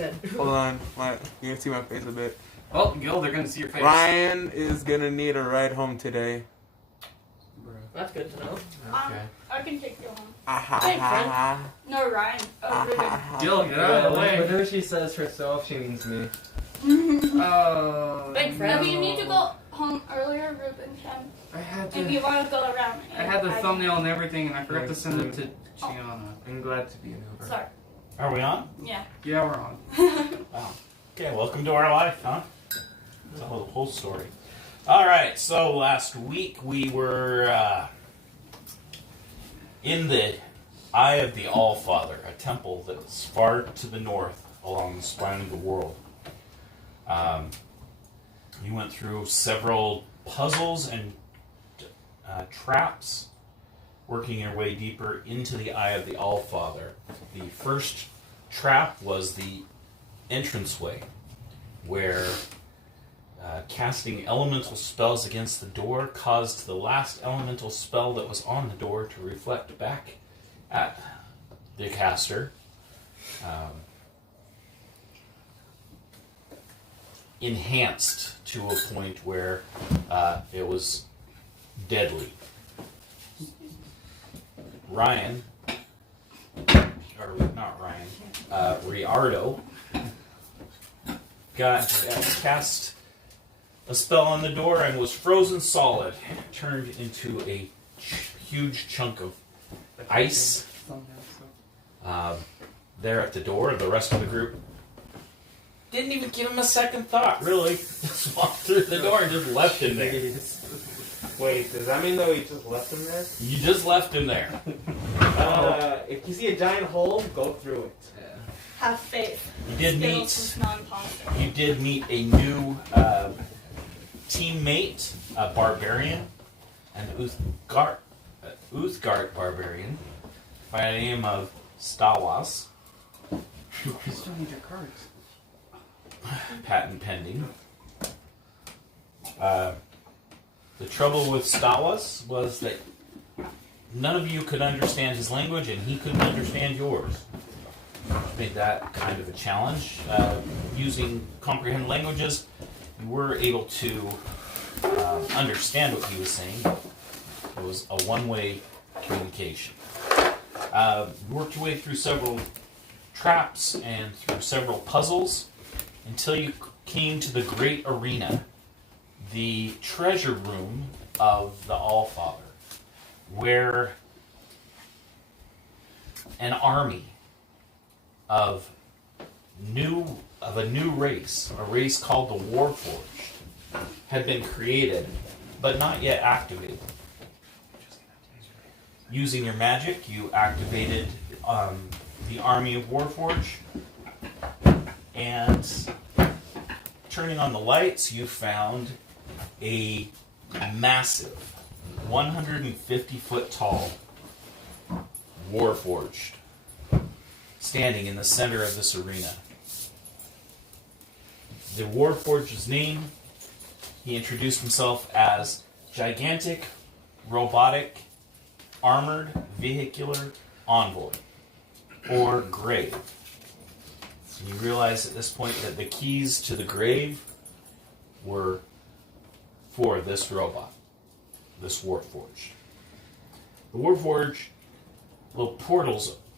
said. Hold on. You can see my face a bit. Well, Gil, they're going to see your face. Ryan is going to need a ride home today. That's good to know. Okay. I can take you home. Thanks, friend. No, Ryan. Oh, Ruben. Gil, get out of the way. Whenever she says herself, she means me. Thanks, friend. No. You need to go home earlier, Ruben can. If you want to go around. I had the thumbnail and everything, and I forgot to send it to Gianna. I'm glad to be an Uber. Sorry. Are we on? Yeah. Yeah, we're on. Wow. Okay, welcome to our life, huh? That's a whole story. All right, so last week we were in the Eye of the All-Father, a temple that's far to the north along the spine of the world. You went through several puzzles and traps, working your way deeper into the Eye of the All-Father. The first trap was the entranceway, where casting elemental spells against the door caused the last elemental spell that was on the door to reflect back at the caster. Enhanced to a point where it was deadly. Ryan, or not Ryan, Riardo cast a spell on the door and was frozen solid, turned into a huge chunk of ice. There at the door, the rest of the group didn't even give him a second thought, really. Just walked through the door and just left him there. Wait, does that mean that we just left him there? You just left him there. If you see a giant hole, go through it. Have faith. You did Skittles meet. is non-positive. You did meet a new teammate, a barbarian, an Uthgard barbarian by the name of Stawas. You still need your cards. Patent pending. The trouble with Stawas was that none of you could understand his language and he couldn't understand yours. Made that kind of a challenge. Using comprehend languages, you were able to understand what he was saying. It was a one-way communication. You worked your way through several traps and through several puzzles until you came to the great arena, the treasure room of the Allfather, where an army of a new race, a race called the Warforged, had been created, but not yet activated. Using your magic, you activated the army of Warforged, and turning on the lights, you found a massive, 150-foot tall Warforged standing in the center of this arena. The Warforged's name, he introduced himself as Gigantic, Robotic, Armored, Vehicular Envoy, or Grave. And you realize at this point that the keys to the grave were for this robot, this Warforged. The Warforged, little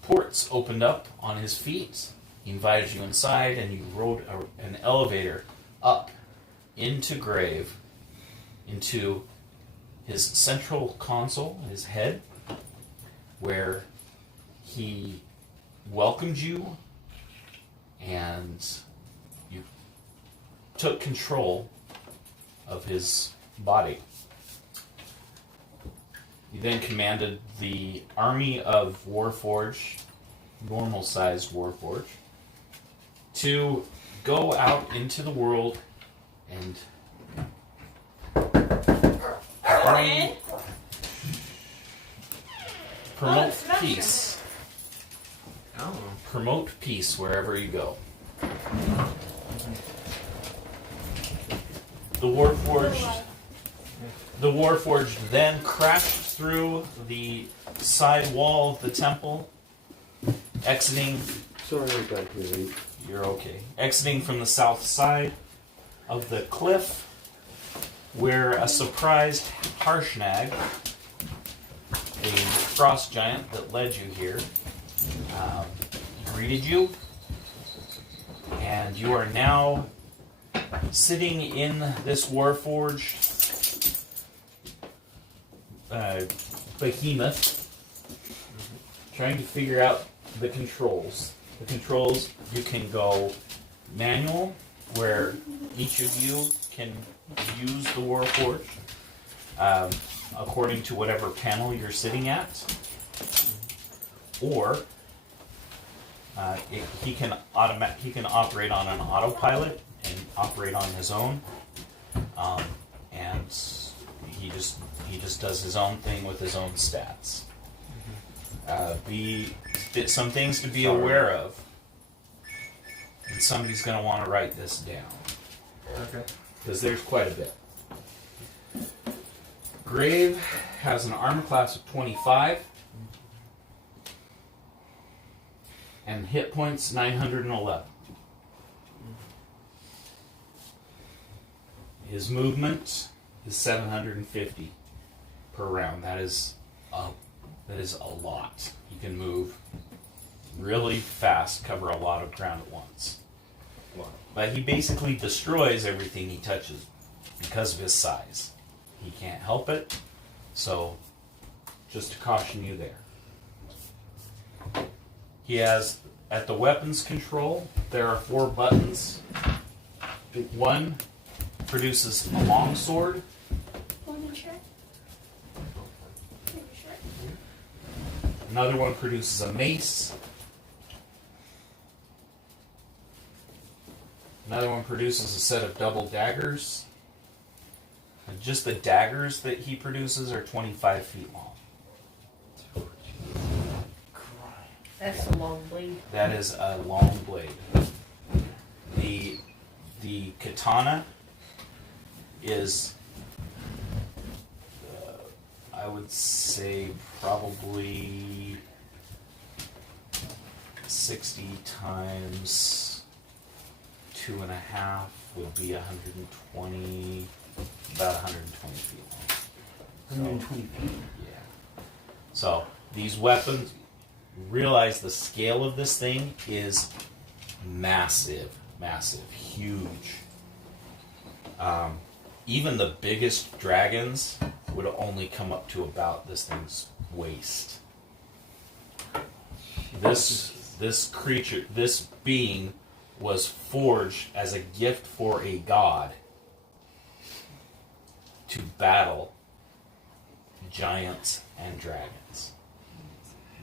ports opened up on his feet. He invited you inside, and you rode an elevator up into Grave, into his central console, his head, where he welcomed you, and you took control of his body. He then commanded the army of Warforged, normal-sized Warforged, to go out into the world and promote peace. Oh. Promote peace wherever you go. The Warforged then crashed through the side wall of the temple, exiting. Sorry I got here late. You're okay. Exiting from the south side of the cliff, where a surprised Harshnag, a frost giant that led you here, greeted you, and you are now sitting in this warforged behemoth, trying to figure out the controls. The controls, you can go manual, where each of you can use the warforged according to whatever panel you're sitting at, or he can operate on an autopilot and operate on his own, and he just does his own thing with his own stats. Some things to be aware of, and somebody's going to want to write this down. Okay. Because there's quite a bit. Grave has an armor class of 25 and hit points 911. His movement is 750 per round. That is a lot. He can move really fast, cover a lot of ground at once. Wow. But he basically destroys everything he touches because of his size. He can't help it, so just to caution you there. He has, at the weapons control, there are 4 buttons. One produces a long sword. Another one produces a mace. Another one produces a set of double daggers. And just the daggers that he produces are 25 feet long. That's a long blade. That is a long blade. The katana is, I would say, probably 60 times 2.5 would be 120, about 120 feet long. 120 feet. Yeah. So these weapons, realize the scale of this thing is massive, huge. Even the biggest dragons would only come up to about this thing's waist. This creature, this being, was forged as a gift for a god to battle giants and dragons.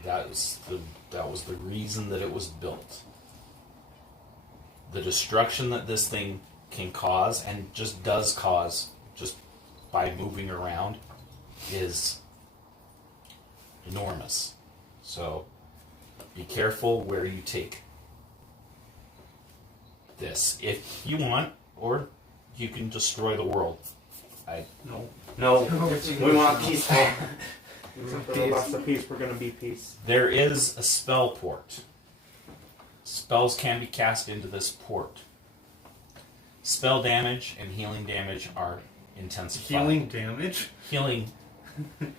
That was the reason that it was built. The destruction that this thing can cause, and just does cause, just by moving around, is enormous. So be careful where you take this if you want, or you can destroy the world. No, we want peaceful. For lots of peace, we're going to be peace. There is a spell port. Spells can be cast into this port. Spell damage and healing damage are intensified. Healing damage? Healing.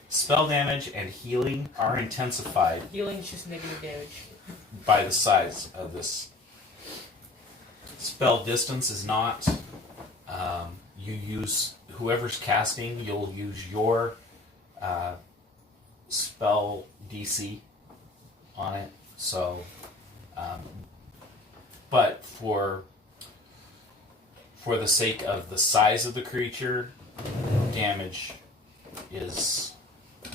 Spell damage and healing are intensified Healing is just negative damage. by the size of this. Spell distance is not. You use, whoever's casting, you'll use your spell DC on it. So, but for the sake of the size of the creature, damage is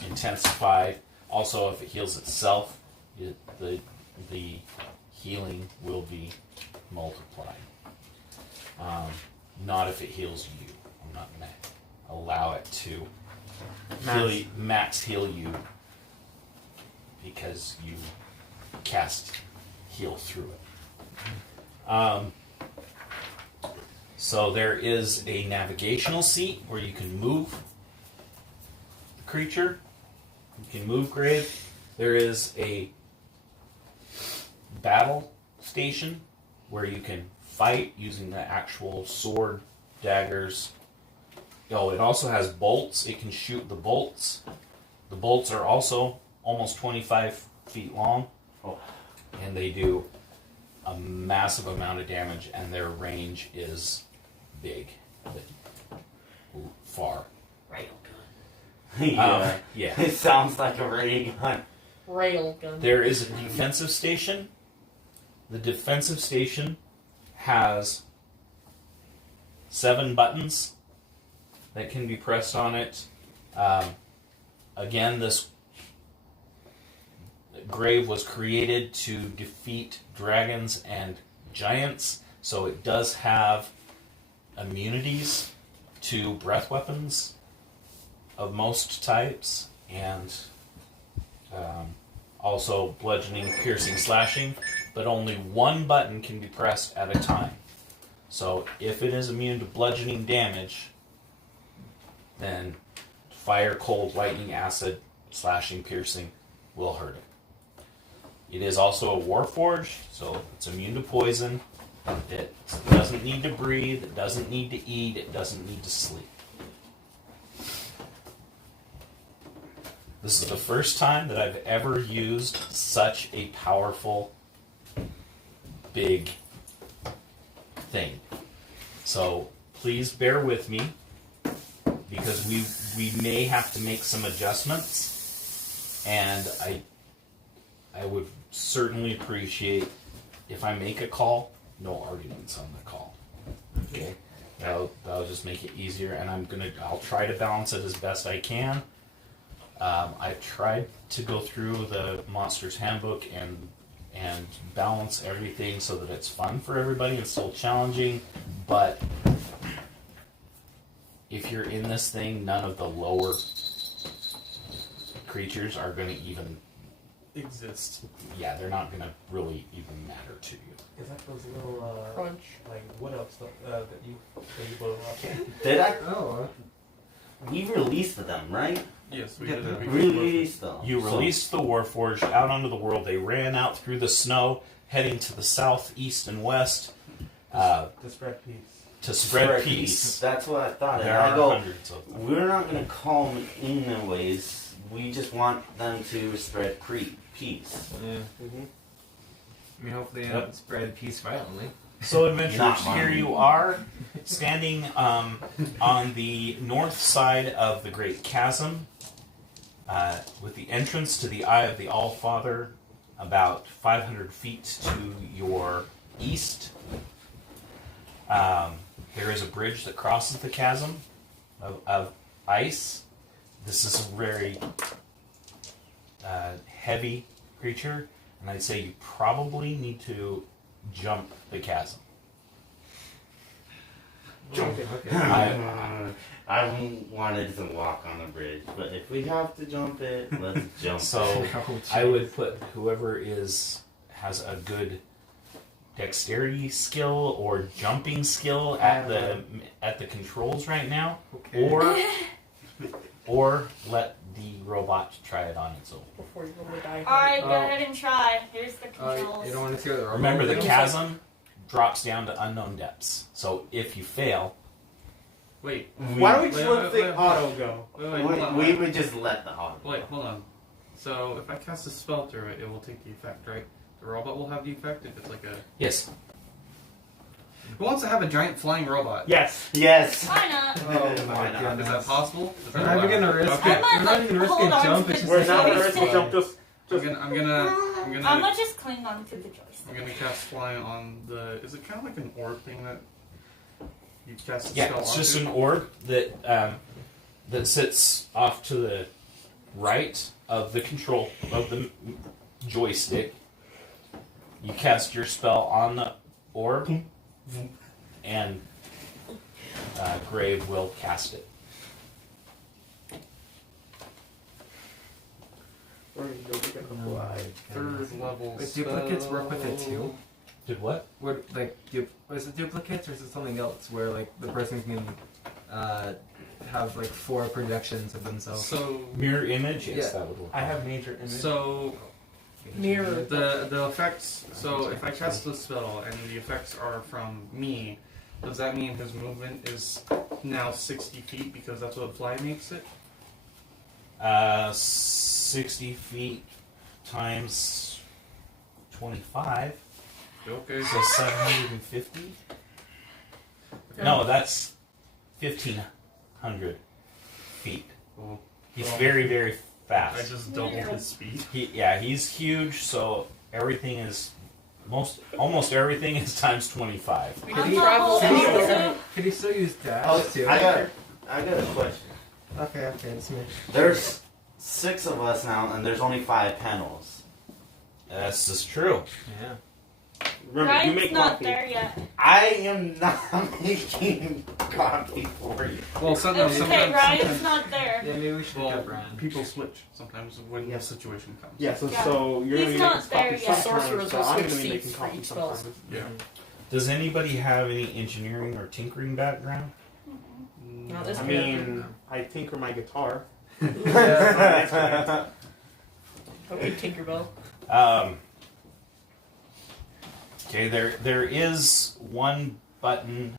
intensified. Also, if it heals itself, the healing will be multiplied. Not if it heals you. I'm not going to allow it to max heal you because you cast heal through it. So there is a navigational seat where you can move the creature. You can move Grave. There is a battle station where you can fight using the actual sword, daggers. Oh, it also has bolts. It can shoot the bolts. The bolts are also almost 25 feet long. Oh. And they do a massive amount of damage, and their range is big. Far. Railgun. Yeah. Yeah. It sounds like a ray gun. Railgun. There is a defensive station. The defensive station has 7 buttons that can be pressed on it. Again, this grave was created to defeat dragons and giants, so it does have immunities to breath weapons of most types, and also bludgeoning, piercing, slashing, but only 1 button can be pressed at a time. So if it is immune to bludgeoning damage, then fire, cold, lightning, acid, slashing, piercing will hurt it. It is also a warforged, so it's immune to poison. It doesn't need to breathe, it doesn't need to eat, it doesn't need to sleep. This is the first time that I've ever used such a powerful, big thing. So please bear with me, because we may have to make some adjustments, and I would certainly appreciate if I make a call, no arguments on the call. Okay? That'll just make it easier, and I'll try to balance it as best I can. I've tried to go through the Monsters Handbook and balance everything so that it's fun for everybody and still challenging, but if you're in this thing, none of the lower creatures are going to even Exist. Yeah, they're not going to really even matter to you. Is that those little, Crunch. like, what else stuff that you blow up? Did I? Oh. We released them, right? Yes, we Yeah, did. We released them. You So- released the Warforged out onto the world. They ran out through the snow, heading to the south, east, and west To spread peace. to spread peace. That's what I thought. And There I are go, hundreds of them. we're not going to call them anyways. We just want them to spread peace. Yeah. Mm-hmm. I mean, hopefully they Yep. don't spread peace violently. So, adventurers, Not mine. here you are, standing on the north side of the Great Chasm, with the entrance to the Eye of the Allfather about 500 feet to your east. There is a bridge that crosses the chasm of ice. This is a very heavy creature, and I'd say you probably need to jump the chasm. Jump it. Okay. I wanted to walk on the bridge, but if we have to jump it, let's jump So Oh, I would put whoever has a good dexterity skill or jumping skill at the controls right now, Okay. or let the robot try it on its own. Before you roll the die. Alright, go Oh. ahead and try. Here's the controls. You don't want to see what the robot Remember, the does? chasm drops down to unknown depths. So if you fail, Wait, Why don't we Wait, just let wait, the wait. auto go? wait, hold on. we would just let the auto. Wait, hold on. So if I cast a spell through it, it will take the effect, right? The robot will have the effect if it's like a. yes, Who wants to have a giant flying robot? Yes. Yes. Why not? Oh my Why not? goodness. Is that possible? Is that I'm not allowed? gonna risk Okay. it. We're not even risking Hold on jump. to It's the just We're a not silly gonna risk the spell. jump. Just I'm gonna I'm gonna just cling on to the joystick. I'm gonna cast fly on the. Is it kind of like an orb thing that you cast a yeah, spell it's just onto? an orb that sits off to the right of the control of the joystick. You cast your spell on the orb, and Grave will cast it. we're gonna fly. Third level. Wait, duplicates work with it spell. too? Did what? Would like is it duplicates or is it something else where like the person can have like 4 projections of themselves? So Mirror image? Yes, Yeah. that would work. I have major image. So Mirror. The effects. So if I cast the spell and the effects are from me, does that mean his movement is now 60 feet because that's what fly makes it? 60 feet times 25. Okay. So 750? No, that's 1,500 feet. Cool. He's very, very I fast. just doubled his speed. He's huge, so everything is... Almost everything is times 25. We I'm can not travel holding anywhere. it. Could he still use dash Oh, too? I got a question. Okay, it's me. There's 6 of us now, and there's only 5 panels. This is true. Yeah. Remember, you Ryan's make not coffee. there yet. I am not making coffee for you. Well, sometimes, Okay, Ryan's sometimes not there. Yeah, maybe we should pick well, up Ryan. people switch sometimes when the situation comes. Yeah, so, Yeah. so you're He's going to be not making there coffee yet. sometimes, Sorcerers so will I'm switch going to be seats making for coffee each spell. sometimes. Yeah. Does anybody have any engineering or tinkering background? Not this I one. mean, I tinker my guitar. Okay, Tinkerbell. Okay, there is one button.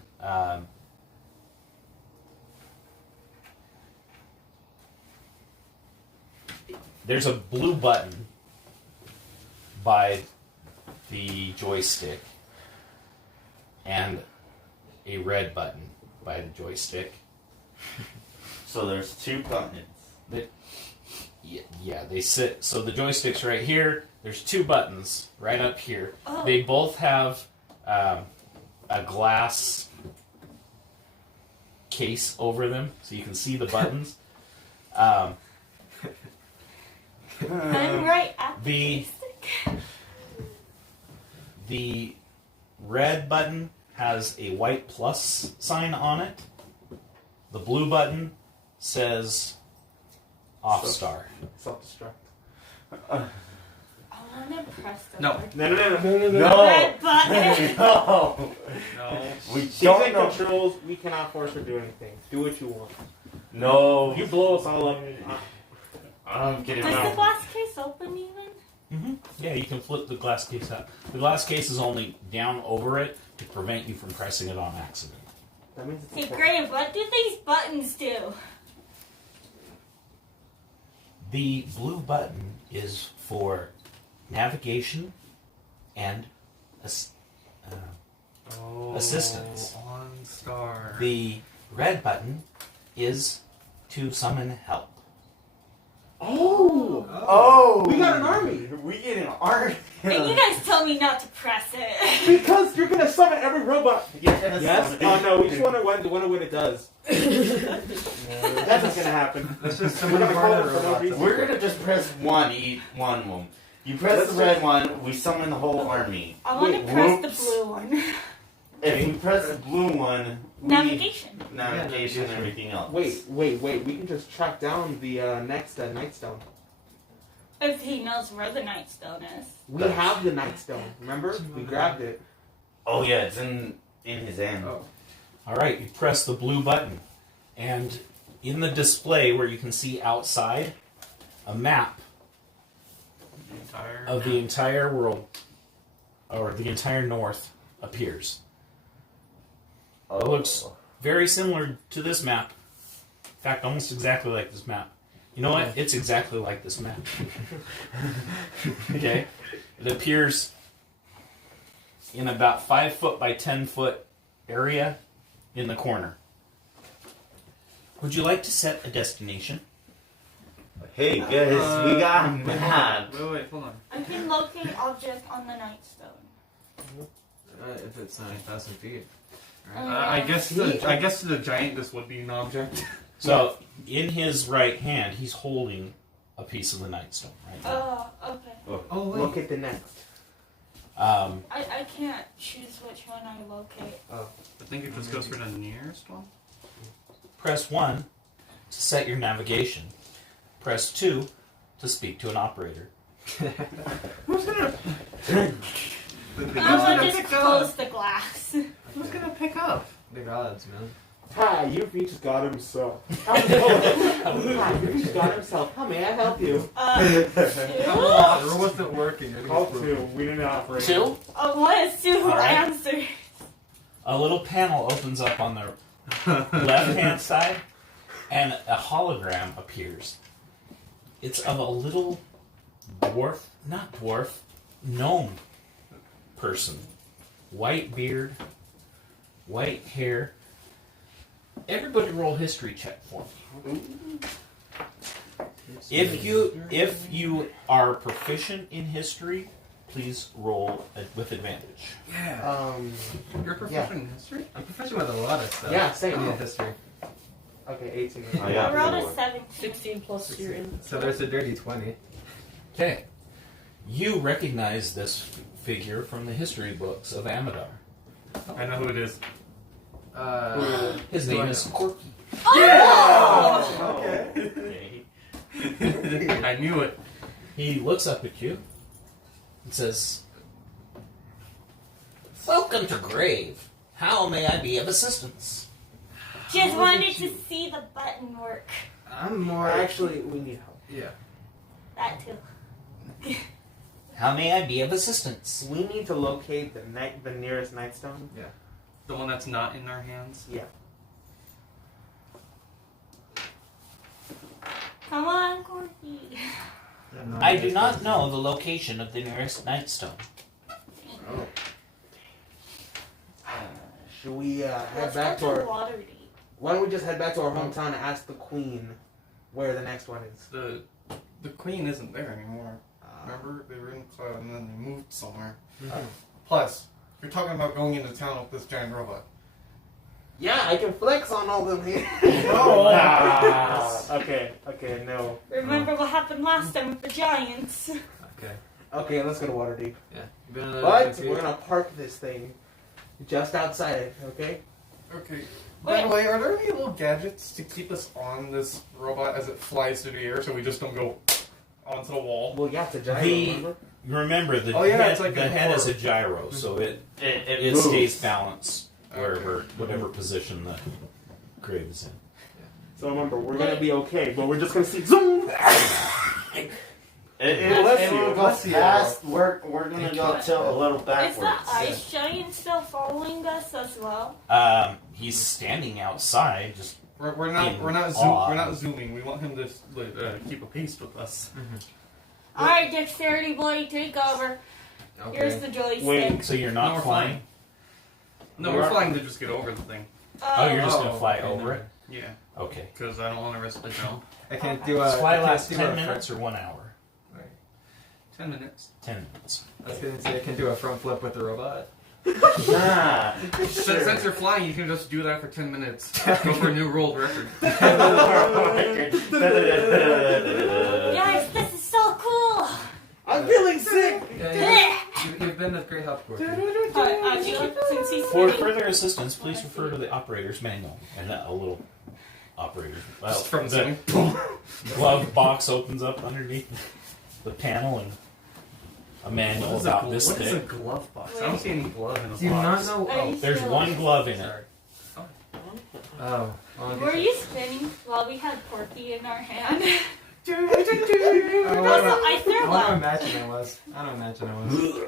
There's a blue button by the joystick and a red button by the joystick. So there's 2 buttons. Yeah, they sit. So the joystick's right here. There's 2 buttons right up here. Oh. They both have a glass case over them, so you can see the buttons. I'm right at The stick. the red button has a white plus sign on it. The blue button says off star. Self-destruct. I want to press the No. No! red button. No! No. We Things don't and know. controls, we cannot force her to do anything. Do what you want. No. You blow us all up. I'm kidding. Does the glass case open even? Mm-hmm. Yeah, you can flip the glass case up. The glass case is only down over it to prevent you from pressing it on accident. That means it's Hey, important. Graham, what do these buttons do? The blue button is for navigation and assistance. On star. The red button is to summon help. Oh! Oh! We got an army! We get an army! And you guys tell me not to press it. Because you're gonna summon every robot! Yes? Yes? Oh no, we just wonder what it does. That's what's gonna happen. Let's just We're summon gonna call harder it for no robots. reason. We're gonna just press one of them. You press the red one, we summon the whole army. I want Wait, to press whoops. the blue one. If we press the blue one, we... Navigation. Navigation and everything else. Wait. We can just track down the next Nightstone. If he knows where the Nightstone is. We have the Nightstone. Remember? We grabbed it. Oh yeah, it's in his hand. Oh. All right, you press the blue button, and in the display where you can see outside, a map The entire. of the entire world, or the entire north, appears. It looks very similar to this map. In fact, almost exactly like this map. You know what? It's exactly like this map. Okay? It appears in about 5 foot by 10 foot area in the corner. Would you like to set a destination? Hey guys, we got a map. Wait, hold on. I can locate object on the Nightstone. If it's 9,000 feet. I guess to the giant this would be an object. So, in his right hand, he's holding a piece of the Nightstone right now. Oh, okay. Oh, wait. Look at the next. I can't choose which one I locate. I think it just goes for the nearest one. Press 1 to set your navigation. Press 2 to speak to an operator. Who's gonna? I want to just close the glass. Who's gonna pick up? Big odds, man. Hi, you've reached God himself. Hi, you've reached God himself. How may I help you? The wasn't working. I think Call it's broken. 2. We didn't operate. 2. What is two Alright. answers? A little panel opens up on the left-hand side, and a hologram appears. It's of a little gnome person. White beard, white hair. Everybody roll history check for me. If you are proficient in history, please roll with advantage. Yeah. You're proficient in history? I'm proficient with a lot of stuff. Yeah, same. In history. Okay, 18. I got I rolled a 4. 17. 16 plus you're in. So there's a dirty 20. Okay. You recognize this figure from the history books of Amadar. I know who it is. His name is Corky. Okay. I knew it. He looks up at you and says, "Welcome to Grave. How may I be of assistance?" Just wanted to see the button work. I'm more. Actually, we need help. Yeah. That too. How may I be of assistance? We need to locate the nearest nightstone. The one that's not in our hands. Yeah. Come on, Corky. I do not know the location of the nearest nightstone. Oh. Should we head Let's back to go to our... Waterdeep. Why don't we just head back to our hometown and ask the queen where the next one is? The queen isn't there anymore. Remember? They were in Cloud and then they moved somewhere. Mhm. Plus, you're talking about going into town with this giant robot. Yeah, I can flex on all them here. No. Okay, no. Remember what happened last time with the giants? Okay. Okay, let's go to Waterdeep. Yeah. You been in the But we're gonna park this thing just outside it, okay? Okay. By the way, are there any little gadgets to keep us on this robot as it flies through the air so we just don't go onto the wall? Well, yeah, it's a gyro, The- remember? Remember, the Oh, yeah, head, it's like the a head is a cord. gyro, so it moves. stays balanced wherever, Okay. whatever position the grave is in. So remember, we're gonna be okay, but we're just gonna see zoom! It will go Bless you. fast. We're gonna go tilt a little Is backwards. the ice giant still following us as well? He's standing outside, just We're not awe. we're not zooming. We want him to keep a pace with us. Alright, Dexterity Blade, take over. Okay. Here's the joystick. Wait. so you're No, not we're flying. No, We we're are- flying to just get over the thing. Oh, you're just Oh, gonna fly okay, over never it. Yeah, Okay. because I don't want to risk the jump. I can't do a. Does fly I can't last do 10 a minutes or 1 hour? 10 minutes. 10 minutes. I was gonna say I can do a front flip with the robot. Nah. Since you're flying, you can just do that for 10 minutes. Go for a new world record. Guys, this is so cool! I'm feeling sick! Yeah, you've been with great help, Corky. Since he's For spinning- further assistance, please refer to the operator's manual. And a little operator's... Well, Just from the zooming. glove box opens up underneath the panel and a manual about this What is a thick. glove box? I don't see any glove in a Do you box. not know? Are you Oh, There's still- one glove in it. sorry. Oh. Were you spinning while we had Porky in our hand? I Also, I threw don't one. imagine I was.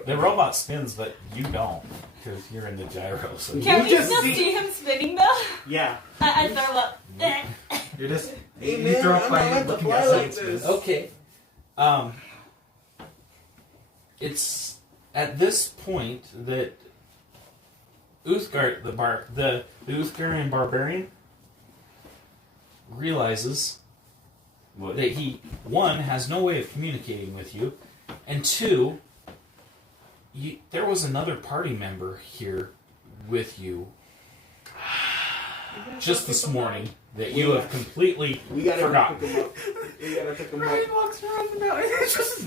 The robot spins, but you don't, because you're in the gyro. So Can we just still see- see him spinning though? Yeah. I throw up. You're just. Hey, you man, throw I'm up not by meant to looking fly at like something. this. okay. It's at this point that Uthgar, the Uthgarian barbarian, realizes What? that he, one, has no way of communicating with you, and two, there was another party member here with you just this morning that you have completely We gotta forgotten. pick him up. We gotta pick him up. Ryan walks around the mountain. It's just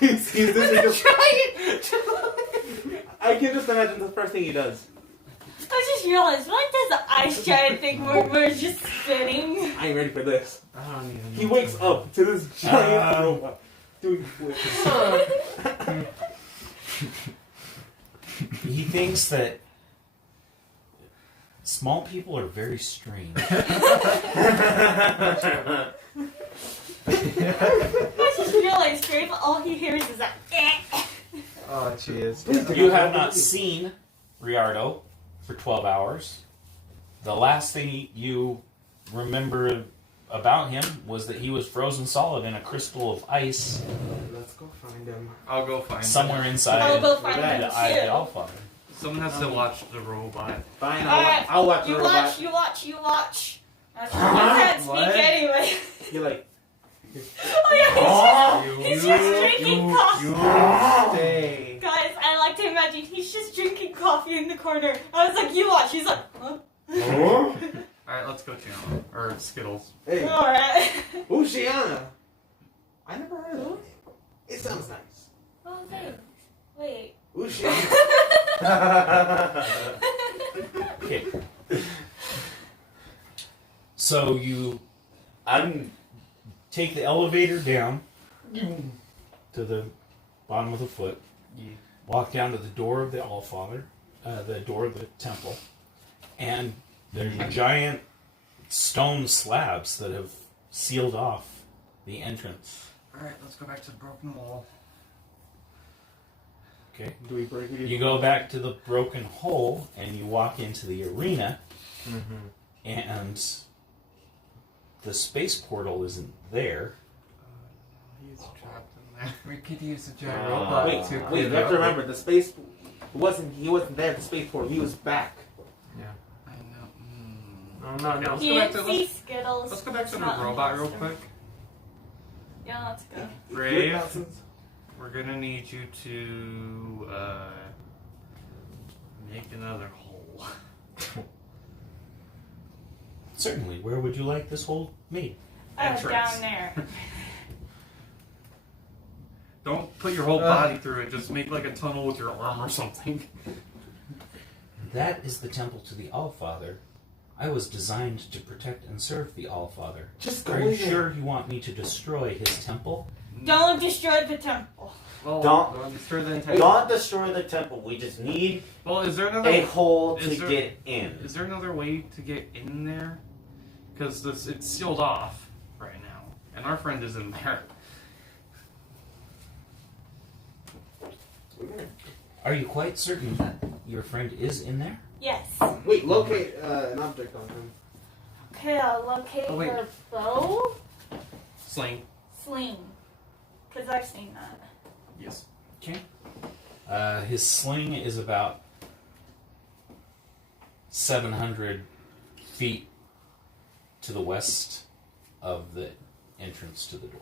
He's literally just... I can just imagine the first thing he does. I just realized, what does the ice giant think we're just spinning? I ain't ready for this. I don't even know. He wakes up to this giant robot doing flips. He thinks that Small people are very strange. I just realized, Grave, all he hears is that. Oh, cheers. You have not seen Riardo for 12 hours. The last thing you remember about him was that he was frozen solid in a crystal of ice Let's go find him. I'll go find somewhere him. inside I'll go find him the Eye of the too. Allfather. Someone has to watch the robot. Fine, Alright, I'll watch the You robot. watch, you watch, you watch. You can't speak What? anyway. You're like, Oh yeah, he's just drinking coffee. stay. Guys, I like to imagine he's just drinking coffee in the corner. I was like, you watch. He's like, huh? Alright, let's go channel. Or Skittles. Hey, Alright. who's Shiana? I never heard of it. It sounds nice. Oh, thanks. Wait. Who's Shiana? Okay. So you take the elevator down to the bottom of the foot. You walk down to the door of the Allfather, the door of the temple, and there's giant stone slabs that have sealed off the entrance. Alright, let's go back to the broken wall. Okay. Do we break it? You go back to the broken hole and you walk into the arena, and the space portal isn't there. He's trapped in there. We could use a giant robot Wait, to wait, clear you it have to out. remember, the space he wasn't there at the spaceport, he was back. Yeah. I know. No, no, no. Let's He go back didn't to see Skittles. Let's go back to the It's not robot real imposter. quick. Yeah, let's go. Brave, Nonsense. we're gonna need you to make another hole. Certainly. Where would you like this hole made? Entrance. Down there. Don't put your whole body through it. Just make like a tunnel with your arm or something. That is the temple to the Allfather. I was designed to protect and serve the Allfather. Just go Are you in there. sure you want me to destroy his temple? Don't destroy the temple. Well, Don't Destroy the entire. don't destroy the temple. We just need well, is there another? a hole Is to there- get in. Is there another way to get in there? Because it's sealed off right now, and our friend is in there. Are you quite certain that your friend is in there? Yes. Wait, locate an object on him. Okay, I'll locate Oh, wait. her bow. Sling. Sling. Because I've seen that. Yes. Okay. His sling is about 700 feet to the west of the entrance to the door.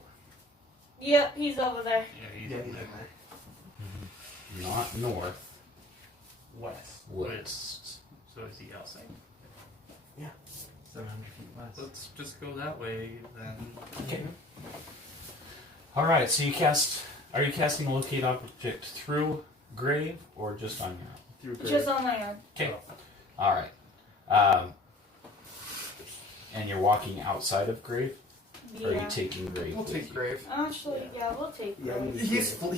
Yep, he's over there. Yeah, he's Yeah, in he's there. in there. Not north, West. west. So is he outside? 700 feet west. Let's just go that way then. Okay. All right. So you cast. Are you casting a locate object through grave or just on your own? Through Just on my own. Okay. All right. And you're walking outside of grave. Or are you Yeah. taking grave? We'll with take you? Grave. Actually, yeah, we'll take Yeah, Grave. we-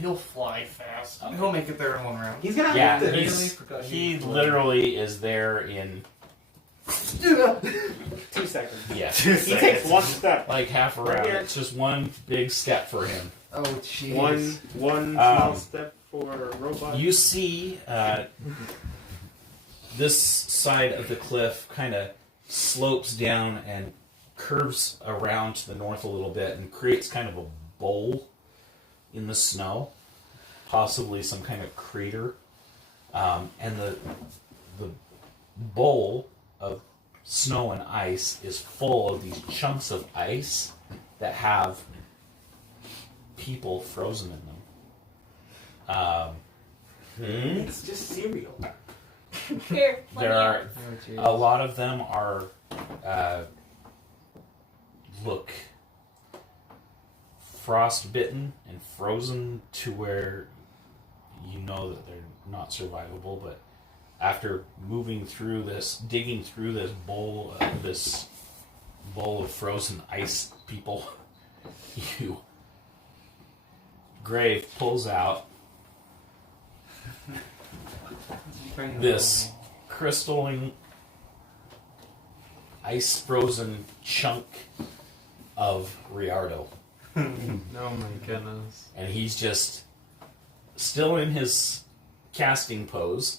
He'll fly fast. Okay. He'll make it there in one round. He's gonna Yeah, have to. he literally is there in 2 seconds. yeah, He takes one step. like half a Right round. here. It's just one big step for him. Oh, jeez. One small Um, step for a robot. You see this side of the cliff kind of slopes down and curves around to the north a little bit and creates kind of a bowl in the snow, possibly some kind of crater. And the bowl of snow and ice is full of these chunks of ice that have people frozen in them. It's just cereal. Here, let me There are Oh, jeez. a lot of them are look frostbitten and frozen to where you know that they're not survivable. But after moving through this, digging through this bowl of frozen ice people, Grave pulls out this crystalline ice frozen chunk of Riardo. Oh my goodness. And he's just still in his casting pose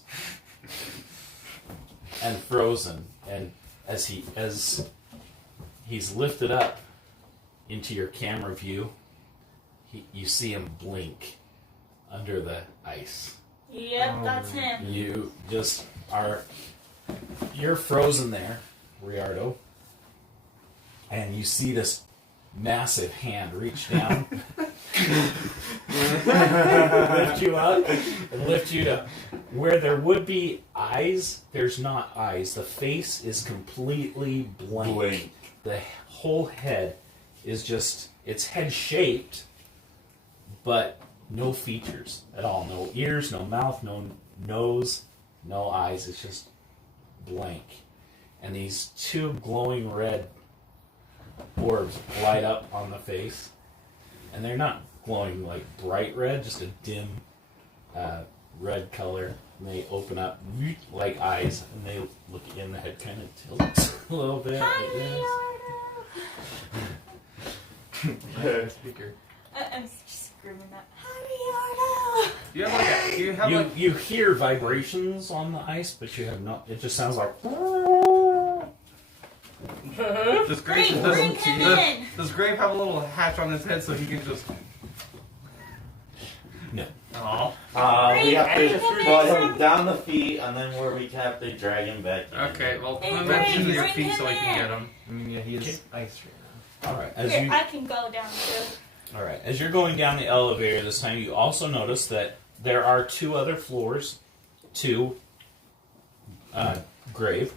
and frozen. And as he's lifted up into your camera view, you see him blink under the ice. Yep, that's him. You just you're frozen there, Riardo, and you see this massive hand reach down, lift you up, and lift you to where there would be eyes. There's not eyes. The face is completely blank. The whole head is just, it's head shaped, but no features at all. No ears, no mouth, no nose, no eyes. It's just blank. And these two glowing red orbs light up on the face. And they're not glowing like bright red, just a dim red color. And they open up like eyes, and they look in, the head kind of tilts a little bit. Speaker. I'm just screaming that. Hi, You have like a, you have like, You hear vibrations on the ice, but you have not. It just sounds like. does Bring Grave him in! does Grave have a little hatch on his head so he can just? No. Oh. We have Bring to him in put from- him down the feet, and then where we have to drag him back in. Okay, well, Hey, put him Grave, into your bring feet him so we can in. get him. I mean, yeah, he is ice right All right. As Here, you I can go down too. All right. As you're going down the elevator this time, you also notice that there are two other floors to Grave.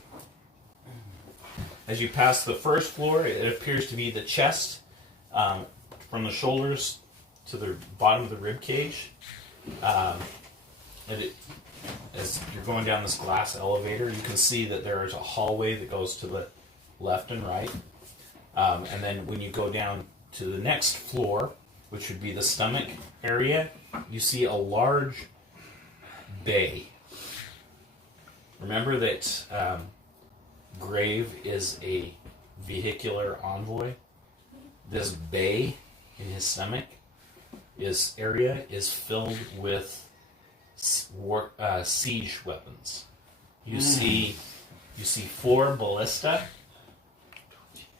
As you pass the first floor, it appears to be the chest from the shoulders to the bottom of the rib cage. As you're going down this glass elevator, you can see that there is a hallway that goes to the left and right. And then when you go down to the next floor, which would be the stomach area, you see a large bay. Remember that Grave is a vehicular envoy. This bay in his stomach area is filled with siege weapons. You see 4 ballista,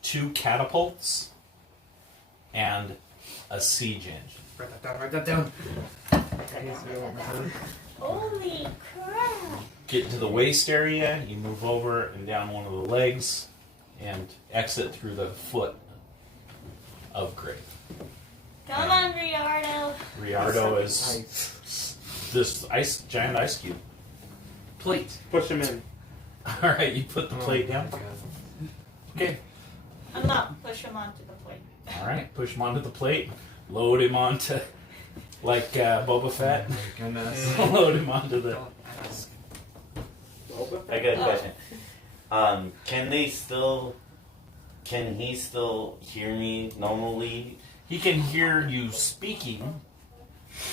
2 catapults, and a siege engine. Write that down. Write that down. Holy crap! Get into the waist area, you move over and down one of the legs, and exit through the foot of Grave. Come on, Riardo. Riardo is this giant ice cube. Plate. Push him in. All right, you put the plate down. Okay. I'm not push him onto the plate. All right, push him onto the plate. Load him onto, like Boba Fett. now. Oh my goodness. Load him onto the. I got a question. Can he still hear me normally? He can hear you speaking.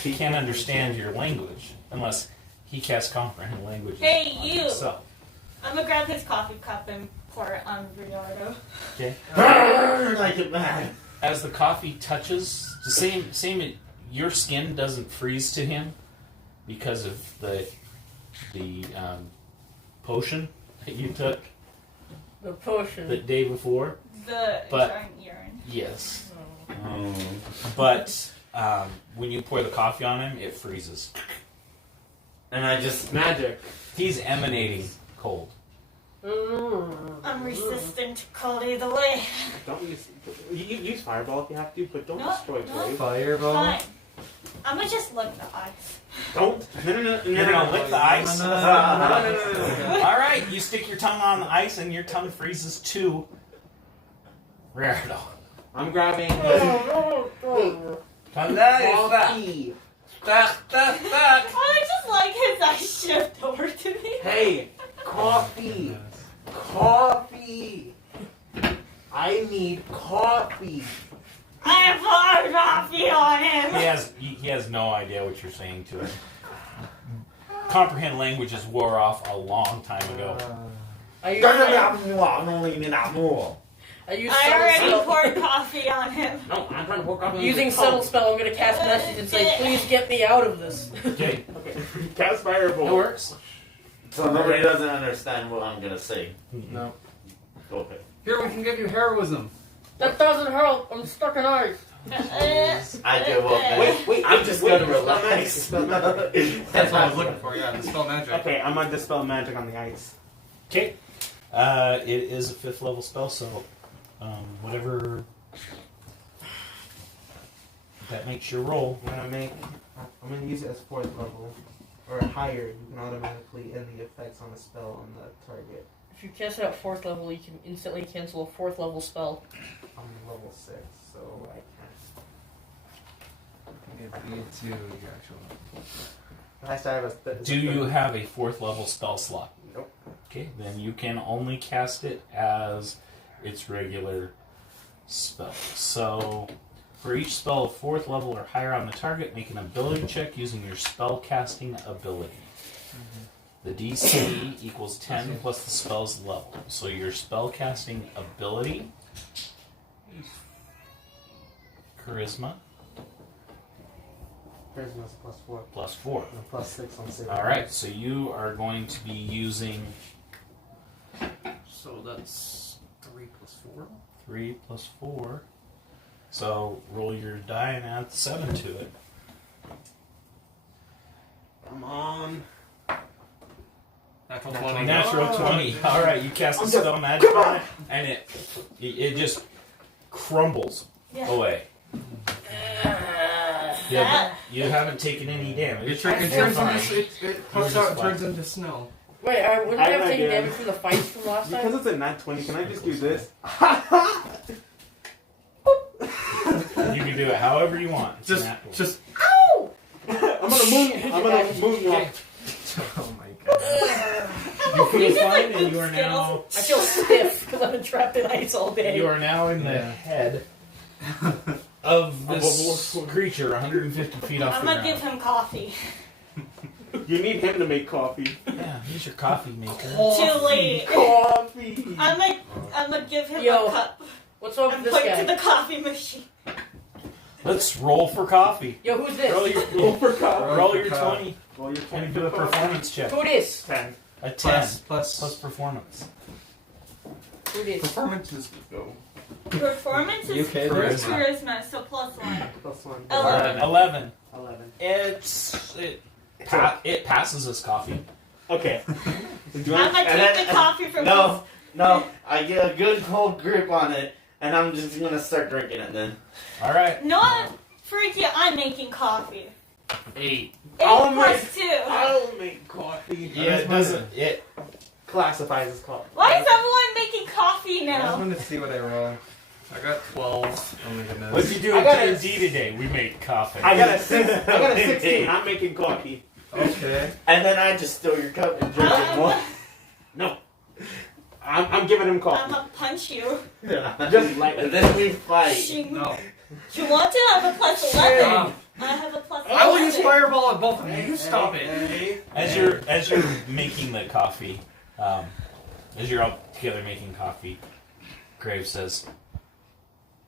He can't understand your language unless he casts comprehend language. Hey, on you! himself. I'm gonna grab his coffee cup and pour it on Riardo. Okay. Like a man. As the coffee touches, the same. Your skin doesn't freeze to him because of the potion that you took The potion. the day before. The But- giant urine. Yes, Oh. but when you pour the coffee on him, it freezes. And I just Magic. He's emanating cold. I'm resistant to cold either way. Don't use. You use fireball if you have to, but don't No, destroy no. Grave. Fireball. Fine. I'm gonna just lick the ice. Don't. No. You're gonna lick the ice. No. All right, you stick your tongue on the ice, and your tongue freezes too. Riardo. I'm grabbing. Coffee. I just like his eyes shift over to me. Hey, coffee. Coffee. I need coffee. I poured coffee on him. He has no idea what you're saying to him. Comprehend languages wore off a long time ago. I use I already subtle poured coffee on him. No, I'm trying to work on using subtle spell. I'm gonna cast message and say, "Please get me out of this." Okay, Cast Fireball. that works. So nobody doesn't understand what I'm gonna say. No. Okay. Here, we can give you heroism. That doesn't help. I'm stuck in ice. I give up. Wait, I'm just wait, gonna relax. dispel magic. That's what I was looking for, yeah, dispel magic. Okay, I'm gonna dispel magic on the ice. Okay. It is a 5th level spell, so whatever that makes your roll. I'm gonna use it as 4th level or higher. You can automatically end the effects on a spell on the target. If you cast it at 4th level, you can instantly cancel a 4th level spell. I'm level 6, so I can't. Give you to your actual. Last I have a Do you have a 4th level spell slot? Nope. Okay, then you can only cast it as its regular spell. So, for each spell of 4th level or higher on the target, make an ability check using your spell casting ability. The DC equals 10 plus the spell's level. So your spell casting ability, charisma, Charisma's +4. plus 4. And +6 on saving. Alright, so you are going to be using So that's 3 plus 4. 3 plus 4. So roll your die and add 7 to it. Come on. Natural 20. Natural 20. Alright, you cast a I'm spell magic on it, and it just crumbles Yeah. away. You haven't taken any damage. It turns into, it puffs out and turns into snow. Wait, wouldn't I I have have taken an idea. damage from the fights from last Because time? it's a nat 20, can I just do this? You can do it however you want. It's Just, natural. just. I'm gonna moonwalk. Oh my god. You feel You did, fine, like, and you are good now I feel stiff because I've been trapped in ice all day. you are now in the Yeah. head of this creature, 150 feet off I'm the gonna give ground. him coffee. You need him to make coffee. Yeah, he's your coffee maker. Too late. Coffee! I'm gonna give him Yo, a cup What's up and with put this it to guy? the coffee machine. Let's roll for coffee. Yo, who's this? Roll your, Go for coffee. roll your 20 Well, you're and do a performance check. Who this? 10. A 10 Plus performance. Who this? performances go. Performance is UK charisma, so +1. +1. 11. 11. 11. It passes as coffee. Okay. Do you I'm want- gonna take the coffee from No, I get a good cold grip on it, and I'm just gonna start drinking it then. All right. No, freak you, I'm making coffee. 8. 8 Oh my- plus 2. I'll make coffee. Yeah, it doesn't. It. Classifies as coffee. Why is everyone making coffee I just now? want to see what I roll. I got 12. Oh my goodness. What'd you do I at got a- D&D today? We made coffee. I got a 16. I'm making coffee. Okay. And then I just steal your cup and drink it more. No. I'm giving him I'm coffee. gonna punch you. Just like And then we fight. Shing. No. You want to have a +11? I have a +11. I will use fireball at both of you. You stop it. As you're making the coffee, as you're all together making coffee, Graves says,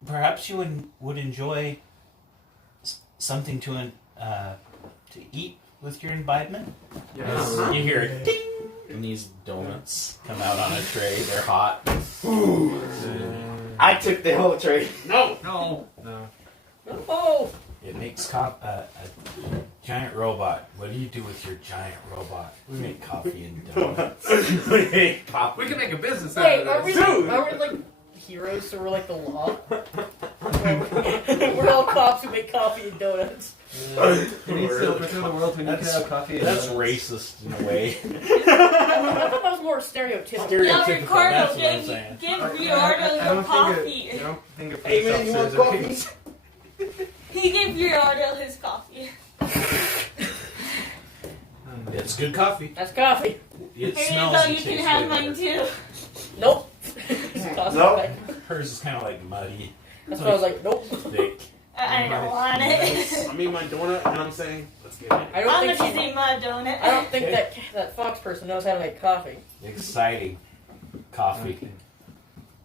"Perhaps you would enjoy something to eat with your imbibement." Yes. You hear it, ding, and these donuts come out on a tray. They're hot. I took the whole tray. no. No. No. Oh! It makes a giant robot. What do you do with your giant robot? We make coffee and donuts. We ate coffee. We can make a business out Wait, of this. Dude! are we like heroes, so we're like the law? We're all cops who make coffee and donuts. You need to protect the world when you can That's- have coffee. and That's donuts. racist in a way. I thought that was more stereotypical. Yeah, Stereotypical, Ricardo, that's what I'm give saying. Ricardo I the don't coffee. I don't think a Hey, police man, you officer want is coffee? He gave Ricardo his coffee. It's good coffee. That's coffee. It Here you smells go, and you can tastes have way mine better. too. Nope. Toss it Nope. back. Hers is kind of like muddy, That's why I was like, nope. thick. I don't want it. I mean my donut, and I'm saying, let's get it. I don't I'm think gonna she, eat my donut. I don't think that fox person knows how to make coffee. Exciting. coffee. Okay.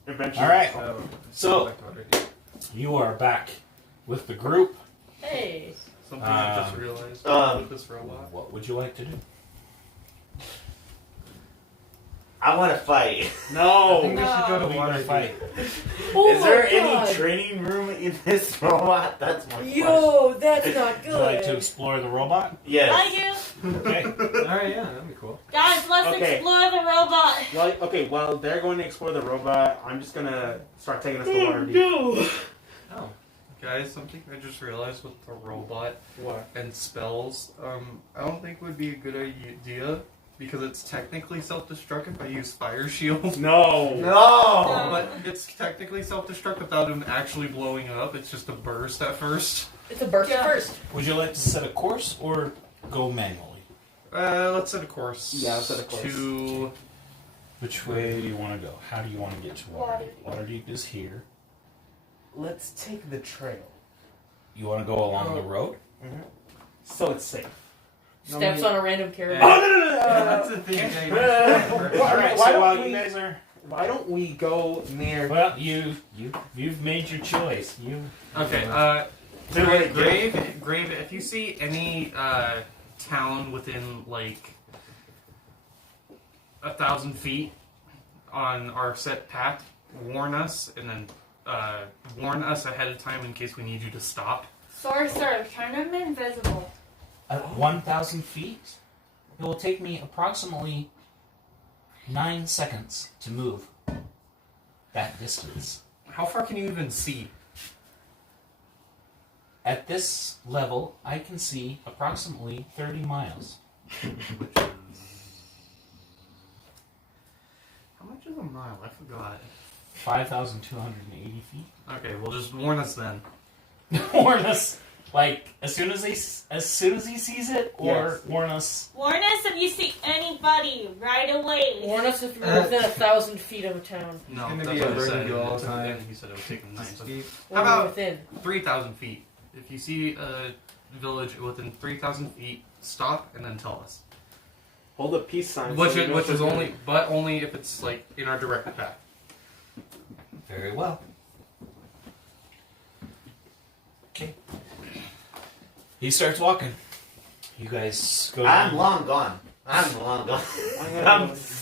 Eventually. All right. So, So you are back with the group. Hey. Something I just realized with this robot. What would you like to do? I want to fight. I think No! we should go to We water want to fight. Oh Is there my God. any training room in this robot? That's my question. Yo, that's not Would you like to good. explore the robot? Yes. I do. Okay. Alright, yeah, that'd be cool. Guys, let's Okay. explore the robot. Well, okay, while they're going to explore the robot, I'm just gonna start taking us to water deep. Oh. Guys, something I just realized with the robot What? and spells, I don't think would be a good idea because it's technically self-destruct if I use fire shield. No. No. But it's technically self-destruct without him actually blowing up. It's just a burst at first. It's a burst Yeah. first. Would you like to set a course or go manually? Let's set a course. Yeah, let's set a course. To Which way do you want to go? How do you want to get to Waterdeep? Waterdeep is here. Let's take the trail. You want to go along the road? So it's safe. Steps on a random carrot. Oh, no. Yeah, that's the thing. All right. Why So don't while we- you guys are Why don't we go near? well, you've made your choice. okay. Do it again. Grave. If you see any town within like 1,000 feet on our set path, warn us, and then warn us ahead of time in case we need you to stop. Sorcerer, turn him invisible. At 1,000 feet, it will take me approximately 9 seconds to move that distance. How far can you even see? At this level, I can see approximately 30 miles. How much is a mile? I forgot. 5,280 feet. Okay, well just warn us then. Warn us, like as soon as he sees it, or Yes. warn us. Warn us if you see anybody right away. Warn us if you're within 1,000 feet of a town. No, gonna that's be what a I said. burden to all At the time. end, he said it would take him 9 seconds. Steve. Or How about- within? 3,000 feet. If you see a village within 3,000 feet, stop and then tell us. Hold a peace sign. Which so we know is for only, but only if it's like in our direct path. Very well. Okay. He starts walking. You guys go down. I'm long gone. I'm long gone.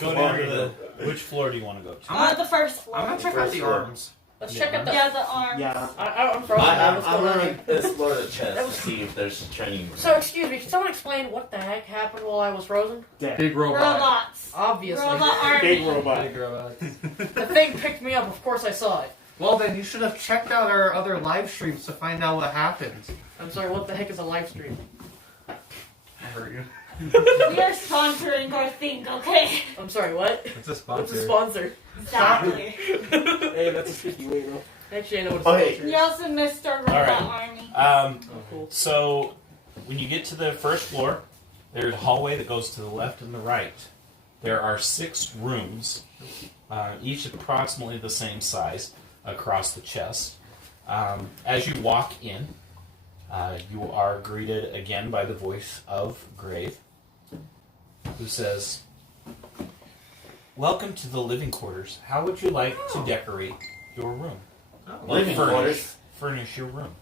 Go down to the. Which floor do you want to go to? On the first floor. I'm gonna check out the First arms. Let's Yeah. check out the. Yeah, the arms. Yeah. I'm frozen. now. What's I'm going gonna on? explore the That chest was- to see if there's training room. So, excuse me, can someone explain what the heck happened while I was frozen? Dead. Big robot. Robots. Obviously. Robot army. Big robot. Big robots. The thing picked me up, of course I saw it. Well, then you should have checked out our other live streams to find out what happened. I'm sorry, what the heck is a live stream? I heard you. We are sponsoring our thing, okay? I'm sorry, what? It's a What's a sponsor. sponsor? Exactly. Hey, that's a sticky way, bro. Actually, I know what a Okay. sponsor is. You also missed our robot Alright. army. Oh, cool. So, when you get to the first floor, there's a hallway that goes to the left and the right. There are 6 rooms, each approximately the same size, across the chest. As you walk in, you are greeted again by the voice of Grave, who says, "Welcome to the living quarters. How would you like to decorate your room? Living quarters. Furnish your room."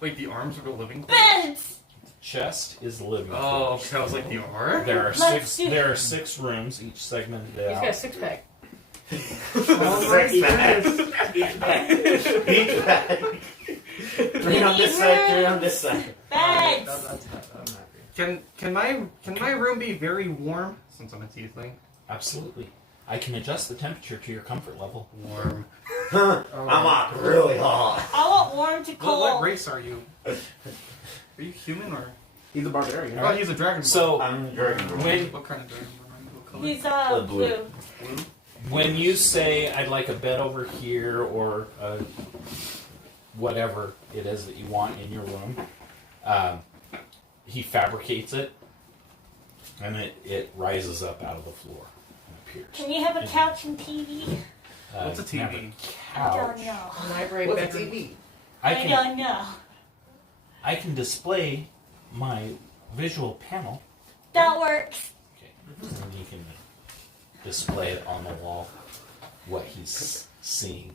Wait, the arms are the living quarters? Beds! Chest is the living Oh, quarters. okay, I was like, the arm? There are Let's six. do There are 6 rooms, each segmented He's got a out. 6-pack. Six bags. Each bag. 3 on this side, 3 on this side. Beds! I'm happy. Can my room be very warm? Since I'm a tiefling. Absolutely. I can adjust the temperature to your comfort level. Warm. I'm hot, really hot. I want warm to cold. What race are you? Are you human or? He's a barbarian. Oh, he's a dragon. So I'm dragon. What kind of dragon? What color? He's blue. blue. Blue. when you say I'd like a bed over here or whatever it is that you want in your room, he fabricates it, and it rises up out of the floor and appears. Can you have a couch and TV? What's a have TV? I don't couch. know. Library What's a bedroom. TV? I don't know. I can display my visual panel. That works. Okay. And you can display it on the wall, what he's seeing.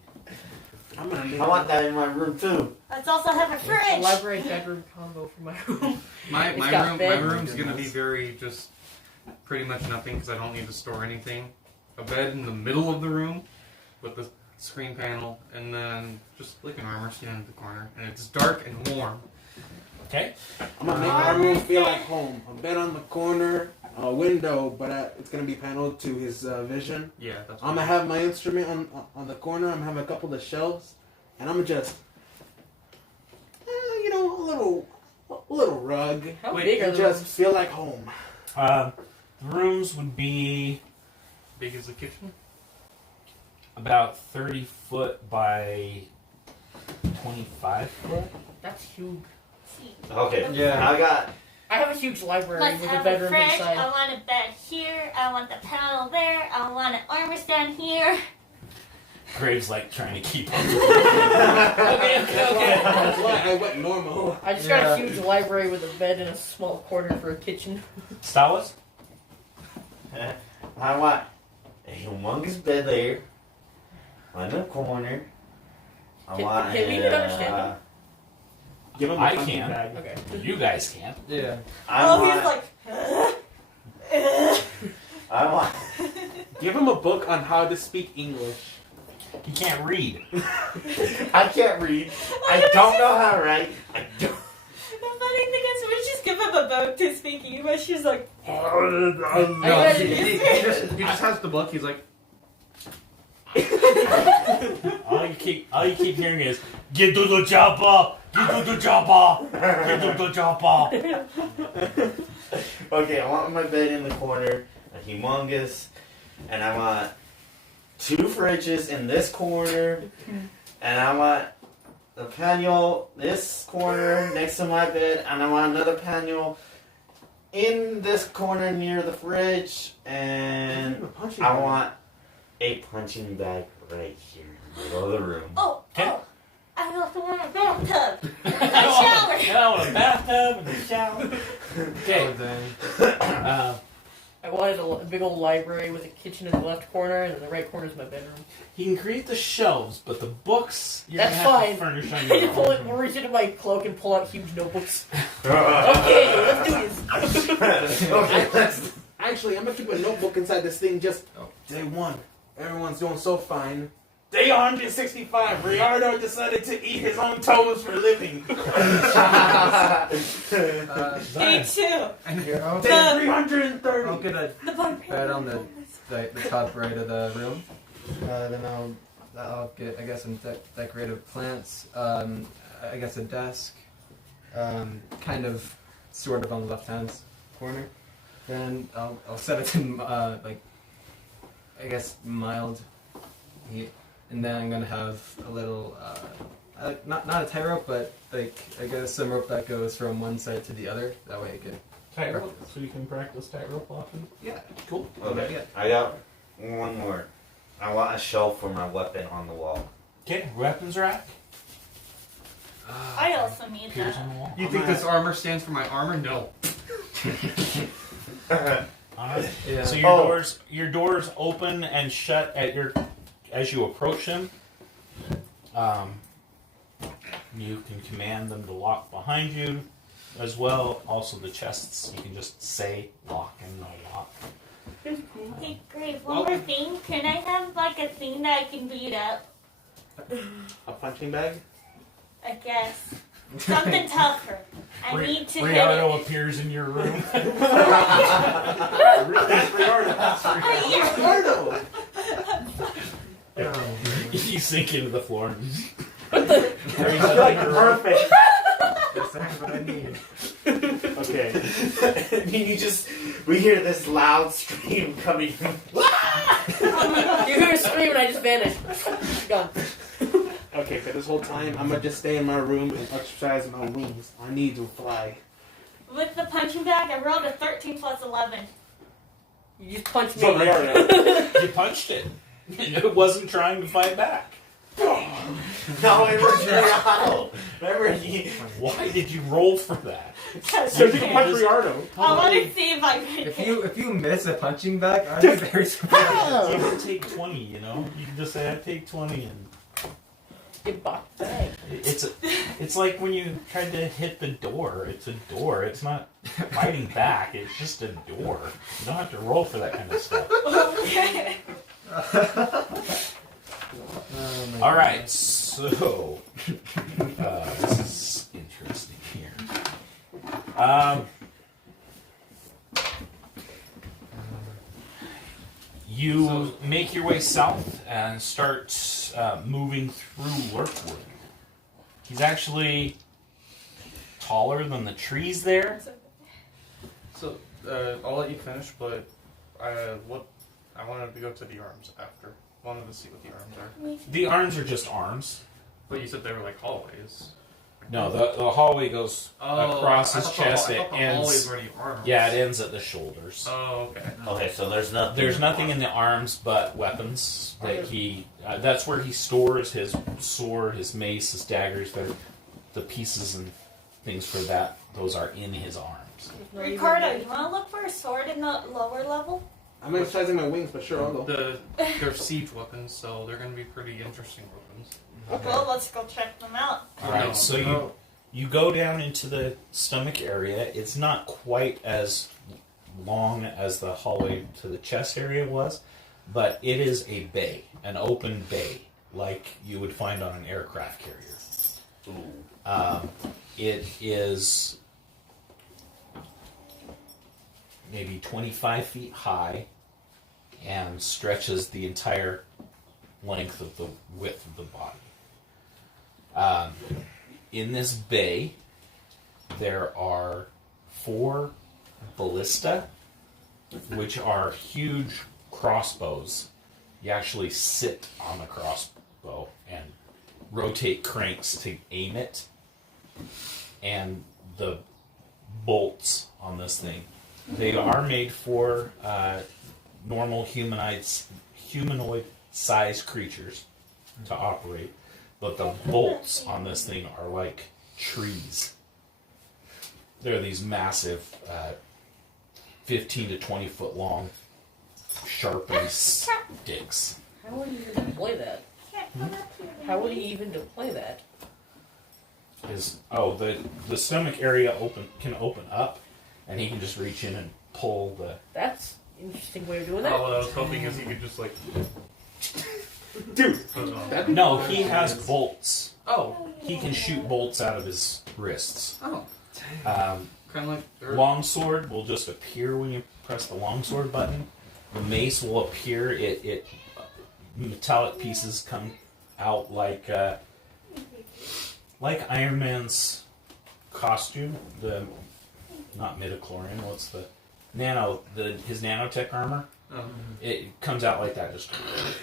I want that in my room too. Let's also have a A fridge. library bedroom combo for my room. My It's got room, bed. my room's gonna be very just pretty much nothing because I don't need to store anything. A bed in the middle of the room with the screen panel, and then just like an armor stand in the corner, and it's dark and warm. Okay. I'm gonna make my room feel like home. A bed on the corner, a window, but it's gonna be paneled to his vision. Yeah, that's. I'm gonna have my instrument on the corner. I'm gonna have a couple of shelves, and I'm gonna just, a little rug. How Wait, big are And the just rooms? feel like home. The rooms would be big as the kitchen. about 30 foot by 25 foot. That's huge. Okay. Yeah. I have a huge library Let's with a have a bedroom fridge. inside. I want a bed here. I want the panel there. I want an armor stand here. Graves like trying to keep up. Okay. That's why I went normal. I just got a huge library with a bed and a small corner for a kitchen. Stawas? I want a humongous bed there. On the corner. I want Can we understand him? Give him a I punching can. bag. Okay. You guys can't. Yeah. He's like, I want. Give him a book on how to speak English. You can't read. I can't read. I don't know how to write. I don't. the funny thing is, we just give him a book to speak English. She's like, No, he just has the book. He's like, All you keep hearing is get to the chopper, get to the chopper, get to the chopper. Okay, I want my bed in the corner, a humongous, and I want 2 fridges in this corner, and I want the panel this corner next to my bed, and I want another panel in this corner near the fridge, and I want a punching bag right here in the middle of the room. oh, I also want a bathtub and a I shower. want a bathtub and a shower. Okay. I wanted a big old library with a kitchen in the left corner, and in the right corner is my bedroom. He can create the shelves, but the books you're That's gonna have fine. to furnish on I your just pull it, own. reach into my cloak and pull out huge notebooks. Okay, let's do this. Okay, let's. Actually, I'm gonna keep a notebook inside this thing. Just day 1. Everyone's doing so fine. Day 165. Riardo decided to eat his own toes for a living. Me too. Here, I'll Day 330. I'll get a The barbarian. bed on the top right of the room. Then I'll get, I guess, some decorative plants. I guess a desk. Kind of, sort of on the left hand corner. Then I'll set it to I guess mild heat, and then I'm gonna have a little not a tightrope, but like I guess some rope that goes from one side to the other. That way it can. Tightrope, so you can practice tightrope often. Yeah. Cool. Okay, I got one more. I want a shelf for my weapon on the wall. Okay, weapons rack. I also need Appears that. on the wall. you think this armor stands for my armor? No. Alright. Yeah. So your doors open and shut as you approach him. You can command them to lock behind you as well. Also the chests, you can just say lock and no lock. Hey, Grace, one more thing. Can I have like a thing that I can beat up? A punching bag? I guess. Something tougher. I need to hit Riardo it. appears in your room. That's Riardo. You sink into the floor. Like perfect. That's what I need. Okay. And we hear this loud scream coming from. You hear a scream and I just vanish. Gone. Okay, for this whole time, I'm gonna just stay in my room and exercise my wings. I need to fly. With the punching bag, I rolled a 13 plus 11. You just punched me. So Riardo. You punched it. It wasn't trying to fight back. No, it was Rialto. Remember, he. Why did you roll for that? So you can punch Riardo. I want to see if I can. If you miss a punching bag, I'd be very surprised. You can take 20, you know? You can just say, I take 20 and... Get boxed back. It's like when you tried to hit the door. It's a door. It's not fighting back. It's just a door. You don't have to roll for that kind of stuff. Okay. All right, so this is interesting here. You make your way south and start moving through Lurkwood. He's actually taller than the trees there. So, I'll let you finish, but I wanted to go to the arms after. Wanted to see what the arms are. The arms are just arms. But you said they were like hallways. No, the hallway goes across his chest. It ends. Arms. Yeah, it ends at the shoulders. Oh, okay. Okay, so there's nothing. There's nothing in the arms but weapons that he. That's where he stores his sword, his mace, his daggers. The pieces and things for that. Those are in his arms. Ricardo, you want to look for a sword in the lower level? I'm exercising my wings, but sure, I'll go. They're siege weapons, so they're going to be pretty interesting weapons. Okay. Well, let's go check them out. All right, so you go down into the stomach area. It's not quite as long as the hallway to the chest area was, but it is a bay, an open bay, like you would find on an aircraft carrier. It is maybe 25 feet high and stretches the entire length of the width of the body. In this bay, there are 4 ballista, which are huge crossbows. You actually sit on the crossbow and rotate cranks to aim it. And the bolts on this thing, they are made for normal humanoid-sized creatures to operate. But the bolts on this thing are like trees. They're these massive, 15 to 20 foot long, sharpened sticks. How would you even deploy that? How would he even deploy that? The stomach area can open up, and he can just reach in and pull the. That's an interesting way of doing that. Oh, what I was hoping is he could just like. Dude! No, he has bolts. Oh. He can shoot bolts out of his wrists. Oh. Um, Kind of like. Longsword will just appear when you press the longsword button. The mace will appear. It metallic pieces come out like Iron Man's costume. Not midichlorian. What's the his nanotech armor? It comes out like that, just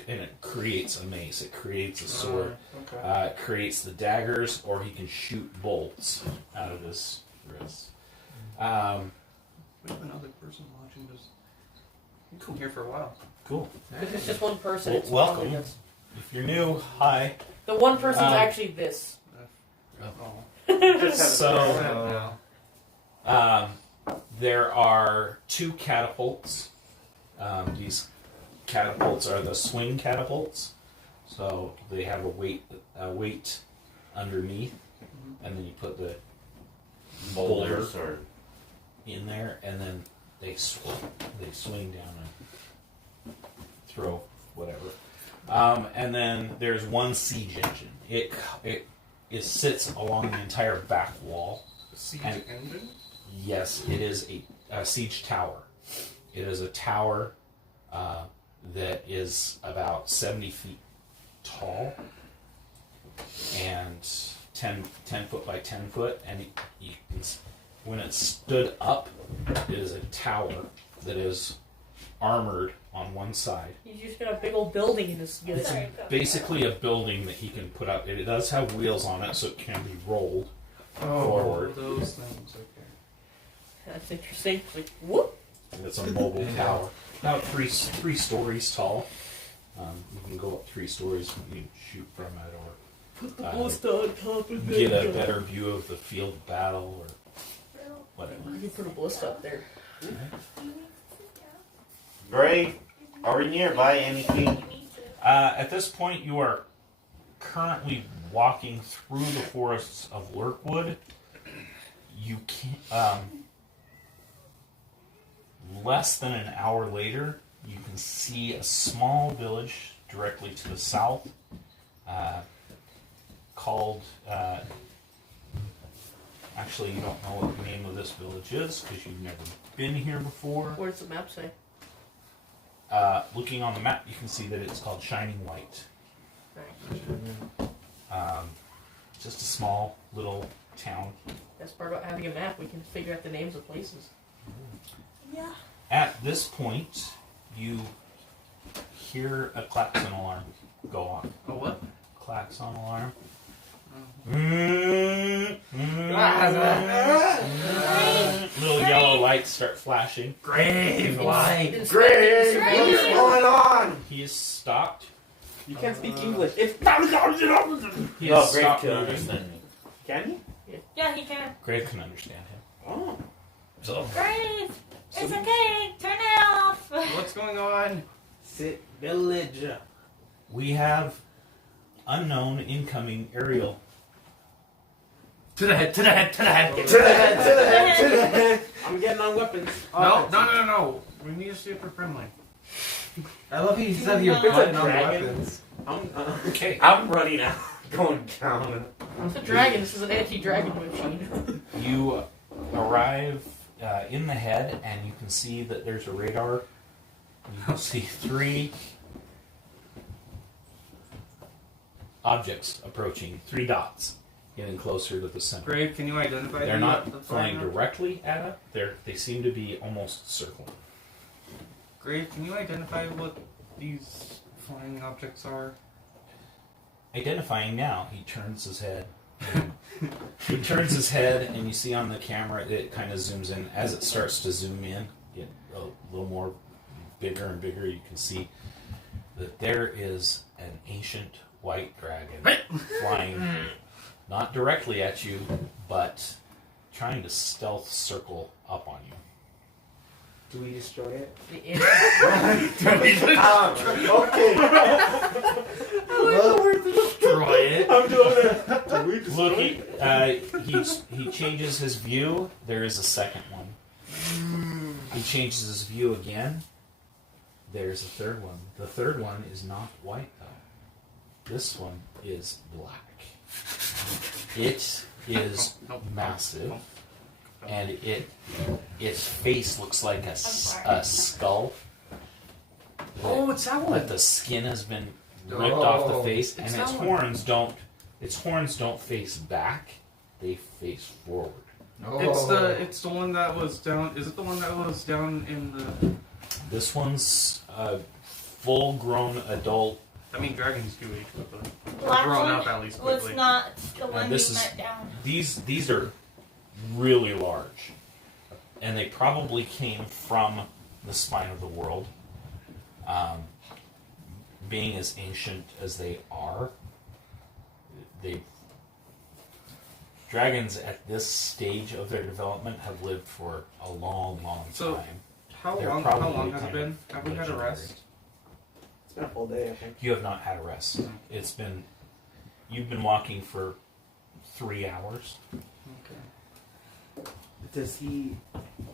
and it creates a mace. It creates a sword. Okay. It creates the daggers, or he can shoot bolts out of his wrists. We have another person watching this. You come here for a while. Cool. If it's just one person, Well, it's welcome. probably just... If you're new, hi. The one person's actually this. So, there are 2 catapults. These catapults are the swing catapults. So they have a weight underneath, and then you put the boulder or in there, and then they swing down and throw whatever. And then there's one siege engine. It sits along the entire back wall. Siege And- engine? Yes, it is a siege tower. It is a tower that is about 70 feet tall and 10 foot by 10 foot. And when it's stood up, it is a tower that is armored on one side. He's just got a big old building in his... It's basically a building that he can put up. It does have wheels on it, so it can be rolled forward. Those things, okay. That's interesting. Like, whoop! It's a mobile tower, about three stories tall. You can go up 3 stories and you can shoot from it, or Put the ballista on top and get then a better view of the field of battle, or whatever. You can put a ballista up there. Gray, are we nearby anything? At this point, you are currently walking through the forests of Lurkwood. You can less than an hour later, you can see a small village directly to the south, called. Actually, you don't know what the name of this village is because you've never been here before. What does the map say? Looking on the map, you can see that it's called Shining White. Just a small little town. That's part about having a map. We can figure out the names of places. Yeah. At this point, you hear a klaxon alarm go on. A what? Klaxon alarm. Little yellow lights start flashing. Grave light. Gray, what's going on? He is stopped. You can't speak English. It's He No, is Gray stopped can moving. understand me. Can you? Yeah, he can. Grave can understand him. Oh. So Great. It's okay. Turn it off. What's going on? Sit village. we have unknown incoming aerial. To the head, to the head, to the head. To the head, to the head, to the head. I'm getting on weapons. No. We need to super friendly. I love how you said you're It's a putting on dragon. weapons. Okay. I'm running out. Going down. It's a dragon. This is an anti-dragon machine. You arrive in the head, and you can see that there's a radar. You can see 3 objects approaching, 3 dots, getting closer to the center. Grave, can you identify They're them? not The flying flying directly at it. They seem to be almost circling. Grave, can you identify what these flying objects are? Identifying now, he turns his head. He turns his head, and you see on the camera it kind of zooms in. As it starts to zoom in, get a little more bigger and bigger. You can see that there is an ancient white dragon flying, not directly at you, but trying to stealth circle up on you. Do we destroy it? Okay. Destroy it. I'm doing it. Do we destroy Look, he changes his view. There is a second one. He changes his view again. There's a third one. The third one is not white though. This one is black. It is massive, and its face looks like a skull. Oh, it's that But one. the skin has been ripped off the face, and It's its that one. horns don't face back; they face forward. It's the one that was down. Is it the one that was down in the? This one's a full-grown adult. I mean, dragons do age quickly. Black Grown one up at least was quickly. not the one this we is- met down. These are really large, and they probably came from the spine of the world. Being as ancient as they are, dragons at this stage of their development have lived for a long, long So- time. How They're long probably has it kind been? Have we had a legendary. rest? It's been a full day, I think. You have not had a rest. You've been walking for 3 hours. Okay.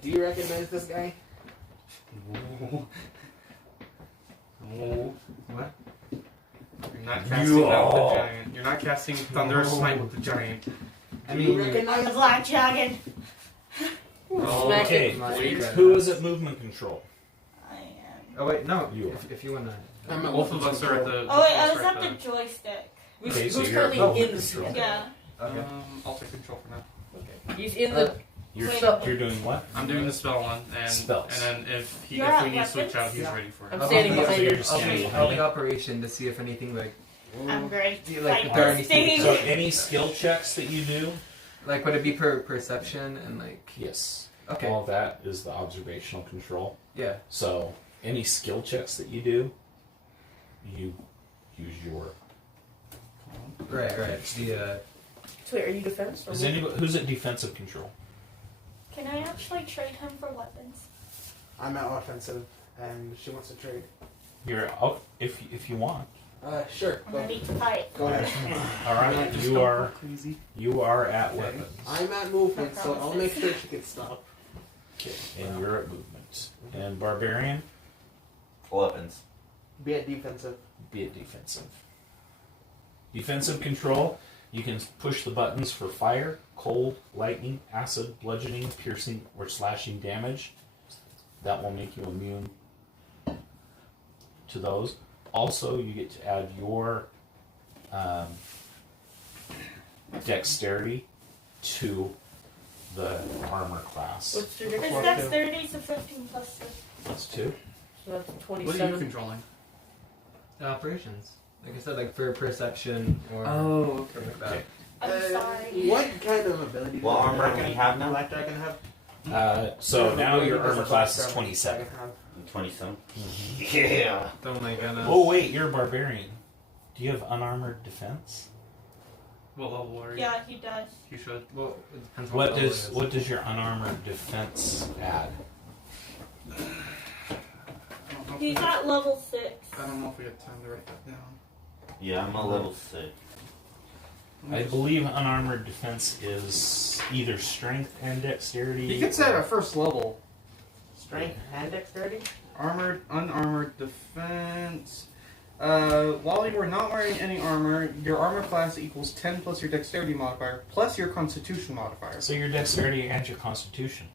Do you recognize this guy? No. What? You're not casting out the giant. You're not casting Thunderous Smite with the giant. I Do you mean, I'm recognize the black dragon. Smack Okay, it. who is at movement control? I am. oh wait, no. You. If you wanna. I'm at Both of weapons us are at control. the. Oh wait, I both was of us at are the joystick. Who's, Okay, so who's you're- currently oh, in the control. suit? Yeah. Okay. I'll take control for now. Okay. He's in the. You're doing what? I'm doing the spell one, and Spells. and then if You're we at need to switch out, weapons? he's Yeah. ready for it. I'm standing I'll behind be- you're him. just I'll standing be, behind I'll be him. operation to see if anything I'm great. Do you like Fight if there are this anything- thing. So any skill checks that you do, like would it be perception and like yes. okay All of that is the observational control. yeah So any skill checks that you do, you use your. Right. The So wait, are you defense? Or Is what? anybody who's at defensive control? Can I actually trade him for weapons? I'm at offensive, and she wants to trade. You're if you want. Sure. I'm ready to fight. Go ahead. All right, you are at weapons. I'm at movement, so I'll make sure she can stop. Okay, and you're at movement. And barbarian, Weapons. Be at defensive. be it defensive. Defensive control. You can push the buttons for fire, cold, lightning, acid, bludgeoning, piercing, or slashing damage. That will make you immune to those. Also, you get to add your dexterity to the armor class. What's your His next dexterity is a 15 plus 6. Plus 2. So that's What are you 27. controlling? operations. Like I said, like for perception or Oh, something like that. I'm sorry. What kind of ability What does armor can you have now? Black Dragon have? So now your armor Black class is Dragon 27. have? 27. Yeah. Oh my goodness. Oh wait, you're a barbarian. Do you have unarmored defense? What level are you? Yeah, he does. You should. Well, it depends What level it does is. what does your unarmored defense add? I don't know if He's we- at level 6. I don't know if we have time to write that down. Yeah, I'm a level 6. I believe unarmored defense is either strength and dexterity. He gets that at first level. Strength and dexterity? Armored, unarmored defense. While you are not wearing any armor, your armor class equals 10 plus your dexterity modifier plus your constitution modifier. So your dexterity and your constitution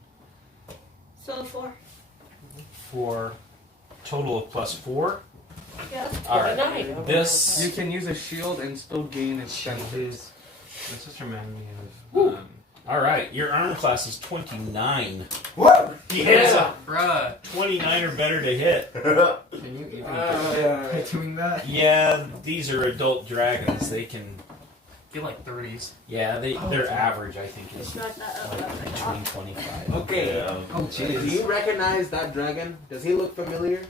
So 4. for total of plus 4. Yeah. All right. 29. This You can use a shield and still gain its benefits. Jeez. This just reminded me of. all right. Your armor class is 29. Yeah! Bruh. 29 or better to hit. Can you even by doing that? Yeah, these are adult dragons. They can. Get like 30s. Yeah, their average I think It's is not that up like at the between top. 25. Okay. Yeah. Oh Do jeez. you recognize that dragon? Does he look familiar?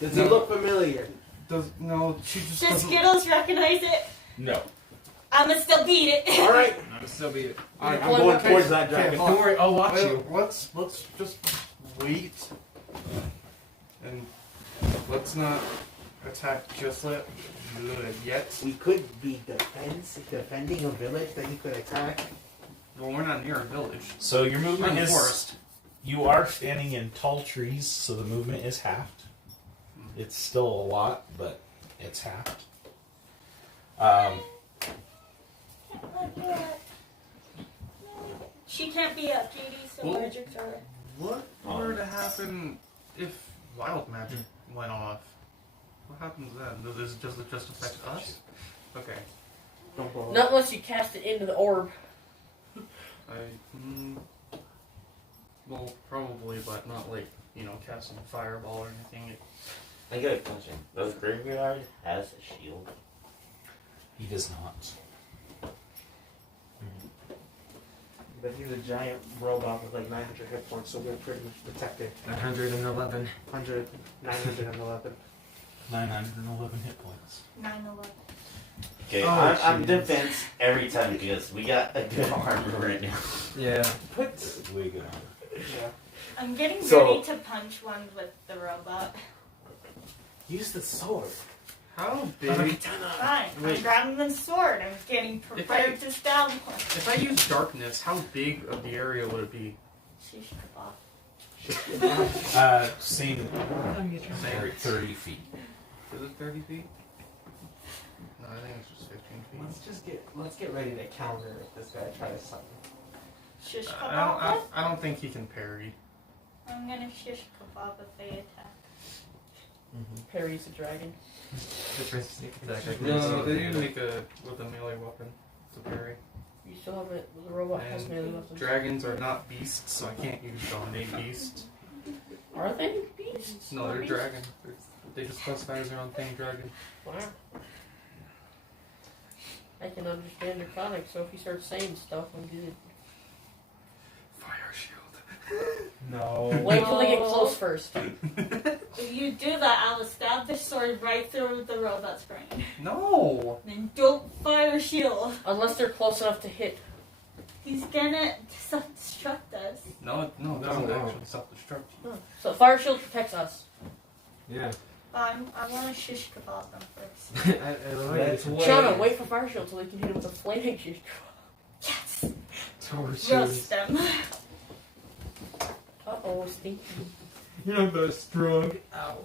Does he No. look familiar? No, she just Does doesn't. Skittles recognize it? No. I'ma still beat it. Alright. I'm still be it. I'm going towards that dragon. Don't worry, I'll watch Well, you. let's just wait and let's not attack just yet. We could be defending a village that he could attack. Well, we're not near a village. So your We're in movement the is. forest. You are standing in tall trees, so the movement is halved. It's still a lot, but it's halved. She can't be up, Judy, so Well- magics are. What were to happen if wild magic went off? What happens then? Does it just affect us? Okay. Don't blow Not unless you cast it into the orb. Well, probably, but not like, casting a fireball or anything. I got a question. Does Graveyard has a shield? He does not. But he's a giant robot with like 900 hit points, so we're pretty much protected. 111. 911. 911 hit points. 9/11. Okay, Oh, I'm jeez. defense every time because we got a good armor right now. Yeah. Put. Way good. Yeah. I'm getting So- ready to punch one with the robot. Use the sword. How big? Fine. I'm Wait. grabbing the sword. I'm getting prepared to stab one. If I use darkness, how big of the area would it be? Shish kebab. Same. Same. 30 feet. Is it 30 feet? No, I think it's just 15 feet. Let's get ready to counter if this guy tries something. Shish I kebab. don't, I don't think he can parry. I'm gonna shish kebab if they attack. Parry's a dragon. Different sneak attack. I can No, see they it. didn't make with a melee weapon to parry. You still have it. The robot has melee And weapons. dragons are not beasts, so I can't use dominate beast. Are they beasts? No, they're dragon. They just classify as their own thing, dragon. Wow. I can understand draconic, so if you start saying stuff, I'm good. Fire shield. No. Wait till they get No. close first. If you you do that, I'll stab the sword right through the robot's brain. No. Then don't fire shield. Unless they're close enough to hit. He's gonna self-destruct us. No, it doesn't No. actually self-destruct you. So fire shield protects us. Yeah. I want to shish kebab them first. I love That's it. what- Shauna, wait for fire shield so they can hit it with a flaming shield. Yes! Torches. Roast them. Uh-oh, stinky. You're not that strong. Ow.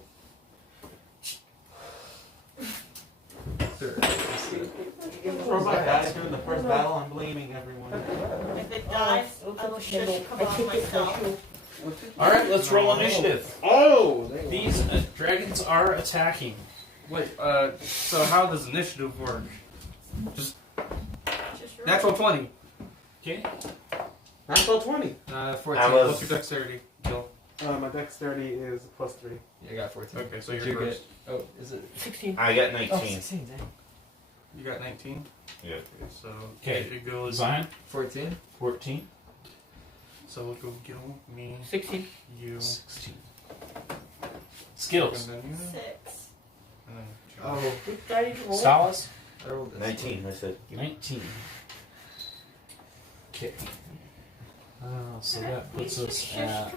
Robot died during the first battle. I'm blaming everyone. If it dies, I will shish kebab myself. All right, let's roll initiative. Oh! These dragons are attacking. Wait, so how does initiative work? Just Just roll. natural 20. Okay. Natural 20. 14. I was- What's your dexterity? Gil? My dexterity is +3. Yeah, I got 14. Okay, so What'd you're you first. get? Oh, is it? 16. I got Oh, 19. 16, dang. You got 19? Yeah. So Okay. it goes. Zion, 14. 14. So we'll go Gil, me, 16. you, 16. Skills. and then you, 6. and then Josh. Oh, Which die did you roll? Stalas, I rolled this. 19, I said. 19. Okay. So that puts us at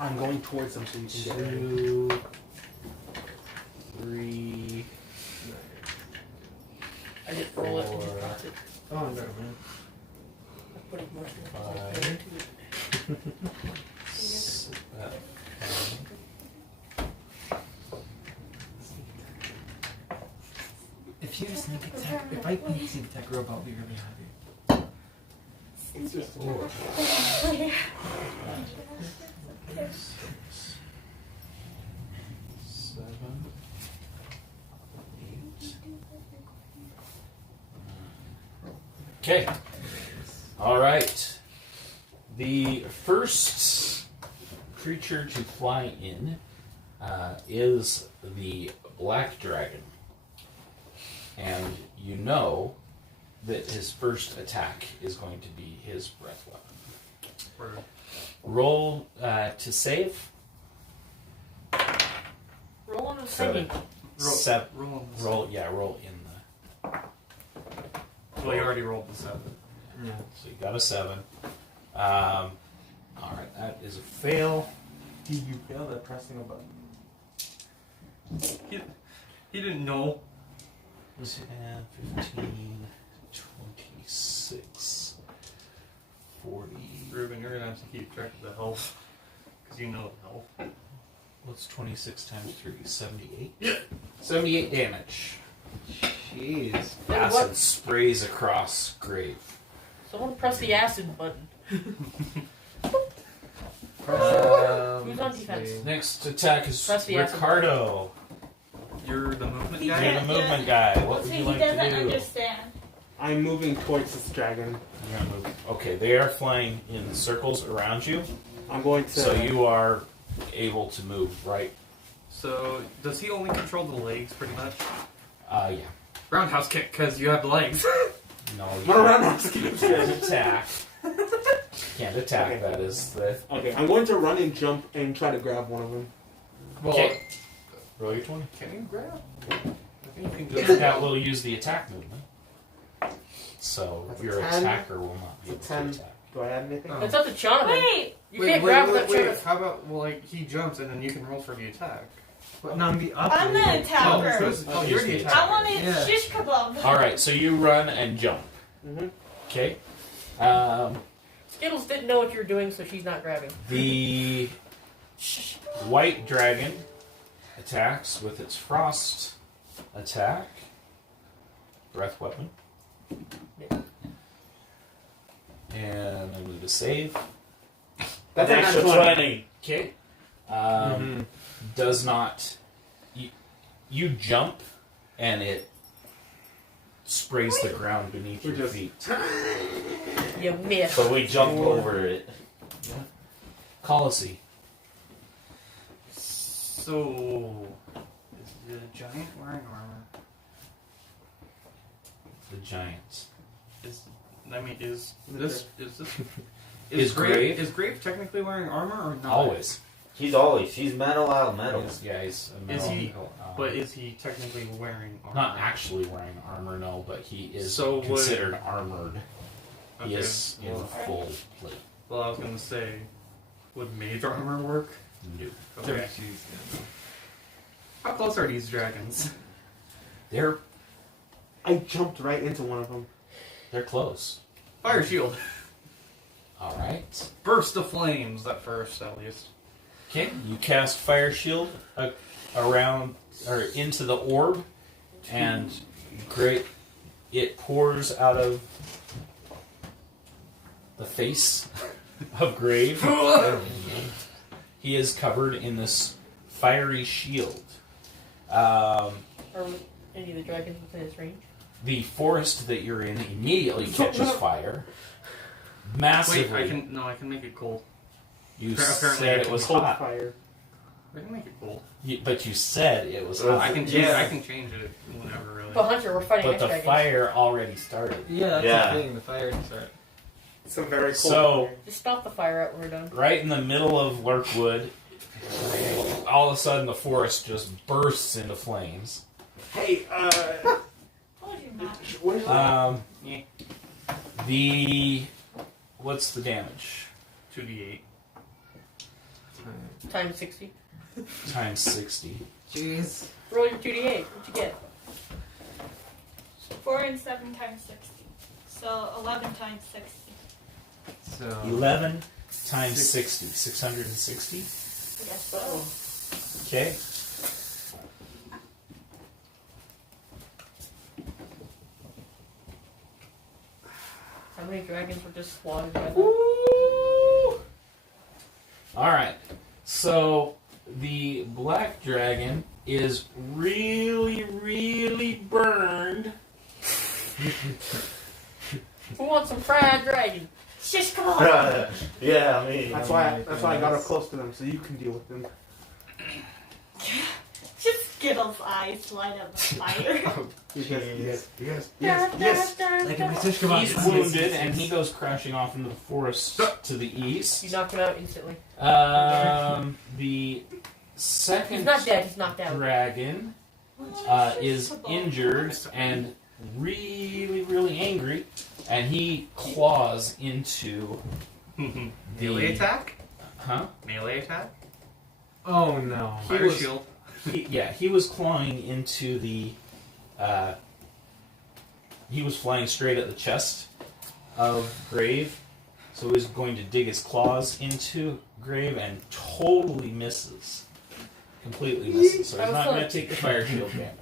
I'm going towards them so you can get it. 2, 3, I didn't roll it. I just Four. dropped it. Oh, never mind. I put it more Five. into it. 7. If you sneak attack, if I can sneak attack robot, I'll be really happy. It's just Six, 7, 8. Okay. All right. The first creature to fly in is the black dragon, and you know that his first attack is going to be his breath weapon. Word. Roll to save. Roll on the Seven. second. Roll. Roll in the. Well, you already rolled the 7. Yeah. So you got a 7. All right, that is a fail. you failed at pressing a button. He didn't know. 10, 15, 26, 40. Ruben, you're gonna have to keep track of the health. Because you know the health. What's 26 times 3? 78? Yeah. 78 damage. Jeez. Acid sprays across Grave. Someone press the acid button. Who's on let's defense? see. Next attack is Press the acid Ricardo. You're the movement He guy? You're the movement guy. What Well, would see, you he like to doesn't do? understand. I'm moving towards this dragon. You're gonna move. Okay, they are flying in circles around you, I'm going to. so you are able to move right. So, does he only control the legs pretty much? Yeah. Roundhouse kick, because you have the legs. No, I'm you gonna run off. can't attack. Can't attack. Okay. That is the. Okay, I'm going to run and jump and try to grab one of them. Well, Okay. Roll your 20. can you grab? I think you can just. That will use the attack movement. So That's a your 10. attacker will not be able It's a to 10. attack. Do I add anything? Oh. It's up to Jonathan. Wait! You can't grab without trying to. How about, well, like, he jumps and then you can roll for the attack? But no, I'm the I'm the attacker. Oh, you're the I attacker. want to Yeah. shish kebab. All right, so you run and jump. Mm-hmm. Okay. Skittles didn't know what you were doing, so she's not grabbing. The white dragon attacks with its frost attack. Breath weapon. And I need a save. That's An an extra actual 20. Okay. Mhm. Does not. You jump, and it sprays the ground beneath We your just- feet. You missed. So we jump over it. Colossi. So, is the giant wearing armor? The giant. Is this Is Grave- Is Grave technically wearing armor or not? Always. He's metal out of metal. He's a metal. Is he? But is he technically wearing armor? Not actually wearing armor, no, but he is So considered armored. He Okay. is in full plate. Well, I was gonna say, would mage armor work? No. Okay. How close are these dragons? I jumped right into one of them. They're close. Fire shield. All right. Burst of flames at first, at least. Okay, you cast fire shield around or into the orb, and great, it pours out of the face of Grave. He is covered in this fiery shield. Are any of the dragons within his range? The forest that you're in immediately catches fire. Massively. Wait, I can make it cool. You Apparently said I it can was Cold hot. fire. I can make it cool. But you said it was hot. I can change it whenever, really. But Hunter, we're fighting But ice the dragons. fire already started. Yeah, that's Yeah. the thing. The fire can start. It's a very cold So- fire. Just stop the fire out when we're done. Right in the middle of Lurkwood, all of a sudden the forest just bursts into flames. Hey, Told you not. what is that? What's the damage? 2d8. Times 60. Times 60. Jeez. Roll your 2d8. What'd you get? 4 and 7 times 60. So 11 times 60. So 11 times 60. 660. Yes, so. Okay. How many dragons were just slaughtered by that? Alright. So the black dragon is really, really burned. Who wants some fried dragon? Shush, come on. Yeah, I mean. That's why I got up close to them so you can deal with them. Just Skittles' eyes light up fire. Yes. like a British kebab. He's wounded and he goes crashing off into the forest to the east. You knocked him out instantly. The second He's not dead, he's knocked out. dragon is injured and really, really angry, and he claws into Melee attack? Huh? Melee attack? Oh no. Fire shield. He was clawing into the. He was flying straight at the chest of Grave, so he was going to dig his claws into Grave and totally misses. Completely misses. So he's not going to take the fire shield damage.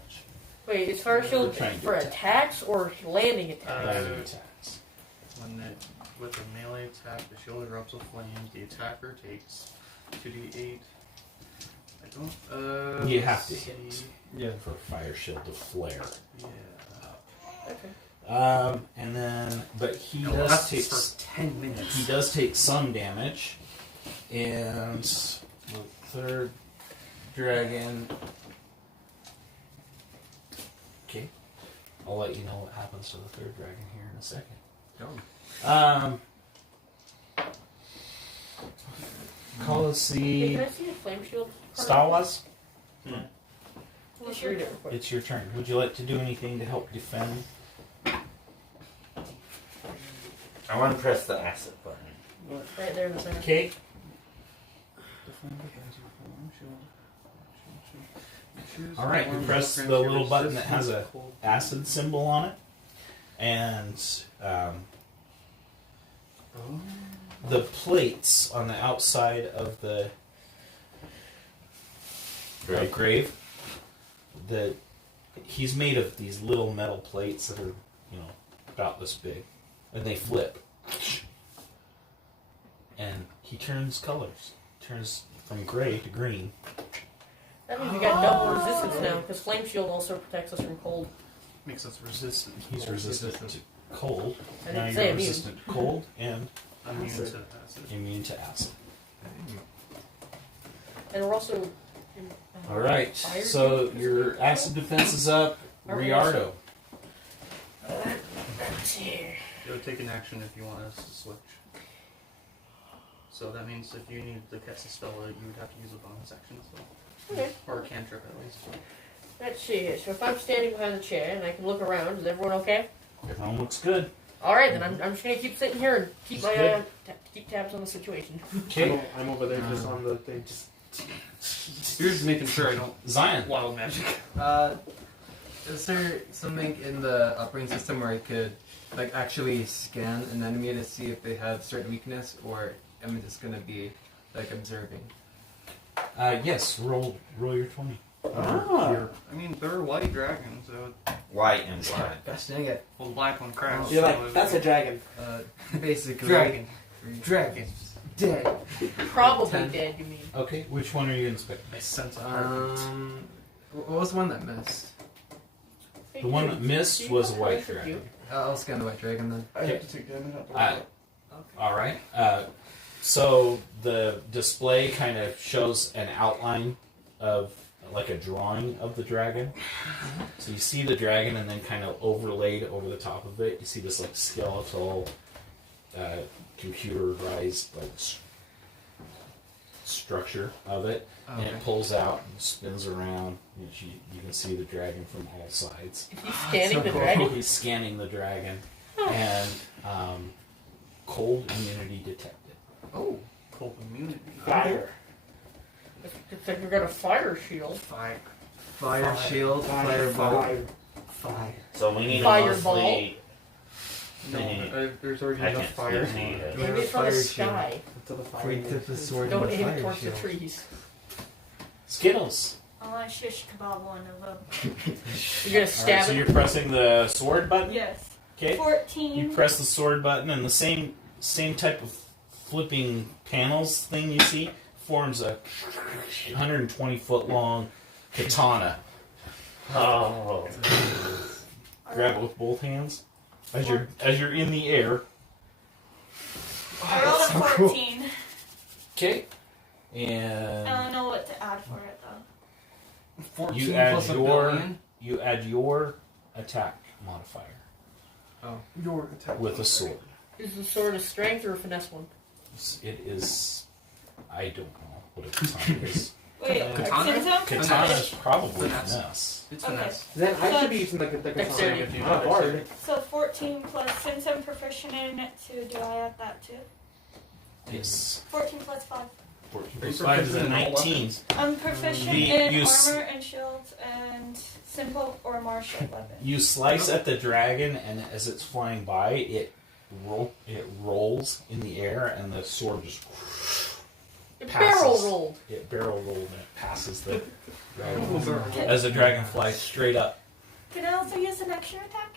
Wait, is fire shield We're trying to for attack. attacks or landing attacks? Landing attacks. With a melee attack, the shield erupts with flames. The attacker takes 2d8. I don't. You have to let's hit. see. Yeah. For fire shield to flare. Yeah. Okay. And then, but he No, does that's take. for 10 minutes. He does take some damage, and the third dragon. Okay, I'll let you know what happens to the third dragon here in a second. Call us Hey, can the I see the flame shield? Stawas. Let's read it real quick. It's your turn. Would you like to do anything to help defend? I want to press the acid button. Right there in the center. Okay. All right, you press the little button that has a acid symbol on it, and the plates on the outside of the grave. He's made of these little metal plates that are, about this big, and they flip, and he turns colors, turns from gray to green. That means we got double resistance now, because flame shield also protects us from cold. Makes us resistant. He's resistant to cold. I Now didn't you're say immune. resistant to cold and Immune to acid. immune to acid. And we're also... All right, fire so shield? your acid defense is up. Riardo. You'll take an action if you want us to switch. So that means if you needed to cast a spell, you would have to use a bonus action as well. Okay. Or a cantrip at least. Let's see here. So if I'm standing behind the chair and I can look around, is everyone okay? Everyone looks good. All right, then I'm just gonna keep sitting here and keep That's my good. keep tabs on the situation. Okay. I'm over there just on the thing. Just You're just making sure I don't Zion. wild magic. Is there something in the operating system where I could like actually scan an enemy to see if they have certain weakness, or am I just gonna be like observing? Yes, roll your 20. Ah. I mean, they're white dragons, so White and black. Gosh dang it. well, black one crashed. You're so like, that's a dragon. Basically. dragon. three- Dragon. Dead. Probably 10. dead, you mean? Okay, which one are you inspecting? I sense a heartbeat. What was the one that missed? The one that missed was a white dragon. I'll scan the white dragon then. I have to take damage out the Uh, Alright. So the display kind of shows an outline of like a drawing of the dragon. So you see the dragon, and then kind of overlaid over the top of it, you see this like skeletal, computerized like structure of it, and it pulls out and spins around. And you can see the dragon from all sides. Is he scanning the cool. dragon? He's scanning the dragon, and cold immunity detected. Oh. Cold immunity. fire. It's like we've got a fire shield. Fire. Fire shield, firebolt. Fire. So we need Fireball. to mostly. No, there's already I enough can't fire. see it. Do I have Maybe a it's on the fire sky. Until the fire. Free tip the sword Don't and the aim it fire towards shield. the trees. Skittles. I want to shish kebab one of them. You're gonna Alright, stab so it. you're pressing the sword button. Yes. Okay. 14. You press the sword button, and the same type of flipping panels thing you see forms a 120-foot long katana. Oh. Grab it with both hands as you're in the air. I rolled a 14. Okay. I And don't know what to add for it though. 14 you add plus a your billion? attack modifier Your attack. with a sword. Is the sword a strength or a finesse one? It is. I don't know what a katana is. Wait, Katana? Sinzo? Katana is probably Finesse. finesse. It's Okay. finesse. Then I should be using the Dexterity. Not hard. So 14 plus, since I'm proficient in it too, do I add that too? Yes. 14 plus 5. 14 Are you plus 5 is a proficient in all 19. I'm proficient The- in you armor and shields and simple or martial weapons. You slice at the dragon, and as it's flying by, it rolls in the air, and the sword just It passes. barrel rolled. It barrel rolled, and it passes the dragon as the dragon flies straight up. Can I also use an extra attack?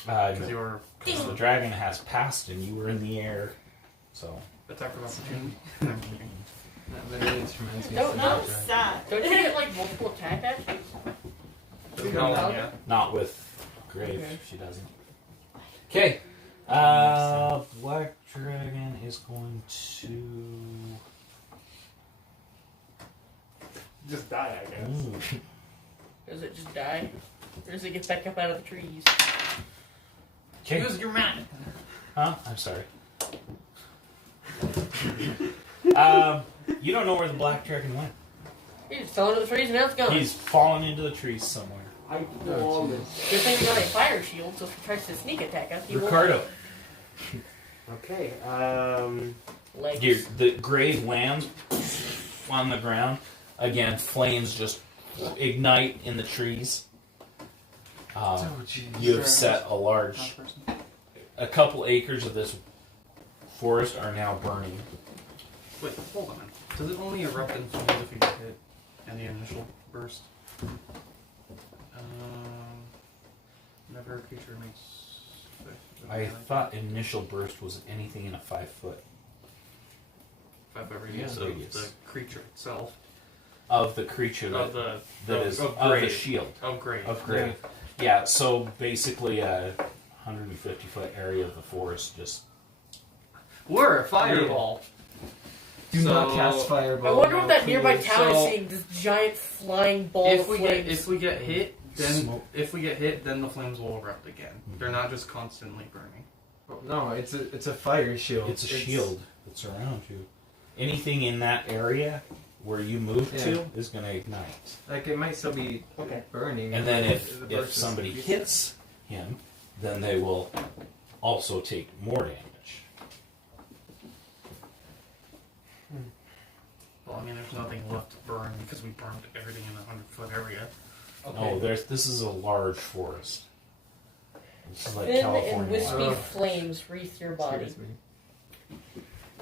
Because you're Because the dragon has passed, and you were in the air, so. attack of opportunity. That really just reminds me Don't of know. Star Trek. Sad. Don't you get like multiple attack actions? No, yeah. Not with Grave, Okay. she doesn't. Okay. Black Dragon is going to. Just die, I guess. Ooh. Does it just die? Or does it get back up out of the trees? Okay. Use your man. Huh? I'm sorry. You don't know where the Black Dragon went. He just fell into the trees and now it's gone. He's fallen into the trees somewhere. I know all this. Good thing we got a fire shield, so if he tries to sneak attack us, he Ricardo, Okay. Legs. the grave lands on the ground. Again, flames just ignite in the trees. You have set a couple acres of this forest are now burning. Wait, hold on. Does it only erupt in flames if you get hit in the initial burst? Never a creature makes. I thought initial burst was anything in a 5 foot If I've ever used radius. the creature itself. of the creature Of that the is of of the grave. shield Of grave. of grave. Yeah, so basically a 150 foot area of the forest just. We're a fireball. Do not cast fireball. I wonder what that please. nearby town So- is seeing. This giant flying ball of flames. If we get hit, then Smoke. the flames will erupt again. They're not just constantly burning. No, it's a fire shield. It's a shield. that's around you. Anything in that area where you move Yeah. to is going to ignite. Like it might still be Okay. burning. And then the if burst is- somebody hits him, then they will also take more damage. Well, I mean, there's nothing left to burn because we burned everything in a 100-foot area. No, this is a large forest. This is like Thin and California. wispy Ugh. flames wreath your body. Scares me.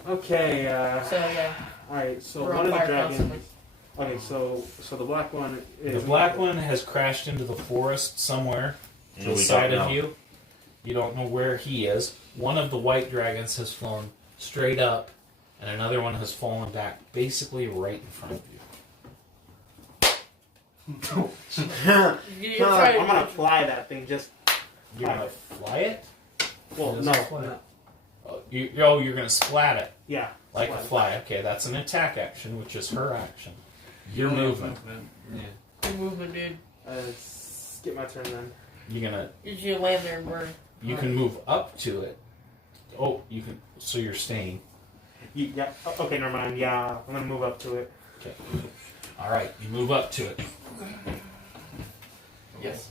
Okay. So yeah, All right. So we're one on of the fire dragons. constantly. Okay. So the black one is. The black one has crashed into the forest somewhere to And the we side don't of know. you. You don't know where he is. One of the white dragons has flown straight up, and another one has fallen back, basically right in front of you. You're I'm trying gonna to- fly that thing. Just. You're gonna fly it? Well, It no. doesn't fly. no. Oh, you're gonna splat it Yeah. like a Splat. fly. Okay, that's an attack action, which is her action. You're moving. Yeah. Good movement, dude. Skip my turn then. You're gonna. You land there and burn. You can move up to it. Oh, you can. So you're staying. Yeah. Okay. Never mind. Yeah. I'm gonna move up to it. Okay. All right. You move up to it. Yes.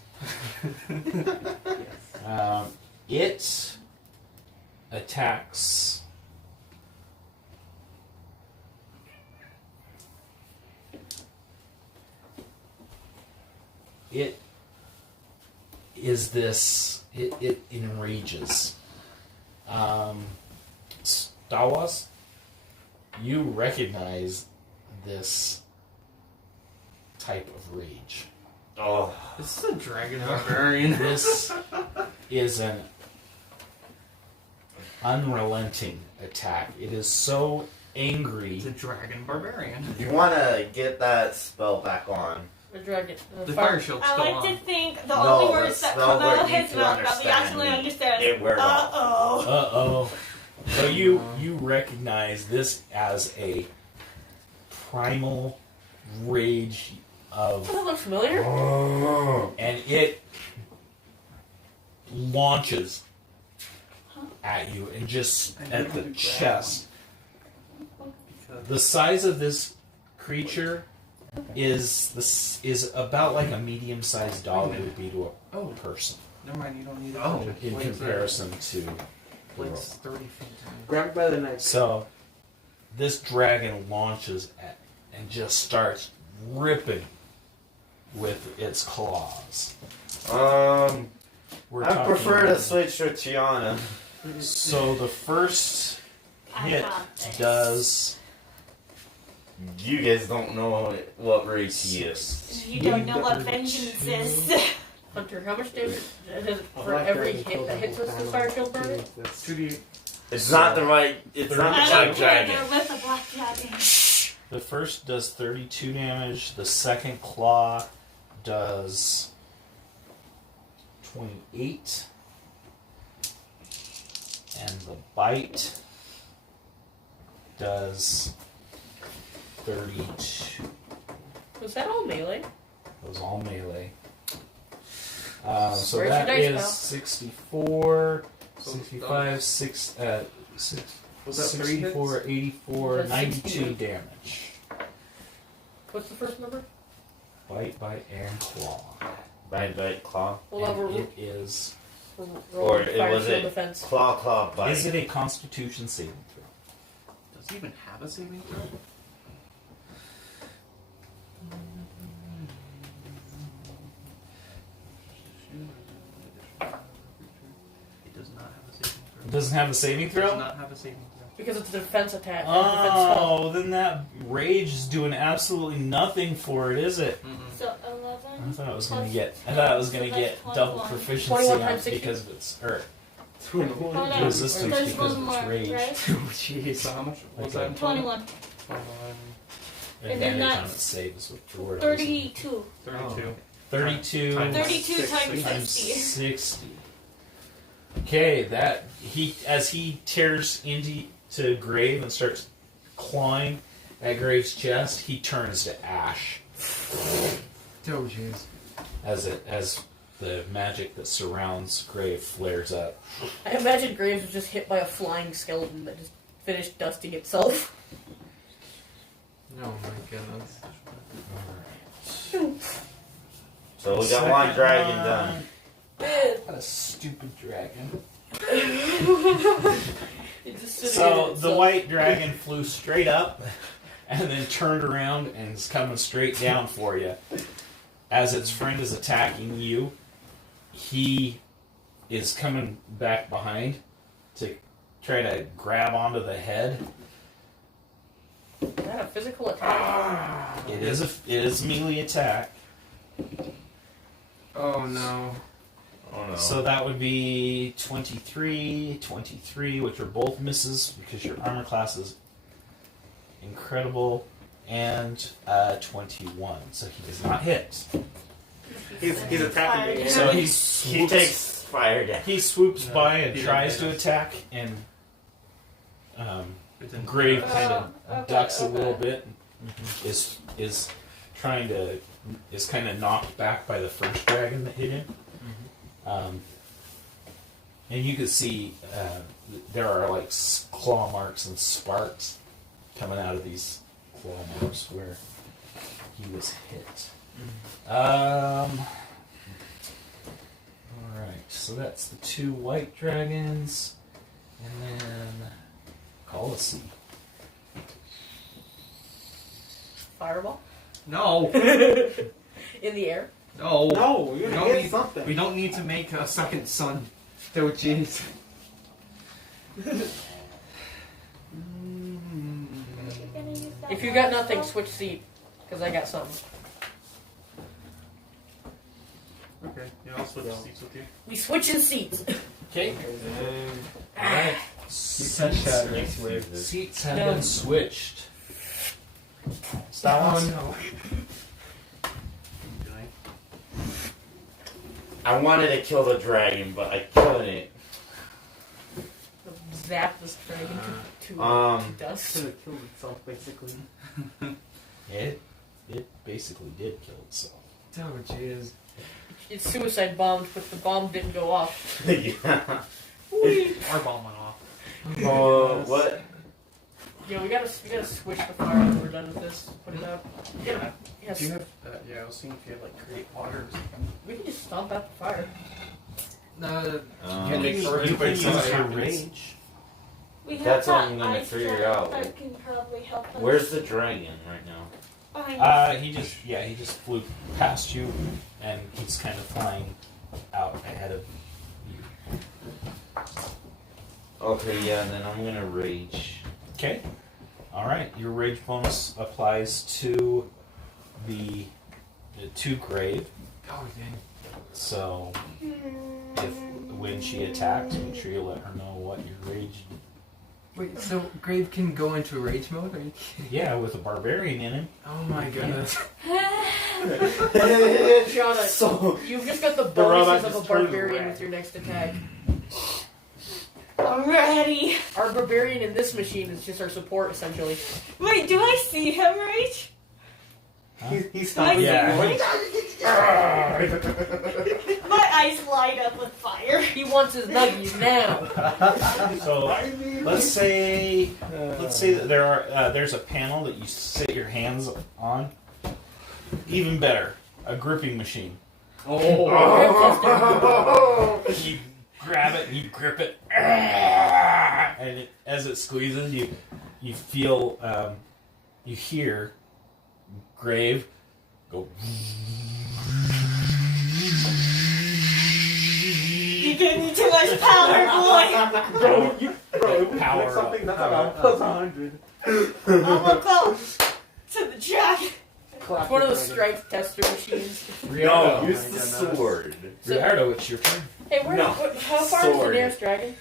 It attacks. It is this. It enrages. Stawas, you recognize this type of rage. Oh, This is a dragon barbarian. This is an unrelenting attack. It is so angry. It's a dragon barbarian. you want to get that spell back on. The dragon. The fire shield's I still like on. to think the No, only the words that spell come out of word his you mouth that we understand actually me. understand. It wears off. Uh-oh. Uh-oh. So you recognize this as a primal rage of, Does it look familiar? and it launches at you and just at the chest. The size of this creature is about like a medium-sized dog would be to a Oh, person never mind. You don't need it. Oh. in comparison to the Blade's world. 30 feet. Grab by the neck. So this dragon launches at and just starts ripping with its claws. We're I talking prefer to about- switch to Tiana. So the first I hit got this. does You guys don't know what race he is. You don't know what vengeance is. Hunter, how much damage does A for black every dragon hit killed that hits the us whole the panel. fire shield burn? That's- 2d. It's not the right. It's not I the don't black care. dragon. They're with a black dragon. the first does 32 damage. The second claw does 28, and the bite does 32. Was that all melee? It was all melee. So Where's that your dice, is pal? 64, So 65, 6, Was that 3 64, 84, That's 92 68. damage. What's the first number? Bite, and claw. Bite, claw. Hold on, And we're it is. Or rolling it fire was shield it defense. claw, bite. Is it a Constitution saving throw? Does he even have a saving throw? It does not have a saving throw. It doesn't have a saving It does throw? not have a saving throw. Because it's a defense attack. Defense spell. Oh, then that rage is doing absolutely nothing for it, is it? So I 11. thought it was gonna Plus- get. I thought it was gonna so get that's double 21. proficiency 21 on times it 60? because of its or Hold on. resistance There's because one of more, its rage. right? Jeez. So how much was Okay. that in total? 21. 21. And then Advantage on that's its saves with the word. 32. 32. 32 Times 32 times times 60. 60. Okay, that as he tears into Grave and starts clawing at Grave's chest, he turns to ash Oh jeez. as the magic that surrounds Grave flares up. I imagine Graves was just hit by a flying skeleton that just finish dusting itself. Oh my goodness. So we got one dragon done. What a stupid dragon. It's just sitting So in the white dragon flew straight up and then turned around and is coming straight down for you. As its friend is attacking you, he is coming back behind to try to grab onto the head. Is that a physical attack? It is a melee attack. Oh no. Oh no. So that would be 23, 23, which are both misses because your armor class is incredible, and 21. So he does not hit. He's attacking me. So he swoops, takes fire damage. he swoops by and he tries didn't to hit us. attack, and It didn't Grave hit us. kind of okay, ducks a okay. little bit. Is trying to is kind of knocked back by the first dragon that hit him. And you can see there are like claw marks and sparks coming out of these claw marks where he was hit. All right, so that's the 2 white dragons, and then Colossi. Fireball? No, In the air? no, No, you're We gonna don't hit need- something. We don't need to make a second sun. Oh jeez. If you got nothing, switch seat. Because I got something. Okay, yeah, I'll switch seats with you. We switching seats. Okay. Alright. Seats have No. been switched. Stop. no. I wanted to kill the dragon, but I couldn't. Zap this dragon to dust. Should have killed itself, basically. It basically did kill itself. Oh jeez. It's suicide bombed, but the bomb didn't go off. Yeah. Our bomb went off. Oh, what? Yeah, we gotta switch the fire when we're done with this. Put it up. Yeah. Yes. Do you have? Yeah, I was seeing if you had like create water or something. We can just stomp out the fire. No, You can use your rage. We have That's what that I'm gonna ice figure giant out. That can probably help us. Where's the dragon right now? He just flew past you, and he's kind of flying out ahead of you. Okay, yeah, then I'm gonna rage. Okay. All right. Your rage bonus applies to the to Grave. oh dang. So when she attacks, make sure you let her know what your rage. Wait, so Grave can go into rage mode? Are you kidding? Yeah, with a barbarian in him. Oh my goodness. Shauna, So you've just got the robot bonuses of a just turns barbarian red. with your next attack. I'm ready. Our barbarian in this machine is just our support, essentially. Wait, do I see him rage? He's Do I stopping. Yeah. see him? My eyes light up with fire. He wants his nuggies now. So let's say that there's a panel that you sit your hands on. Even better, a gripping machine. You grab it, you grip it, and as it squeezes, you feel, you hear Grave go. You gave me too much power, boy. Bro, Power something up. that's about plus 100. I'm gonna go to the dragon. It's one of those strength tester machines. no, Riardo, use the sword. Riardo, it's your turn. Hey, No. how far is the Sword. nearest dragon?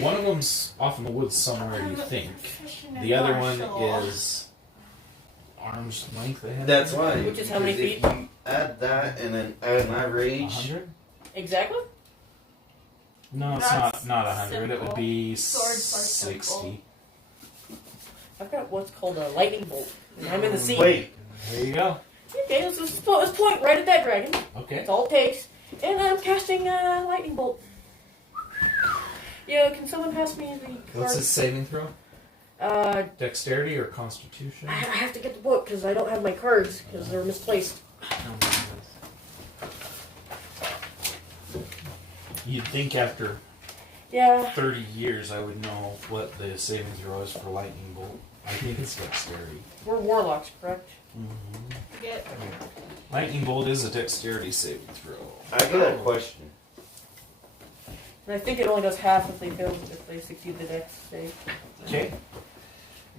One of them's off in the woods somewhere, you think. The other one is arm's length ahead. That's why. Which is how many because feet? If you add that and then add my rage. 100? Exactly? No, it's That's not 100. It would be Swords are 60. simple. I've got what's called a lightning bolt. And I'm in the sea. Wait, There you go. Okay, let's point right at that dragon. Okay. That's all it takes. And I'm casting a lightning bolt. Yeah, can someone pass me the card? What's his saving throw? Dexterity or Constitution? I have to get the book because I don't have my cards because they're misplaced. You'd think after Yeah. 30 years I would know what the saving throw is for lightning bolt. I think it's Dexterity. We're warlocks, correct? Mm-hmm. Get Lightning bolt is a Dexterity saving throw. I got a question. And I think it only does half if they succeed the dex save. Okay.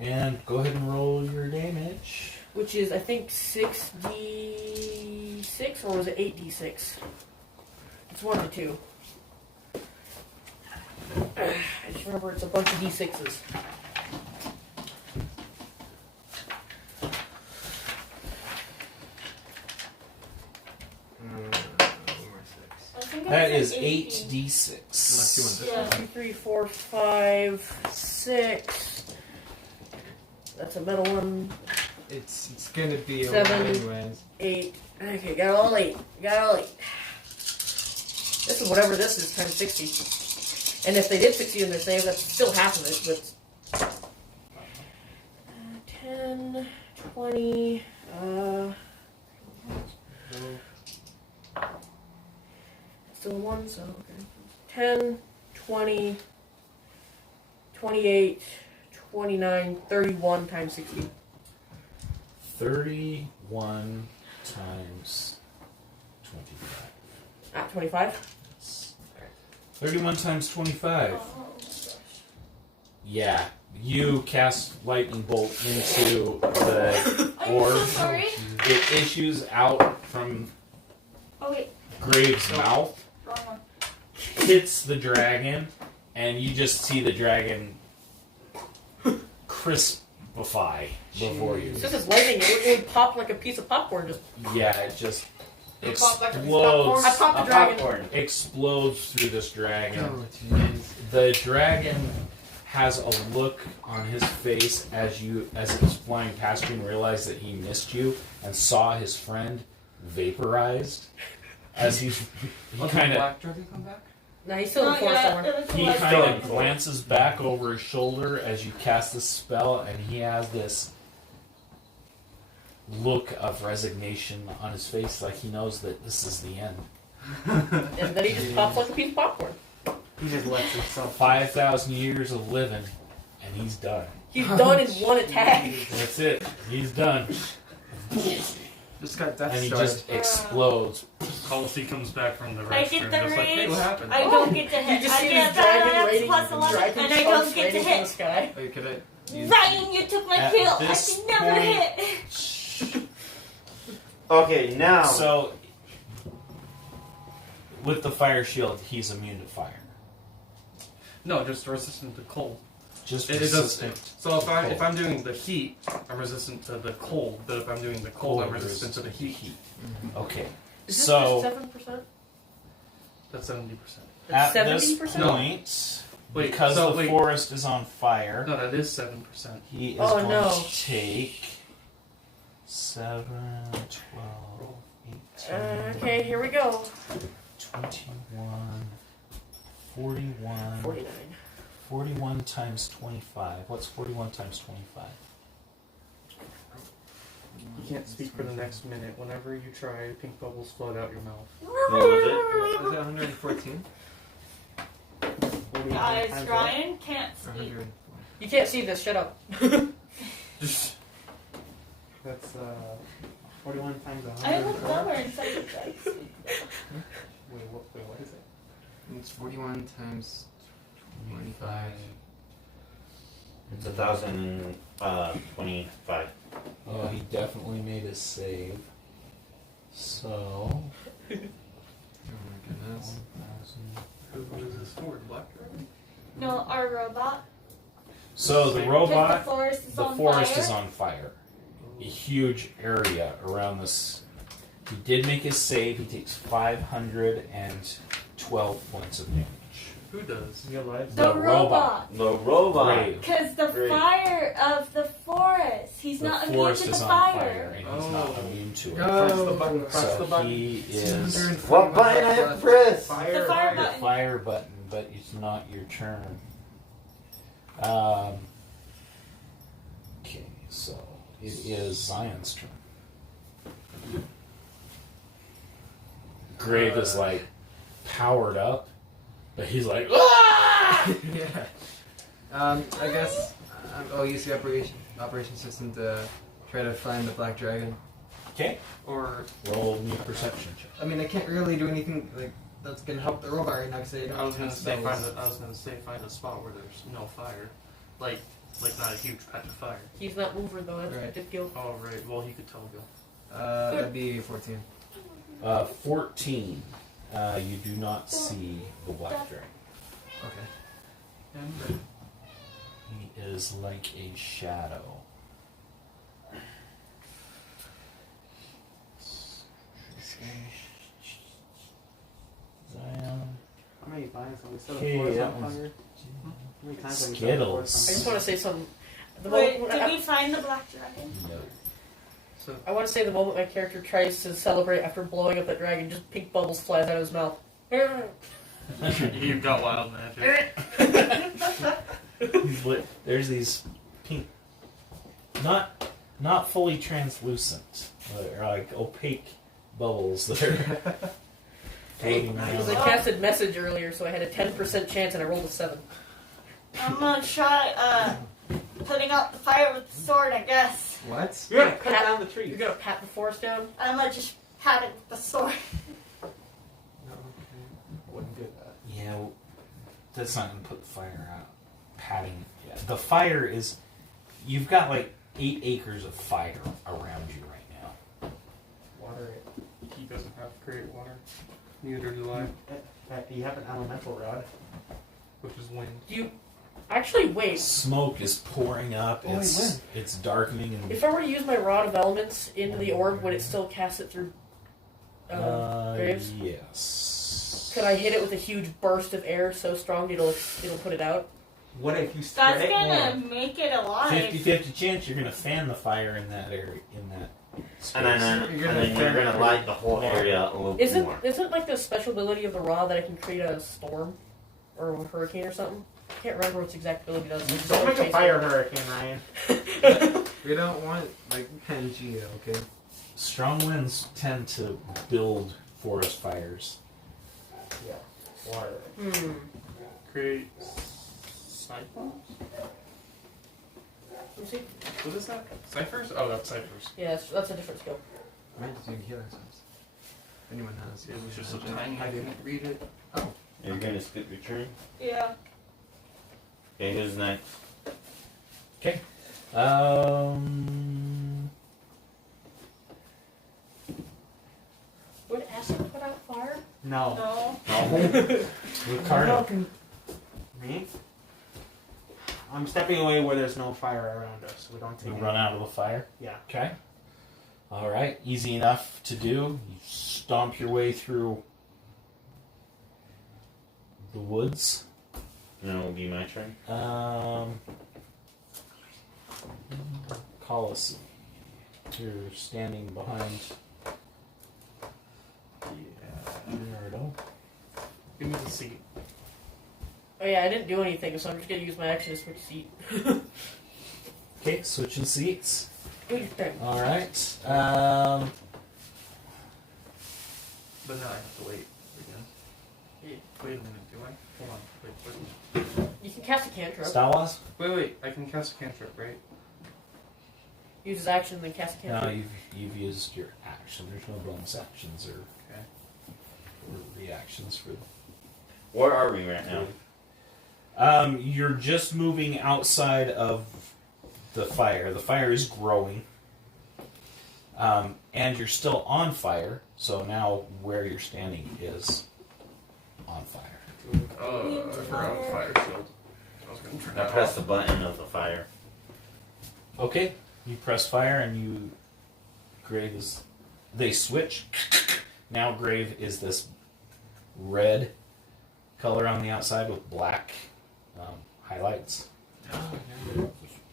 And go ahead and roll your damage. Which is, I think, 6d6, or was it 8d6? It's one of the two. I just remember it's a bunch of d6s. I think That it's is an 8d6. Yeah. 2, 3, 4, 5, 6. That's a metal one. It's gonna be a 7. lot anyways. 8. Okay, got all 8. Got all 8. This is whatever this is times 60. And if they did succeed in their save, that's still half of it. But 10, 20. Still a 1, so okay. 10, 20, 28, 29, 31 times 60. 31 times 25. 25? 31 times 25. Yeah. You cast lightning bolt into the I'm so orb. sorry. It issues out from Oh wait, Graves' mouth, wrong one. hits the dragon, and you just see the dragon crispify before you. Since it's lightning, it would pop like a piece of popcorn. Just Yeah, it just pop like a piece of popcorn. explodes. I popped the dragon. Popcorn. Explodes through this dragon. Oh, jeez. The dragon has a look on his face as it was flying past you and realized that he missed you and saw his friend vaporized as he kind of Black Dragon come back? No, he's still in the forest somewhere. he kind of glances back over his shoulder as you cast the spell, and he has this look of resignation on his face, like he knows that this is the end. And then he just pops like a piece of popcorn. He just lets himself. 5,000 years of living, and he's done. He's done in one attack. That's it. He's done. Just got Death And he Star. just explodes. Halsey comes back from the I get restroom the just like, hey, what rage. happened? I don't get to You hit. just I see get this dragon that rating, plus 11, dragon and I don't chunks get to rating from the hit. sky. Wait, could I use Ryan, you took my At kill. I this can never point- hit. Okay, now. So, with the fire shield, he's immune to fire. No, just resistant to cold. Just It does. resistant. So if cold. I'm doing the heat, I'm resistant to the cold. But if I'm doing the cold, I'm Cold resistant to the heat. Okay. Is this So, just 7%? That's 70%. at That's this 70%? point, Wait, because so the wait. forest is on fire, No, that is 7%. he is Oh, going no. to take 7, 12, 18, Okay, here we go. 21, 41. 49. 41 times 25. What's 41 times 25? You can't speak for the next minute. Whenever you try, pink bubbles float out your mouth. What was Is it 114? Guys, Ryan can't speak. 100. You can't see this, shut up. Just That's 41 times 100. I looked over and said you guys speak. Wait, what is it? It's 41 times 25. It's 1,025. Oh, he definitely made his save. So, Oh my goodness. 1,000. what is this for? Black Dragon? No, our robot. So the Because robot, the forest is the on forest fire. is on fire. A huge area around this. He did make his save. He takes 512 points of damage. Who does? You alive? The robot. The robot. Brave. Because the Great. fire of the forest. He's The not immune forest to is the on fire. fire, and he's not Oh. immune to it. Press the button. Press the So button. he is What button I have to press? The fire the button. fire button, but it's not your turn. So it is Zion's turn. Grave is like powered up, but he's like, ah! Yeah. I guess I'll use the operation system to try to find the black dragon. Okay. Or Roll me a perception check. I mean, I can't really do anything like that's gonna help the robot right now because I don't I was have gonna say spells. find a spot where there's no fire, like not a huge patch of fire. He's not mover though. That's Right. a difficult. Oh right, well he could tell Bill. That'd be 14. 14. You do not see the black dragon. Okay. And He is like a shadow. Zion. How many times have we set Okay, a forest that on one's- fire? How many times have we set a Skittles. forest I just want to say something. The Wait, moment, did we find the black dragon? No. so I want to say the moment my character tries to celebrate after blowing up that dragon, just pink bubbles flies out of his mouth. you've got wild magic. There's these pink, not fully translucent, but like opaque bubbles that are floating Because I around. casted message earlier, so I had a 10% chance and I rolled a 7. I'm gonna try putting out the fire with the sword, I guess. What? You're gonna cut Pat- down the You're trees. gonna pat the forest down? I'm gonna just pat it with the sword. No, okay. Wouldn't do that. Yeah, that's not gonna put the fire out. Patting. Yeah. The fire is. You've got like 8 acres of fire around you right now. Water it. He doesn't have great water. Neither do I, You have an elemental rod. which is wind. You actually wait. Smoke is pouring up. Oh, It's darkening and. If I were to use my rod of elements into the orb, would it still cast it through graves? Yes. Could I hit it with a huge burst of air so strong it'll put it out? What if you spread That's it gonna more? make it alive. 50-50 chance you're gonna fan the fire in that area, in that space. And then you're gonna light the whole area a little more. Isn't like the special ability of the rod that I can create a storm or a hurricane or something? I can't remember what its exact ability does. It's Don't make a chase fire it. hurricane, Ryan. We don't want like Pangea, okay? Strong winds tend to build forest fires. Yeah. Water. Create ciphers? Let me see. What is that? Ciphers? Oh, that's ciphers. Yeah, that's a different skill. I might just do healing sense. If anyone has. It was just so tiny I I didn't read it. You're gonna skip your turn? Yeah. Okay, who's next? Okay. Would acid put out fire? No. No. Ricardo. Me? I'm stepping away where there's no fire around us. We don't take You any- run out of the fire. Yeah. Okay. All right. Easy enough to do. You stomp your way through the woods. Then it'll be my turn. Colosseum. You're standing behind Leonardo. Give me the seat. Oh yeah, I didn't do anything, so I'm just gonna use my action to switch seat. Okay, switching seats. Do your thing. All right. But now I have to wait again. Hey, wait a minute, do I? Hold on. Wait. You can cast a cantrip. Stawas? Wait. I can cast a cantrip, right? Use his action, then cast a No, cantrip. you've used your action. There's no bonus actions or reactions for. Where are we right now? You're just moving outside of the fire. The fire is growing. And you're still on fire, so now where you're standing is on fire. I forgot the fire shield. I was gonna turn I that pressed off. the button of the fire. Okay, you press fire and you. Grave is. They switch. Now Grave is this red color on the outside with black highlights.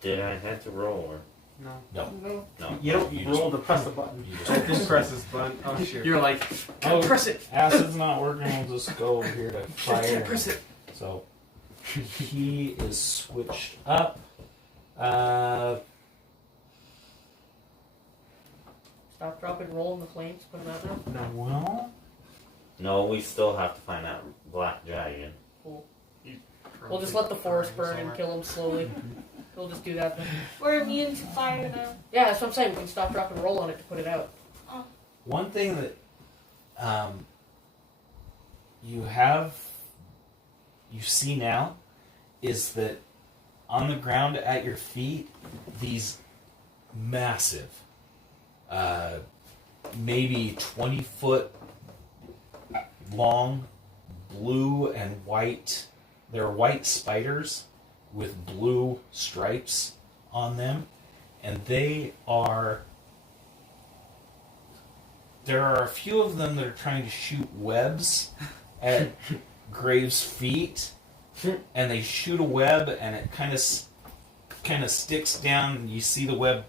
Did I have to roll or No. No. no? You don't You roll just- to press the button. You I just press this button. Oh shit. You're like, Oh, press it. Acid's not working. We'll just go over here to fire. Press it. So he is switched up. Stop, drop, and roll in the flames. Put them out now. No. Well, No, we still have to find that black dragon. Cool. We'll just let the forest burn and kill him slowly. We'll just do that then. We're immune to fire now. Yeah, that's what I'm saying. We can stop, drop, and roll on it to put it out. one thing that you see now is that on the ground at your feet, these massive, maybe 20-foot long, blue and white, they're white spiders with blue stripes on them, and there are a few of them that are trying to shoot webs at Graves' feet, and they shoot a web, and it kind of sticks down, and you see the web,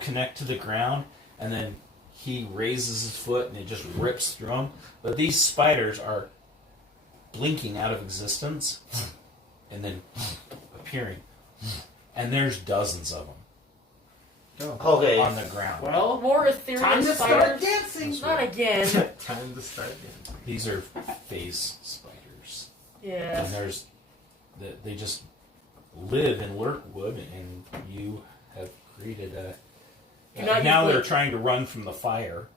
connect to the ground, and then he raises his foot, and it just rips through him. But these spiders are blinking out of existence, and then appearing, and there's dozens of them Okay. on the ground. Well, More ethereal time to start spiders. dancing. Not again. Time to start dancing. These are phase spiders. Yeah. And they just live in Lurkwood, and you have created a. Now they're trying to run from the fire,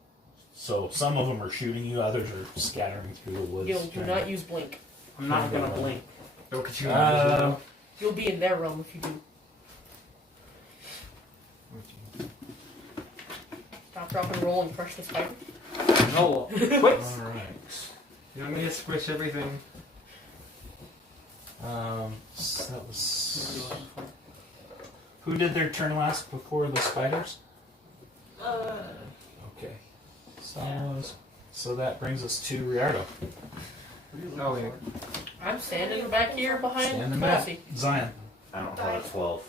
so some of them are shooting you, others are scattering through the woods. You'll do not use blink. I'm not gonna blink. Look at you. You'll be in their realm if you do. Stop, drop, and roll and crush the spider. No. Quit. Alright. You want me to squish everything? So that was. Who did their turn last before the spiders? Okay. So that brings us to Riardo. Oh, wait. I'm standing back here behind Stand back. Kelsey. Zion. I don't have a 12.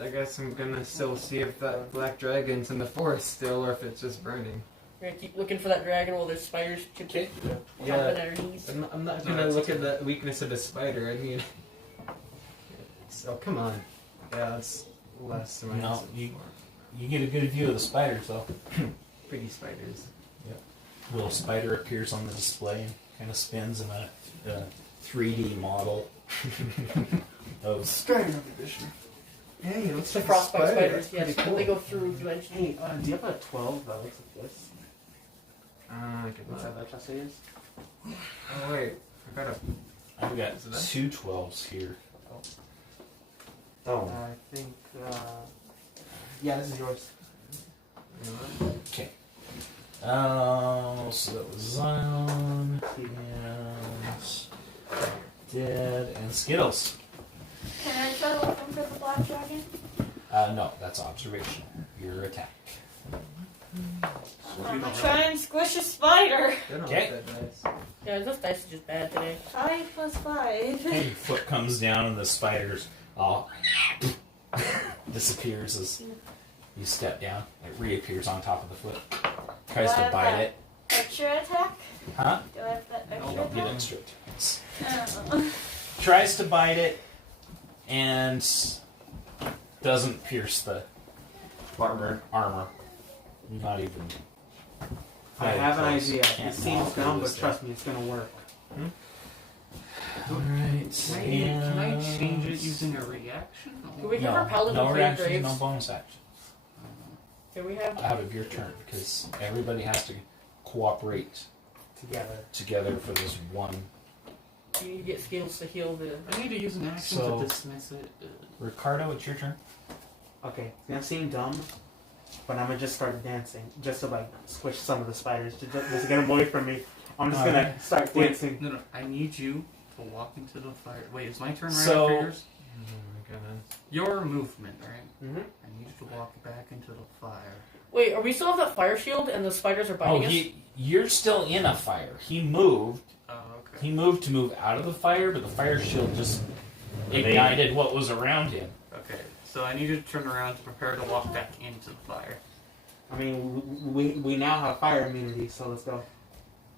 I guess I'm gonna still see if that black dragon's in the forest still, or if it's just burning. We're gonna keep looking for that dragon while there's spiders jumping Yeah. at our knees. I'm not gonna look at the weakness of the spider. I mean, so come on. Yeah, it's less. Than No, you get a good view of the spiders, though. pretty spiders. Little spider appears on the display and kind of spins in a 3D model of. Starting of edition. Hey, it looks The like a frostbite spider. spiders, That's yes. pretty cool. They go through dimensions. Hey, do you have a 12 that looks like this? I could What's not. that chassis is? Oh wait, I got a. I've got Is it that? 2 12s here. Oh. I think, yeah, this is yours. Okay. So that was Zion and Dead and Skittles. Can I try looking for the black dragon? No, that's observation. Your attack. I'm gonna try and squish a spider. They don't Okay. like that dice. Yeah, this dice is just bad today. 5 + 5. And your foot comes down and the spider's all disappears as you step down. It reappears on top of the foot. Tries to bite it. Extra attack? Huh? Do I have that No, extra don't get attack? extra attacks. Oh. Tries to bite it and doesn't pierce the armor. Not even. I have an close. idea. Can't It seems walk through dumb, but this trust me, it's gonna work. Alright. Can I change it using a reaction? Can we have our paladin no play reaction, graves? no bonus action. Can we have? Out of your turn, because everybody has to cooperate Together. for this one. You need to get skills to heal the. I need to use an action So- to dismiss it. Ricardo, it's your turn. Okay, it's gonna seem dumb, but I'm gonna just start dancing, just to squish some of the spiders, just to get them away from me. I'm just gonna start dancing. No, I need you to walk into the fire. Wait, is my turn right So- after yours? Oh my goodness. Your movement, right? Mm-hmm. I need you to walk back into the fire. Wait, are we still have that fire shield and the spiders are biting us? You're still in a fire. He moved. Oh, okay. He moved to move out of the fire, but the fire shield just ignited what was around him. Okay, so I need you to turn around to prepare to walk back into the fire. I mean, we now have fire immunity, so let's go.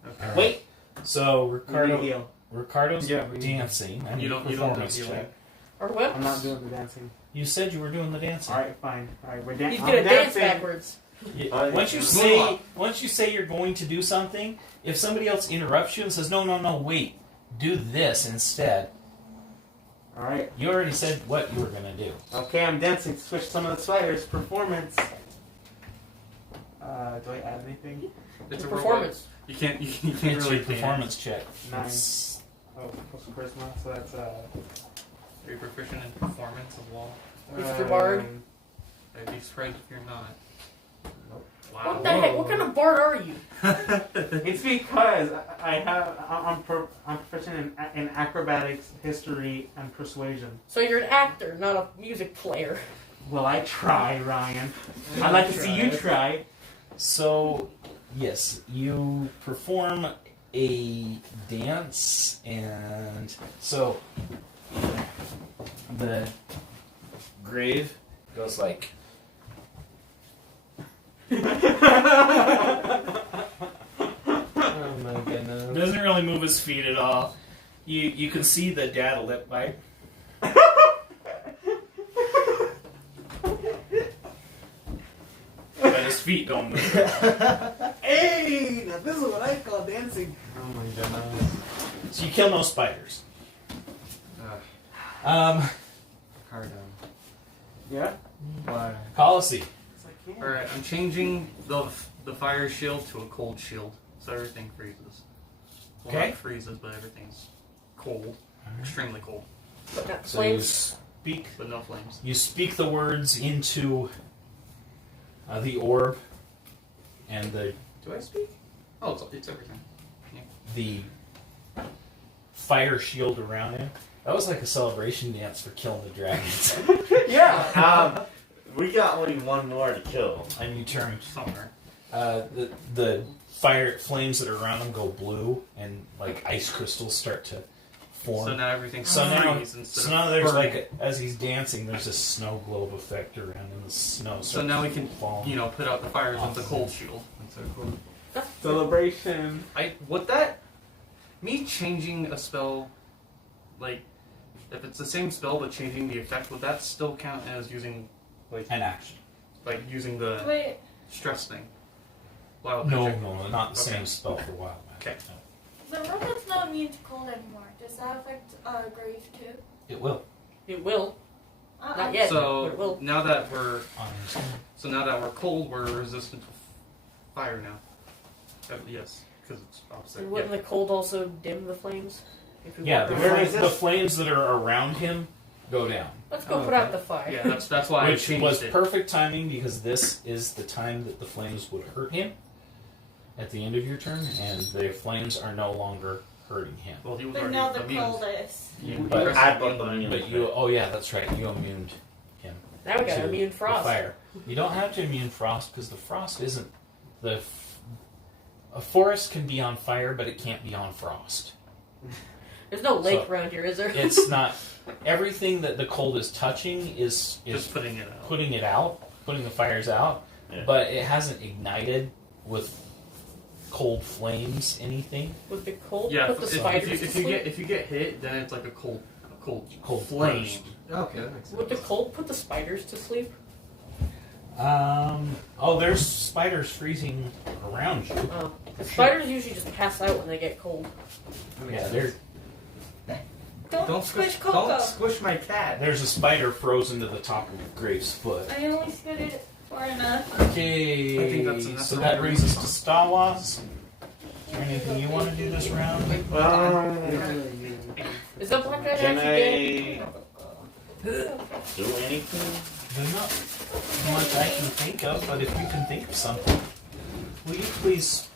Okay. Wait. So We need to Ricardo's Yeah, we- dancing. I need You a don't do performance healing. check. Or whips? I'm not doing the dancing. You said you were doing the dancing. Alright, fine. Alright, we're dancing. He's gonna dance backwards. Once you say you're going to do something, if somebody else interrupts you and says, no, wait, do this instead. Alright. You already said what you were going to do. Okay, I'm dancing. Switch some of the spiders. Performance. Do I add anything? It's a performance. You can't It's really your performance check. 9. It's- Oh, plus charisma, so that's Are you proficient in performance of law? Mr. Bard. I'd be surprised if you're not. Wow. What the heck? What kind of bard are you? It's because I'm proficient in acrobatics, history, and persuasion. So you're an actor, not a music player. Well, I try, Ryan. I'd like to see you try. So, yes, you perform a dance, and so the grave goes like. Oh my goodness. Doesn't really move his feet at all. You can see the dad lip bite. But his feet don't move. Hey, now this is what I call dancing. Oh my goodness. So you kill no spiders. Hard on. Yeah? Why? Policy. Alright, I'm changing the fire shield to a cold shield, so everything freezes. Well, Okay. not freezes, but everything's cold. Extremely cold. But not So you flames. speak. But no flames. You speak the words into the orb, and Do I speak? Oh, it's everything. the fire shield around him. That was like a celebration dance for killing the dragons. Yeah. We got only one more to kill. And you turn. Somewhere. The fire flames that are around him go blue, and like ice crystals start to form. So now everything's So now, freeze instead so of now there's burning. like as he's dancing, there's a snow globe effect around him. The snow. So now we can, fall. put out the fires with the cold shield instead of cold. Celebration. Me changing a spell, like, if it's the same spell but changing the effect, would that still count as using, like, an action. using the Wait, stress thing? Wow. No, not the Okay. same spell for wild magic. Okay. the robot's not immune to cold anymore. Does that affect Grave too? It will. It will. Uh-uh. Not yet, but So it will. now that we're Honestly. cold, we're resistant to fire now. Yes, because it's opposite. And wouldn't the cold also dim the flames? If we Yeah, walk the, around? flames, the flames that are around him go down. Let's go Oh, put okay. out the fire. Yeah, that's why I Which changed was it. perfect timing because this is the time that the flames would hurt him at the end of your turn, and the flames are no longer hurting him. Well, he was But already now the immune. coldest. But- I bought the onion. But you, oh yeah, that's right, you immuned him Now we got to immune the frost. fire. You don't have to immune frost because the frost isn't a forest can be on fire, but it can't be on frost. There's no lake So- around here, is there? It's not everything that the cold is touching is Just putting it out. putting it out, putting the fires out, Yeah. but it hasn't ignited with cold flames anything. With the cold, Yeah, put the spiders to sleep. if you get hit, then it's like a cold Cold flame. burst. Okay, that makes sense. Would the cold put the spiders to sleep? There's spiders freezing around you. Oh. For sure. Spiders usually just pass out when they get cold. That makes Yeah, sense. Don't squish Coco. Don't squish my cat. there's a spider frozen to the top of Grave's foot. I only squished it far enough. Okay, I think that's enough. so that brings us to Stawas. Is there anything you want to do this round? Is that black guy Can actually dead? I do anything? There's not much I can think of, but if you can think of something, will you please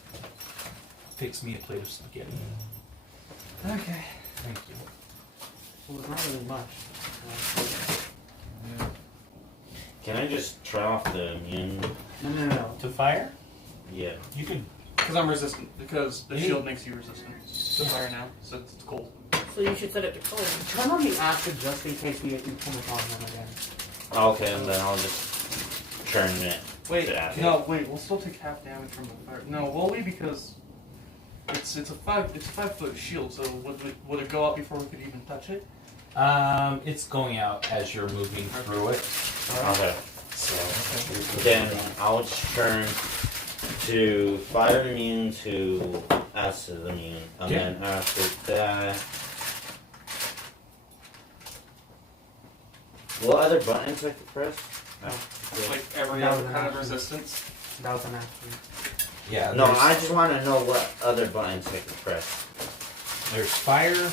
fix me a plate of spaghetti? Okay. Thank you. Well, it's not really much. Can I just try off the immune? No. To fire? Yeah. You can. Because I'm resistant. Because the Yeah. shield makes you resistant to fire now, so it's cold. So you should set it to cold. Turn on the acid just in case we come upon him again. Okay, and then I'll just turn it. Wait, to acid. we'll still take half damage from the fire. No, will we? Because it's a 5-foot shield, so would it go up before we could even touch it? It's going out as you're moving through it. Okay. So then I'll turn to fire immune to acid immune, and Okay. then after that, what other buttons I could press? Like every That other was kind of an resistance. That was an action. Yeah. No, there's- I just want to know what other buttons I could press. There's fire,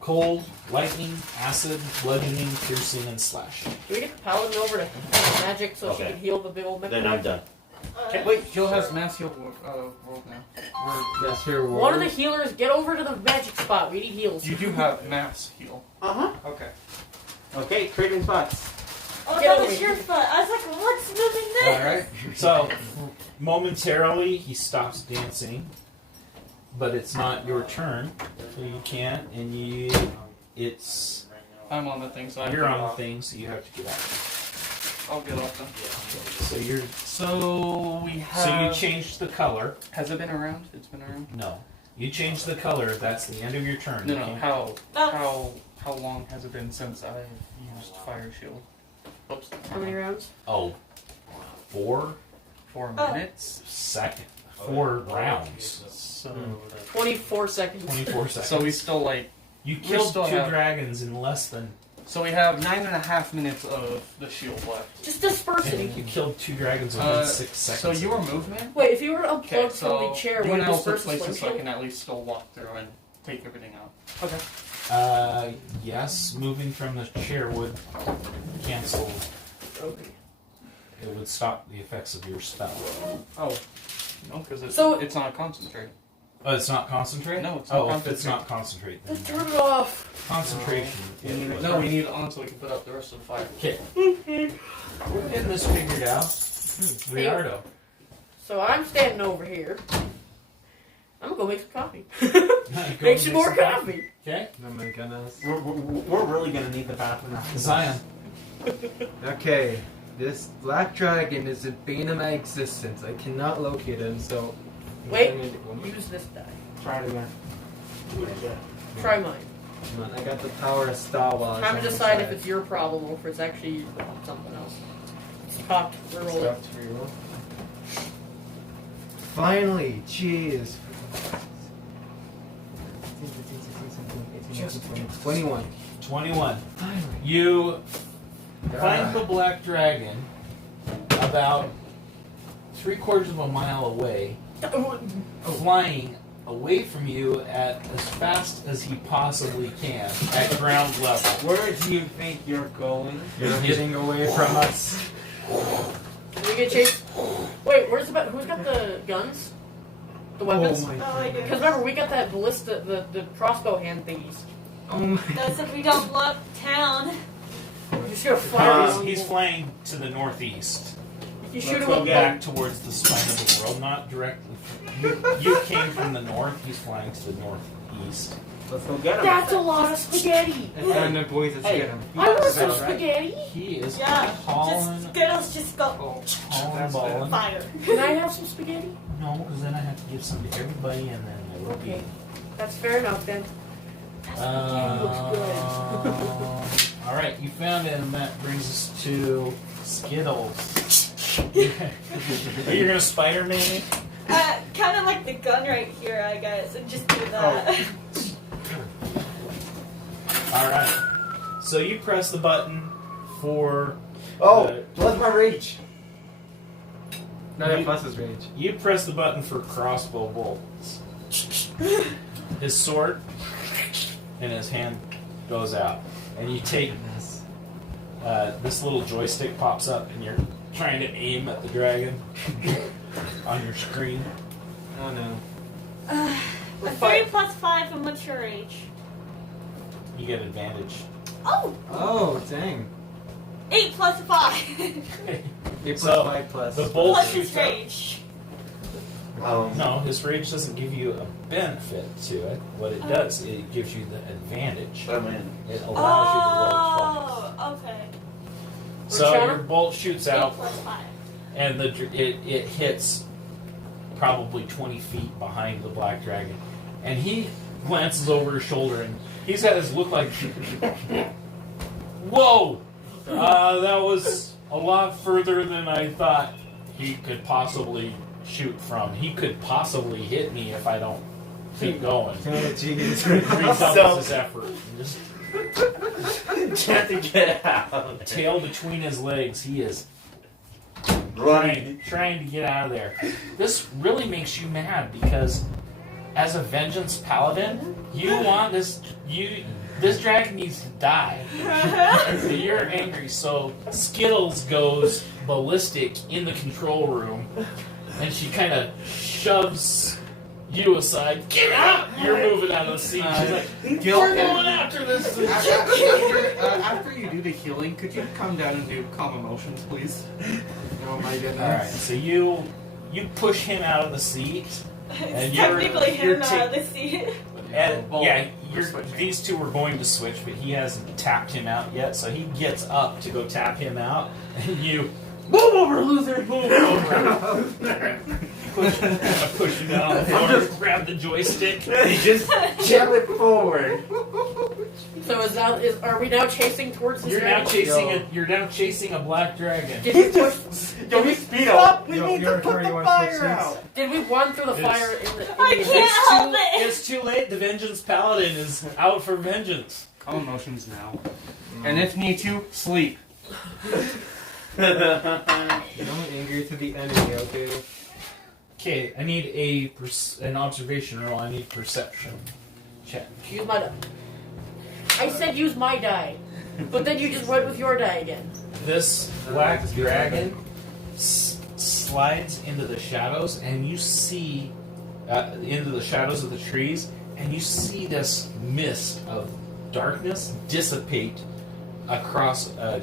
cold, lightning, acid, bludgeoning, piercing, and slashing. Can we get the paladin over to magic so she Okay. can heal the big old Then I'm done. Wait, Jill has mass heal rolled now. Yes, here. One of the healers, get over to the magic spot. We need heals. You do have mass heal. Uh-huh. Okay. Okay, trading spots. Oh, Get that over was here. your foot. I was like, what's moving this? Alright. So, momentarily, he stops dancing, but it's not your turn, so you can't, and it's, I'm on the thing, so I you're can on get the off. thing, so you have to get out. I'll get off then. So you're, So we have. so you changed the color. Has it been around? It's been around. No. You changed the color, that's the end of your turn. No, You no. can't- How long has it been since I've used fire shield? Oops. How many rounds? Oh, 4 4 Oh. minutes. second, 4 rounds, So. 24 seconds. 24 seconds. So we still like. You we killed still 2 have- dragons in less than. So we have 9.5 minutes of the shield left. Just disperse I it. think you killed 2 dragons within 6 seconds. So your movement. Wait, if you were unplugged Okay, from so the chair, you would and you I also disperse the places flame so I shield? can at least still walk through and take everything out. Okay. Yes, moving from the chair would cancel. Okay. It would stop the effects of your spell. Oh. No, because it's, So- it's not concentrate. Oh, it's not concentrate? No, it's not Oh, if concentrate. it's not concentrate, then Just turn it off. concentration. No, we need it on so we can put up the rest of the fire. Okay. We're getting this figured out. Riardo. So I'm standing over here. I'm gonna go make some coffee. Go Make some more coffee. Okay. Oh my goodness. We're really gonna need the bathroom after this. Zion. Okay, this black dragon is the bane of my existence. I cannot locate him, so. Wait. Use this die. Try it again. Try mine. Come on, I got the power of Star Wars. Time on to my decide side. if it's your problem or if it's actually something else. It's cocked. We're rolling. Stuff to reroll. Finally, jeez. 21. 21. Finally. You find the black dragon about 3/4 of a mile away, flying away from you at as fast as he possibly can at ground level. Where do you think you're going? You're getting away from us. Did we get chased? Wait, where's the who's got the guns? The weapons? Oh my Oh, I do. Because remember, we got that ballista, the crossbow hand thingies. Oh my. That's if we don't blow up town. You just gotta fire these He's people. flying to the northeast, You shoot Let's him go with back towards the spine of the world, not directly. You came from the north, he's flying to the northeast. Let's go get him. That's a lot of spaghetti. And the boys, let's Hey. get him. I want some Right. spaghetti. He is Yeah. hauling, Just girls just go hauling, balling. fire. Can I have some spaghetti? No, because then I have to give some to everybody, and then there will Okay, be. that's fair enough then. All right, you found it, and that brings us to Skittles. Are you gonna spider me? Kind of like the gun right here, I guess, and just do that. All right. So you press the button for. Oh, what's my reach? No, that plus his rage. You press the button for crossbow bolts. His sword and his hand goes out, and you take this little joystick pops up, and you're trying to aim at the dragon on your screen. Oh no. A 3 plus 5 and what's your age? You get advantage. Oh! Oh, dang. 8 plus 5. 8 plus So, 5 plus. the bolt Plus his shoots out. rage. No, his rage doesn't give you a benefit to it. What it does, it gives you the advantage. I mean, It allows you to roll twice. Oh, okay. So Which your bolt shoots 8 out, plus 5. and it hits probably 20 feet behind the black dragon. And he glances over his shoulder, and he's got his look like, whoa! That was a lot further than I thought he could possibly shoot from. He could possibly hit me if I don't keep going. Oh, jeez. Redoubles his effort. Just Trying to get out. tail between his legs. He is Running. trying to get out of there. This really makes you mad because as a vengeance paladin, you want this dragon needs to die. You're angry, so Skittles goes ballistic in the control room and she kind of shoves you aside. Get out! You're moving out of the seat. She's like, we're going after this. After you do the healing, could you come down and do calm emotions, please? Oh my goodness. Alright, so you push him out of the seat. And It's technically him out of the seat. And these two were going to switch, but he hasn't tapped him out yet, so he gets up to go tap him out, and you move over, loser, move over. Push him down on the floor, just grab the joystick. You just jab it forward. So are we now chasing towards this You're now dragon? chasing a black dragon. Did we push? Yo, we speed up. We Yo, need you're to put recording, the you wanna switch fire seats? out. Did we run through the It's- fire in the? I can't help it. It's too late. The Vengeance Paladin is out for vengeance. Calm emotions now. And if need to, sleep. Don't anger to the enemy, okay? Okay, I need an observation roll. I need perception check. Use my die. I said use my die, but then you just went with your die again. This black dragon slides into the shadows, and you see into the shadows of the trees, and you see this mist of darkness dissipate across an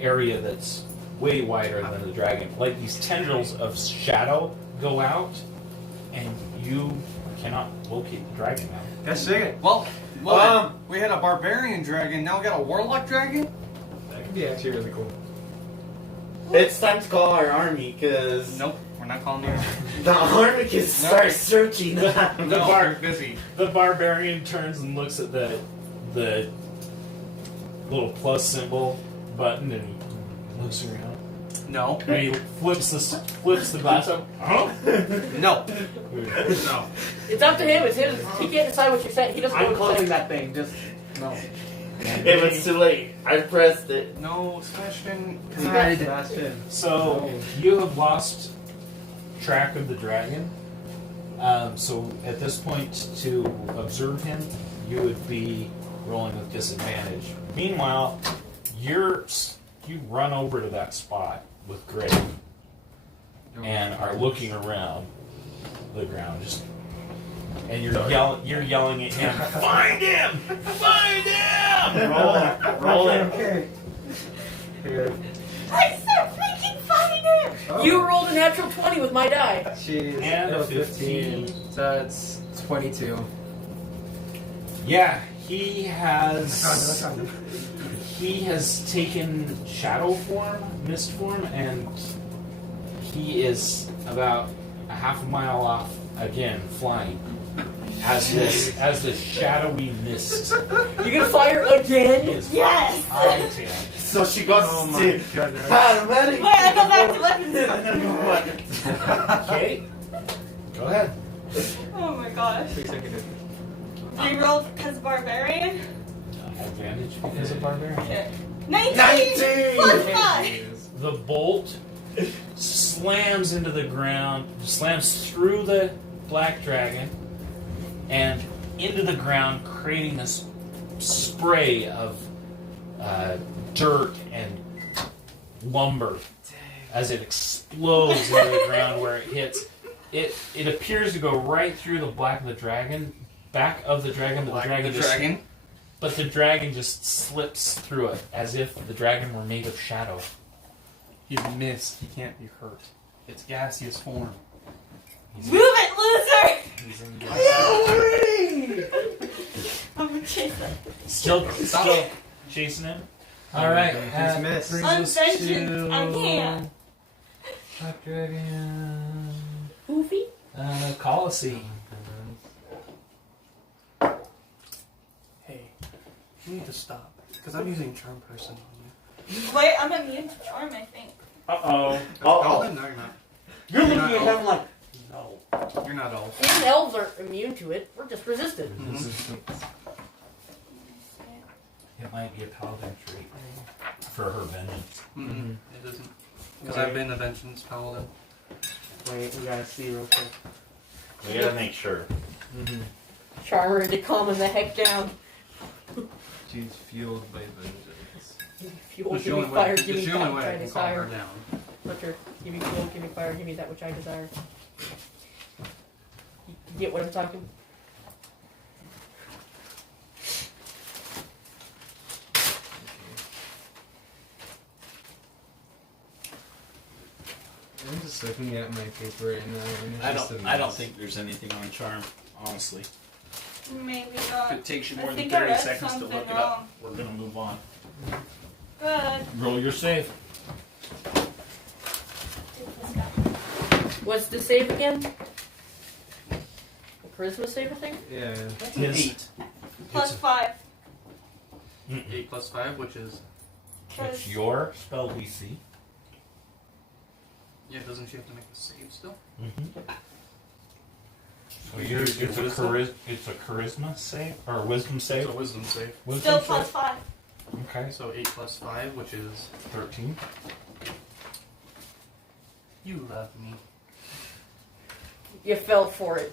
area that's way wider than the dragon. Like these tendrils of shadow go out, and you cannot locate the dragon now. That's sick. Well, we had a barbarian dragon, now we got a warlock dragon? That could be actually really cool. It's time to call our army, because Nope, we're not calling it. the army can start searching. No, we're busy. The barbarian turns and looks at the little plus symbol button, and he looks around. No. And he flips the glass up. Huh? No. No. It's up to him. It's his. He can't decide what you're saying. He doesn't know I'm what you're closing saying. that thing. Just no. If it's too late, I pressed it. No, Sebastian. Sebastian. So you have lost track of the dragon. So at this point, to observe him, you would be rolling with disadvantage. Meanwhile, you run over to that spot with Greg and are looking around the ground, and you're yelling at him. Find him! Find him! Roll it. Okay. Here. I said freaking find him! Oh. You rolled a natural 20 with my die. Jeez. And a 15. So that's 22. Yeah, he has taken shadow form, mist form, and he is about a half a mile off again, flying as this shadowy mist You gonna fire again? is Yes! out him. So she goes Oh my to goodness. paramedic. Wait, I go back to weapons. Okay, go ahead. Oh my gosh. 3 seconds. Reroll because barbarian. Advantage because of barbarian. Okay. 19! 19! Plus 5! The bolt slams into the ground, slams through the black dragon, and into the ground, creating this spray of dirt and lumber as it explodes into the ground where it hits. It appears to go right through the back of the dragon, but the dragon just slips through it as if the dragon were made of shadow. He's mist. He can't be hurt. It's gaseous form. Move it, loser! He's in I'm gonna chase him. Still chasing him. All right, He's missed. brings us Unvengeance, to I can't. Black Dragon. Goofy? Colosseum. Hey, you need to stop. Because I'm using charm person on you. Wait, I'm immune to charm, I think. Uh-oh. Paladin? No, you're not. You're You're looking not at him like, no. You're not elf. Even elves aren't immune to it. We're just resistant. Resistance. It might be a paladin trait for her vengeance. Mm-hmm. It isn't. Because I've been a vengeance paladin. Wait, we gotta see real quick. We gotta make sure. Mm-hmm. Charmer to calm the heck down. She's fueled by vengeance. Fuel, It's the give me only fire, way, give me it's the that only which way I I can calm her desire. down. Butcher, give me fuel, give me fire, give me that which I desire. You get what I'm talking? I'm just looking at my paper right now. And it's I just a don't mess. think there's anything on charm, honestly. Maybe If not. it takes you I more than think I 30 read seconds to something look it wrong. up, we're gonna move on. Good. Roll your save. What's the save again? A charisma save, I think? Yeah. That's His- 8. Plus 5. 8 plus 5, which is... It's your spell DC. Yeah, doesn't she have to make the save still? Mm-hmm. So Yours it's is a wisdom? it's a charisma save or a wisdom It's save. a wisdom save. Wisdom Still save? plus 5. Okay, So 8 plus 5, which is... 13. You love me. You fell for it.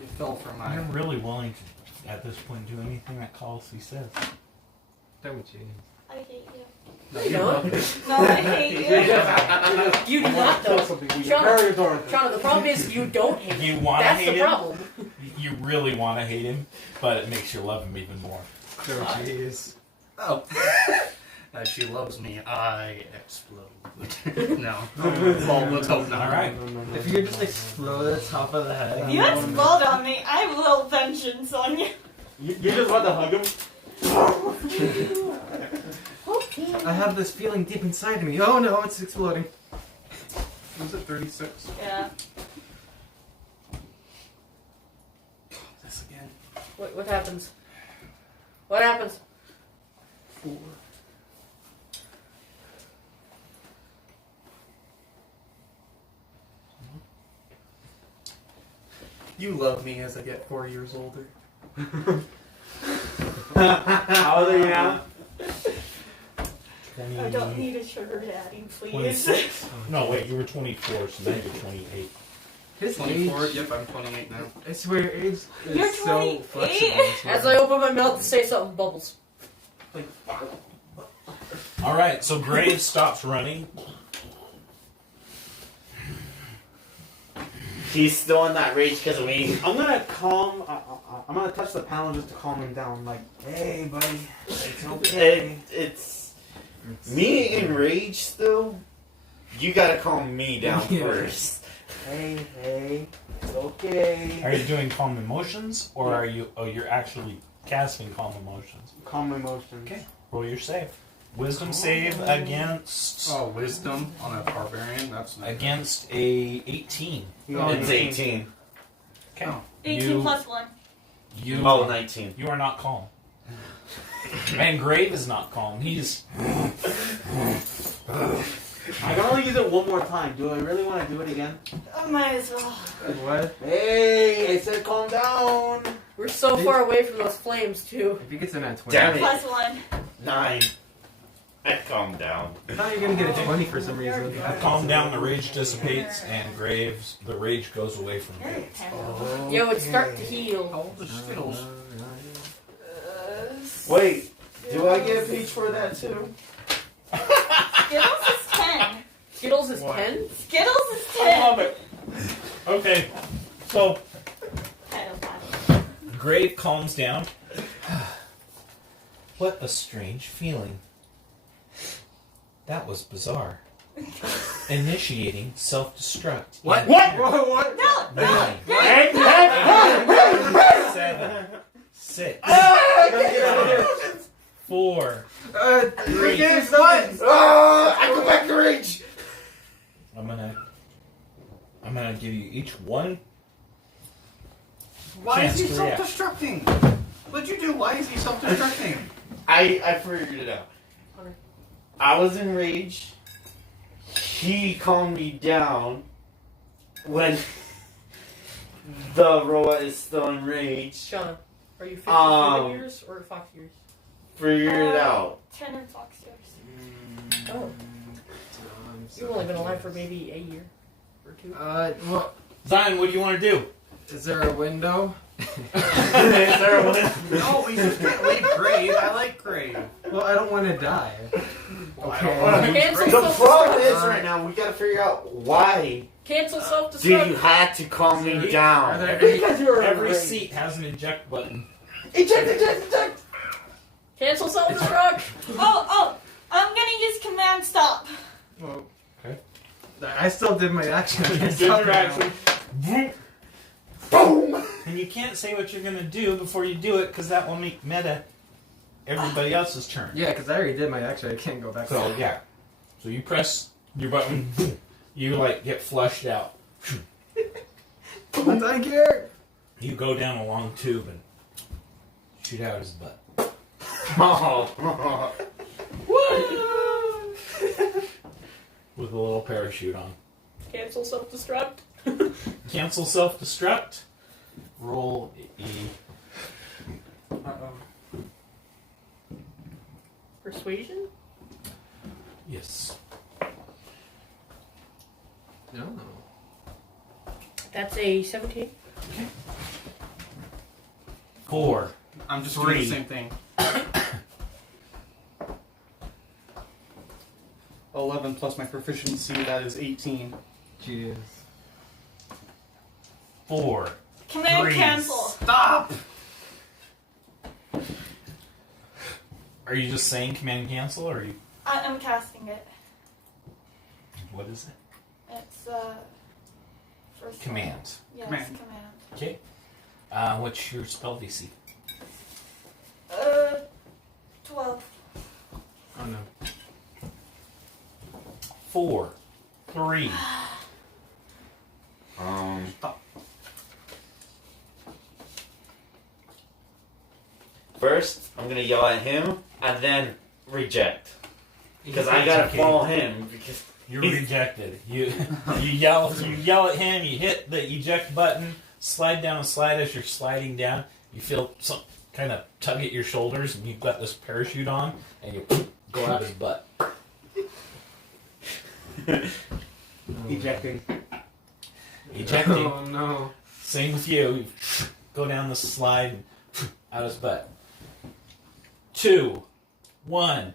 You fell for my... I'm really willing to, at this point, do anything that policy says. Don't you? I hate you. No, You you don't. love me. No, I hate you. You do not, though. Something Sean- very adorable. Shauna, the problem is you don't hate You him. want to That's hate the him? problem. You really want to hate him, but it makes you love him even more. Don't jeez. Oh. As she loves me, I explode. No. Well, let's hope not. All right. If you could just explode the top of the head. You explode on me. I will vengeance on you. You just want to hug him? I have this feeling deep inside me. Oh no, it's exploding. Was it 36? Yeah. This again. What happens? What happens? 4. You love me as I get 4 years older. How old are you now? I don't need a sugar daddy, please. 26. No, wait, you were 24, so now you're 28. His 24? age, Yep, I'm 28 now. I swear, age is You're so 28. flexible. As I open my mouth to say something, bubbles. All right, so Graves stops running. He's still in that rage because of me. I'm gonna calm. I'm gonna touch the panel just to calm him down. Like, hey, buddy, it's okay. It's me in rage still. You gotta calm me down Yeah. first. Hey, it's okay. Are you doing calm emotions, or are you? Oh, you're actually casting calm emotions. Calm emotions. Okay. Roll your save. Wisdom save against Oh, wisdom on a barbarian? That's not against a 18. It's 18. Okay. Oh. 18 You- plus 1. You Oh, 19. you are not calm. And Grave is not calm. He's I can only use it one more time. Do I really want to do it again? I might as well. What? Hey, I said calm down. We're so far away from those flames, too. If he gets in at 20, Damn it. Plus 1. 9. I calmed down. I thought you were gonna get a 20 for some reason. calm down. The rage dissipates, and Graves the rage goes away from You're a Graves. terrible. Yo, it's start to heal. All the Skittles. Wait, do I get a peach for that too? Skittles is 10. Skittles is What? 10? Skittles is I 10. love it. Okay, so Grave calms down. What a strange feeling. That was bizarre. Initiating self-destruct. What? What? No, 9, no. 7, 6, I gotta get out of here. 4. Three. I go back to rage. I'm gonna give you each one. Why is he Chance to react. self-destructing? What'd you do? Why is he self-destructing? I figured it out. I was enraged. He calmed me down when the robot is still enraged. Shauna, are you 50 human years or fox years? Figure it out. 10 and fox years. Oh. You've only been alive for maybe a year or two. Well, Zion, what do you want to do? is there a window? No, we just can't leave Grave. I like Grave. Well, I don't want to die. Cancel The self-destruct. problem is right now we gotta figure out why Cancel do self-destruct. you have to calm me Are down. there any, Because you're Every enraged. seat has an eject button. Eject! Cancel self-destruct. Oh, I'm gonna use command stop. well, Okay. I still did my action. Did your action. Boom! And you can't say what you're gonna do before you do it, because that will make meta everybody else's turn. Yeah, because I already did my action. I can't go back. So yeah. So you press your button, you like get flushed out. But I care. You go down a long tube and shoot out his butt. Oh. With a little parachute on. Cancel self-destruct. Cancel self-destruct. Roll E. Persuasion. Yes. No. That's a 17. 4. I'm just 3. doing the same thing. 11 plus my proficiency, that is 18. Jeez. 4. Command 3. cancel. Stop! Are you just saying command cancel, or are you... I'm casting it. What is it? It's first Command. One. Yes, Command. command. Okay. What's your spell DC? 12. Oh no. 4. 3. First, I'm gonna yell at him and then reject. Because I It's gotta okay. follow him. Because You're rejected. You yell at him. You hit the eject button. Slide down a slide as you're sliding down. You feel some kind of tug at your shoulders, and you've got this parachute on, and you go out his butt. Ejecting. Ejecting. Oh no. Same with you. You go down the slide and out his butt. 2, 1.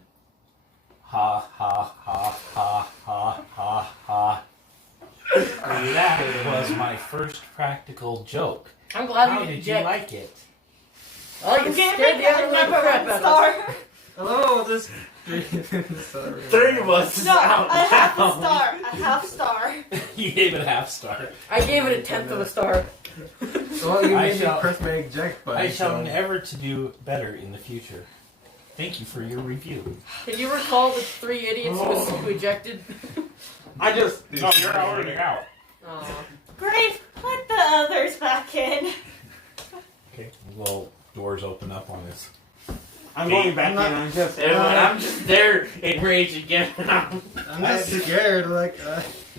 Ha ha ha ha ha ha ha. That was my first practical joke. I'm glad How we did did you jet. like it? Oh, you I'm scared giving the other little crap another out of us. star. Hello, this. three of us is No, out I have now. a star. A half star. You gave it a half star. I gave it a 1/10 of a star. Well, you I made me shall- press my eject button. I shall so- endeavor to do better in the future. Thank you for your review. Can you recall the 3 idiots who ejected? I just. No, you're already out. Aw. Grace, put the others back in. Okay. Well, doors open up on this. I'm going back in. I'm just. I'm just there enraged again. I'm just scared. Like,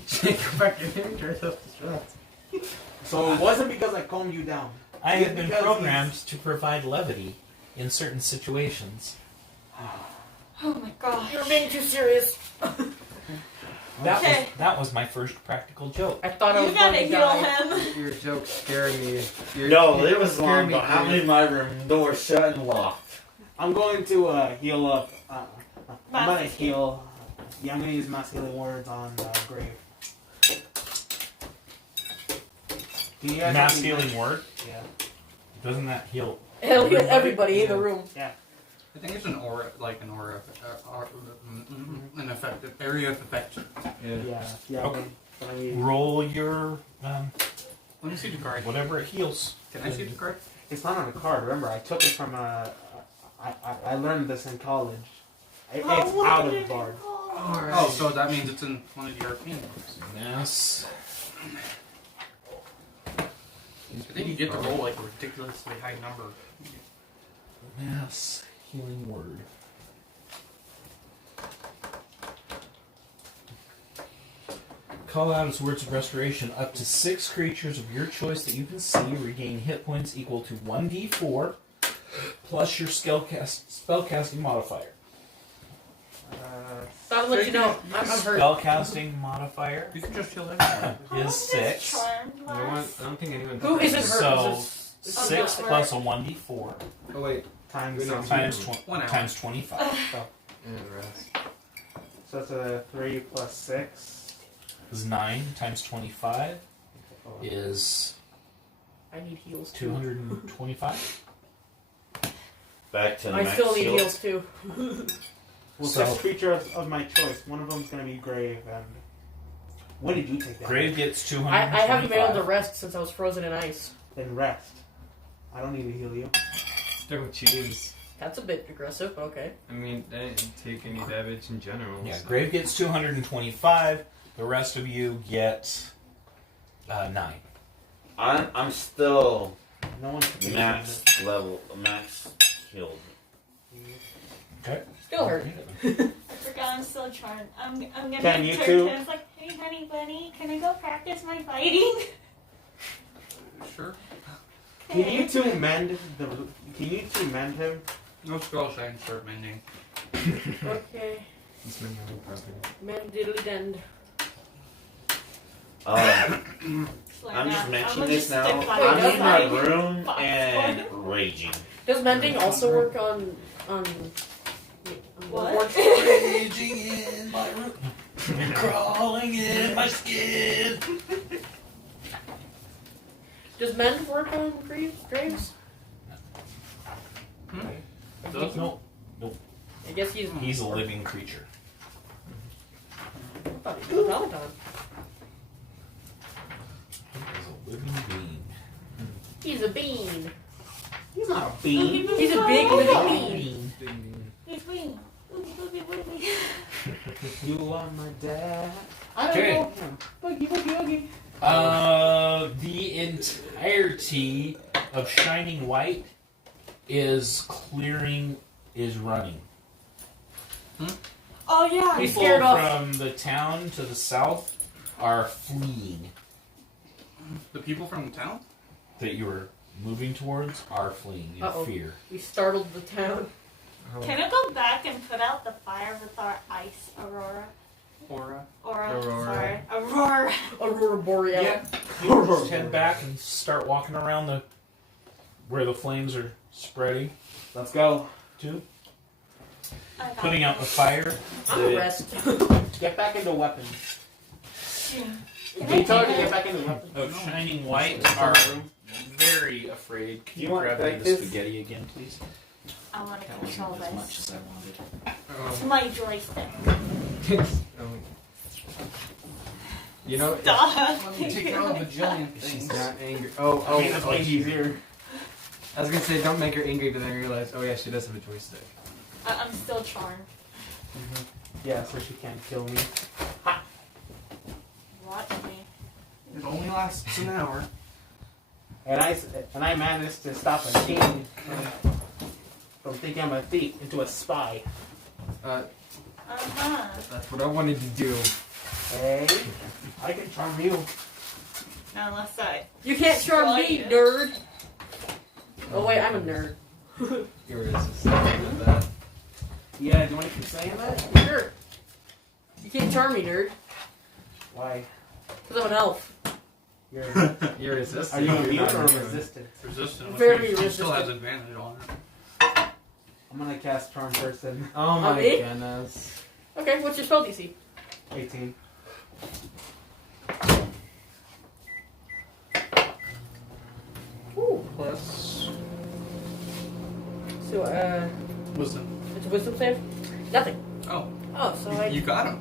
can't go back in here. Try self-destruct. So it wasn't because I calmed you down. I It's have been because programmed to provide levity in certain situations. Oh my gosh. You're being too serious. Okay. That was my first practical joke. I thought I You was gotta going to heal die. him. Your joke scared me. No, your it was joke long, scared me, but I'm dude. in my room, door shut and locked. I'm going to heal up. I'm gonna Mass heal. Yeah, I'm gonna use mass healing words on Grave. Do you guys Mass have any- healing word? Yeah. Doesn't that heal? It'll heal everybody in the room. I think it's an aura, an effective area of affection. Yeah. Okay. But I mean, Roll your Let me see the card. whatever it heals. Can I see the card? it's not on a card. Remember, I took it from I learned this in college. It's out of Bard. Oh, so that means it's in one of the arcane books. Yes. I think you get to roll like a ridiculously high number. Mass healing word. call out its words of restoration. Up to 6 creatures of your choice that you can see regain hit points equal to 1d4 plus your spellcasting modifier. I'll let you know. I'm hurt. Spellcasting modifier You can just heal everyone. is 6. Charm I don't think anyone. Who isn't hurt? So Is 6 not plus a 1d4 Oh wait. Times No. times 1 hour. times 25. And the rest. So that's a 3 plus 6. Is 9 times 25 is I need heals too. 225. Back to the I max still need shield. heals too. Well, So- 6 creature of my choice. One of them's gonna be Grave. And when did you take that? Grave gets I 225. haven't been able to rest since I was frozen in ice. Then rest. I don't need to heal you. Don't choose. That's a bit aggressive, but okay. I mean, I didn't take any damage in general. Yeah, so- Grave gets 225. The rest of you get 9. I'm still No one can max level, max healed. Okay. Still hurt. I forgot I'm still charmed. I'm gonna Can turn you to two? him. It's like, hey, honey bunny, can I go practice my fighting? Sure. Can you two mend the? Can you two mend him? No spell shine, start mending. Okay. It's been really property. Man diddly dend. I'm just mentioning this now. Wait, I'm no, in my I- room and raging. Does mending also work on What? Raging in my room, crawling in my skin. Does mend work on graves? No, I guess he's a living creature. I thought he was an automaton. He's a living being. He's a bean. He's not a bean. He's a big living bean. He's being. You are my dad. I don't Okay. know him. Boogie, boogie, boogie. The entirety of Shining White is running. Oh yeah. He's People scared off. from the town to the south are fleeing. The people from the town? That you were moving towards are fleeing in Uh-oh. fear. We startled the town. Can I go back and put out the fire with our ice aurora? Aura. Sorry. Aurora. Aurora Boreal. Yeah. You just head back and start walking around where the flames are spreading. Let's go. I got Putting out the fire. I'm a rest. Get back into weapons. Can Be I told to take get a- back into weapons. Of Shining White are very afraid. Can You you want grab like me the this? spaghetti again, please? I want to That wasn't control as much this. as I wanted. It's my joystick. You know, Stop. Let me take out a bajillion she's things. not angry. I mean, that's way easier. I was gonna say don't make her angry, but then I realized, oh yeah, she does have a joystick. I'm still charmed. Yeah, so she can't kill me. Watch me. It only lasts an hour. And I managed to stop a king from thinking I'm a thief into a spy. Uh-huh. That's what I wanted to do. Hey, I can charm you. Now unless I. You can't charm me, Right. nerd. Oh wait, I'm a nerd. Irresistible with that. Yeah, do you want to keep saying that? Sure. You can't charm me, nerd. Why? Because I'm an elf. You're, You're are resistant. you You're immune not or immune. resistant? Resistant. Very She still has resistant. advantage on it. I'm gonna cast charm person. Oh my me? goodness. Okay, what's your spell DC? 18. Ooh. Plus So, wisdom. it's a wisdom save? Nothing. Oh, Oh, so I. you got him.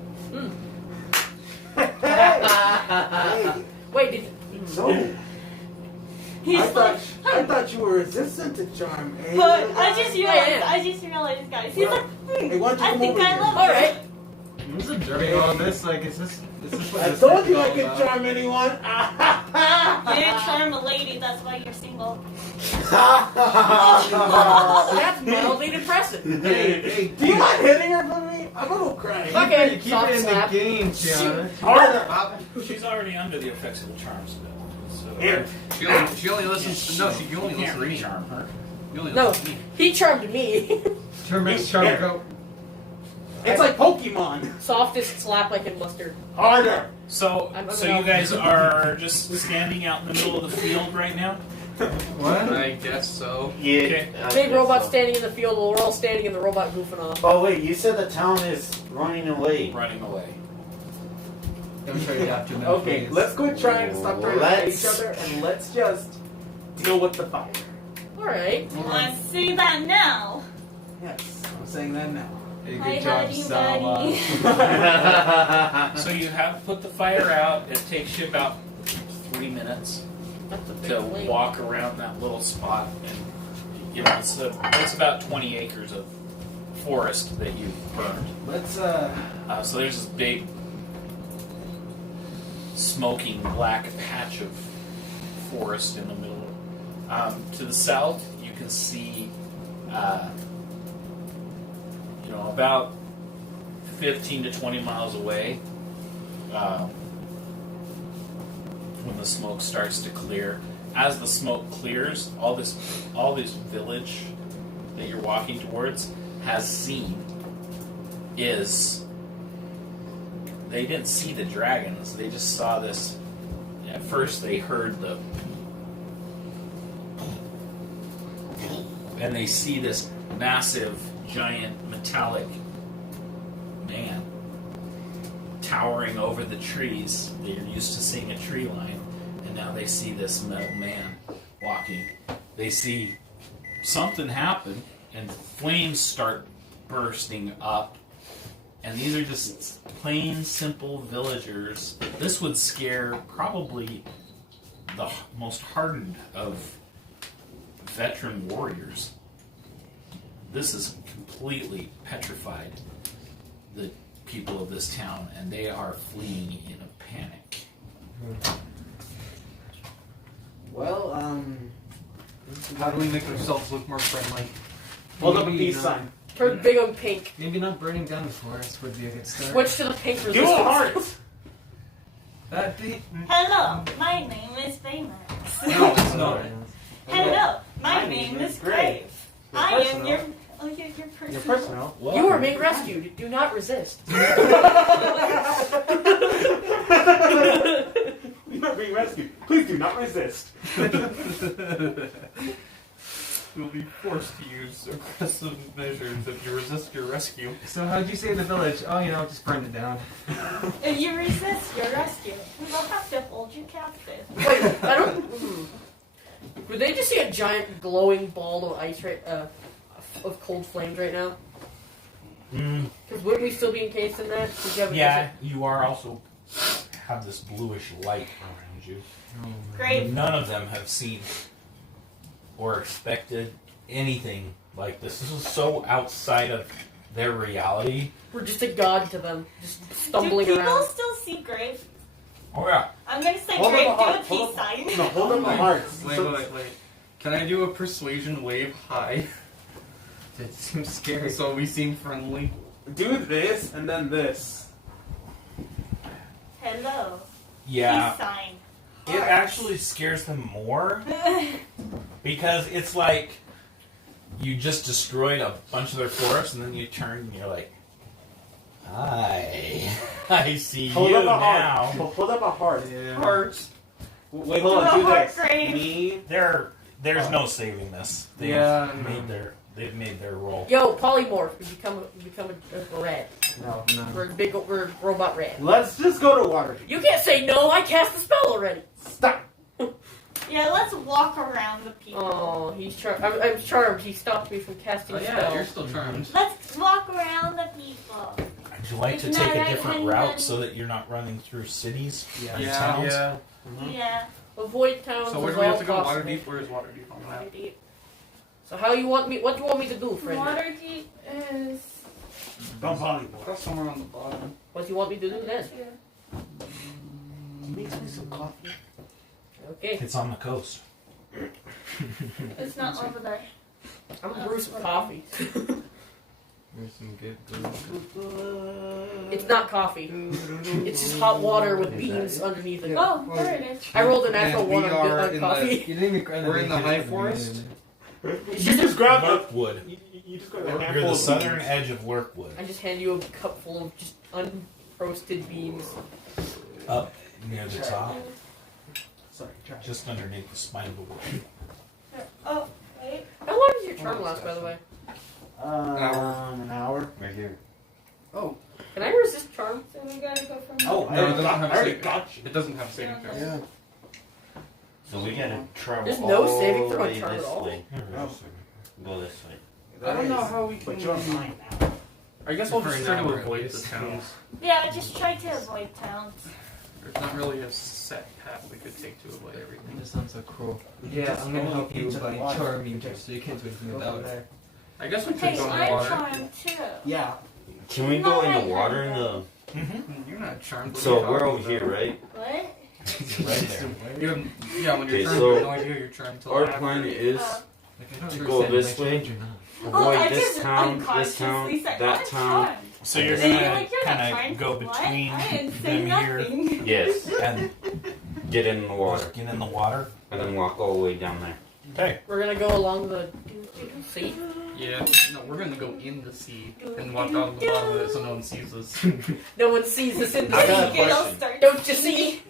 Hey, Wait, did. so He's I like. thought you were resistant to charm. Hey, But little I guy. just Yeah, realized. yeah. I just realized, guys. He's like. Hey, why don't you I come think over I here? love Alright. Who's observing all this? Like, is this what I this told is you I all could about? charm anyone. You didn't charm a lady. That's why you're single. That's mildly depressing. Hey, do you mind hitting her for me? I'm gonna cry. Okay, Keep soft it in slap. the game, Tiana. Harder. She's already under the effects of the charm spell. So Here. She only listens. No, she only you listens can't to me. recharm her. You only No, listen to me. he charmed me. Turn makes charm Here. go. It's like Pokemon. Softest slap like in mustard. Harder. So, I'm so gonna- you guys are just standing out in the middle of the field right now? What? I guess so. Yeah. Okay. I Big guess robot so. standing in the field while we're all standing in the robot goofing off. Oh wait, you said the town is running away. Running away. Don't try to adapt to them. Okay, let's quit trying to stop trying to fight each Let's- other and let's just deal with the fire. Alright. Let's see that now. Yes, I'm saying that now. Hey, Hi, good job, howdy, Sawa. So you have put the fire out. It takes you about 3 minutes That's a big to flame. walk around that little spot, and it's about 20 acres of forest that you've burned. Let's So there's this big smoking black patch of forest in the middle. To the south, you can see, about 15 to 20 miles away, when the smoke starts to clear. As the smoke clears, all this village that you're walking towards has seen is they didn't see the dragons. They just saw this. At first, they heard the, and they see this massive, giant, metallic man towering over the trees. They're used to seeing a tree line, and now they see this metal man walking. They see something happen, and flames start bursting up. And these are just plain, simple villagers. This would scare probably the most hardened of veteran warriors. This is completely petrified the people of this town, and they are fleeing in a panic. well, How do we make ourselves look more friendly? hold up a Maybe peace not. sign. Turn big on pink. Maybe not burning down the forest would be a good start. Switch to the pink Do a resistance. heart. That be. Hello, my name is Famous. No, it's not. Hello, my name is Grave. I am your your personal. Your personal. You are being rescued. Do not resist. You are being rescued. Please do not resist. You'll be forced to use aggressive measures if you resist your rescue. So how'd you say the village? Oh, just burned it down. If you resist your rescue, we will have to hold you captive. Wait, I don't. Would they just see a giant glowing ball of ice of cold flames right now? Because wouldn't we still be encased in that? 'Cause you have a Yeah, you are also have this bluish light around you. Great. None of them have seen or expected anything like this. This is so outside of their reality. We're just a god to them, just Do stumbling people around. still see Grave? Oh yeah. I'm gonna say Hold Grave, up a do a heart. peace sign. No, hold up a heart. Wait. Can I do a persuasion wave high It seems scary. so we seem friendly? Do this and then this. Hello. Yeah. Peace sign. It actually scares them more because it's like you just destroyed a bunch of their forest and then you turn and you're like, hi, I see Hold you up a now. heart. Hold up a heart. Yeah. Hearts. Wait, hold on. Do Heart this. grave. Me. There's no saving this. They've made their role. Yo, polymorph. We become a rat. No. We're robot rat. Let's just go to Waterdeep. You can't say no. I cast the spell already. Stop. Yeah, let's walk around the people. Oh, he's charmed. I'm charmed. He stopped me from casting Oh a yeah, spell. you're still charmed. Let's walk around the people. Would you like to Isn't take that a right, different honey route bunny? so that you're not running through cities and Yeah. towns? Yeah. Yeah. Avoid towns. So where is do we have all to go? possible. Waterdeep? Where is Waterdeep on the map? Waterdeep. So how you want me? What do you want me to do, friend? Waterdeep is. Don't volleyball. That's somewhere on the bottom. What do you want me to do then? Make me some coffee. Okay, It's on the coast. It's not over there. I'm Bruce with coffee. There's some good. It's not coffee. It's just hot water with beans underneath it. Oh, there it is. I rolled a natural And one we on are in coffee. You didn't even grind We're in the high just forest? You just grab the. Lurkwood. You just grab a You're handful the of southern beans. edge of Lurkwood. I just hand you a cup full of just unroasted beans. Up near the top, Sorry, try. just underneath the spine of the wood. Oh, wait. How long does your charm last, by the way? An hour. Right here. Oh, Can I resist charm? So we gotta go from Oh, No, it doesn't have I already saving. got you. it doesn't have saving throw. Yeah. So we gotta travel There's no all saving the throw on way charm this at all? way. Go this way. I don't know how we But can. you're mine now. I guess we'll For just an try to hour, avoid at the least. towns. Yeah, just try to avoid towns. There's not really a set path we could take to avoid everything. That sounds so cool. Yeah, I'm gonna help you by charming you so you can't do anything without it. I guess we could Hey, go in the I'm water. charmed too. Yeah. Can we go in the water in the? You're not charmed. So we're over here, right? What? Right there. You have, yeah, when you're Okay, charmed, so you have no idea you're charmed till Our after. plan is Uh, to go this way, oh, I avoid this just town, this town, unconsciously said, that I'm town. charmed. So you're And you're gonna like, you're not kind charmed. of go What? between I didn't say them here nothing. Yes, and get in the water, get in the water. and then walk all the way down there. Okay. We're gonna go along the sea. Yeah, no, we're gonna go in the sea and walk down the bottom of it so no one sees us. No one sees us in the I got a sea. It'll question. start Don't you see?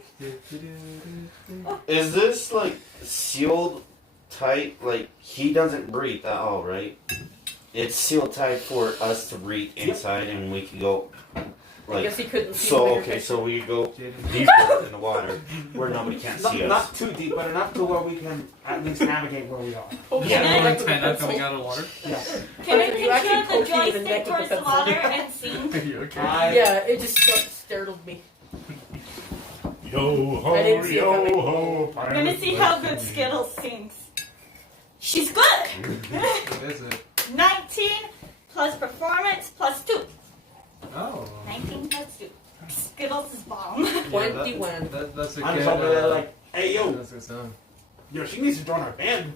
Is this like sealed tight? Like he doesn't breathe at all, right? It's sealed tight for us to breathe inside, and we can go. I Like guess he couldn't see the so, bigger okay, picture. so we go deeper in the water where nobody can Not, see us. not too deep, but enough to where we can at least navigate where we are. Poke Yeah, him in the no neck with a antenna pencil. coming out of the water. Yeah. Can I You actually control the poke me in the neck joystick with towards the the pencil. water and sing? Are you okay? Yeah, it just startled me. Yo ho, I didn't see it coming. ho. I'm gonna see how good Skittles sings. She's good! What is it? 19 plus performance plus 2. Oh. 19 plus 2. Skittles is bomb. 21. That's a I'm good. just over there like, hey yo, That's a good song. yo, she needs to join our band.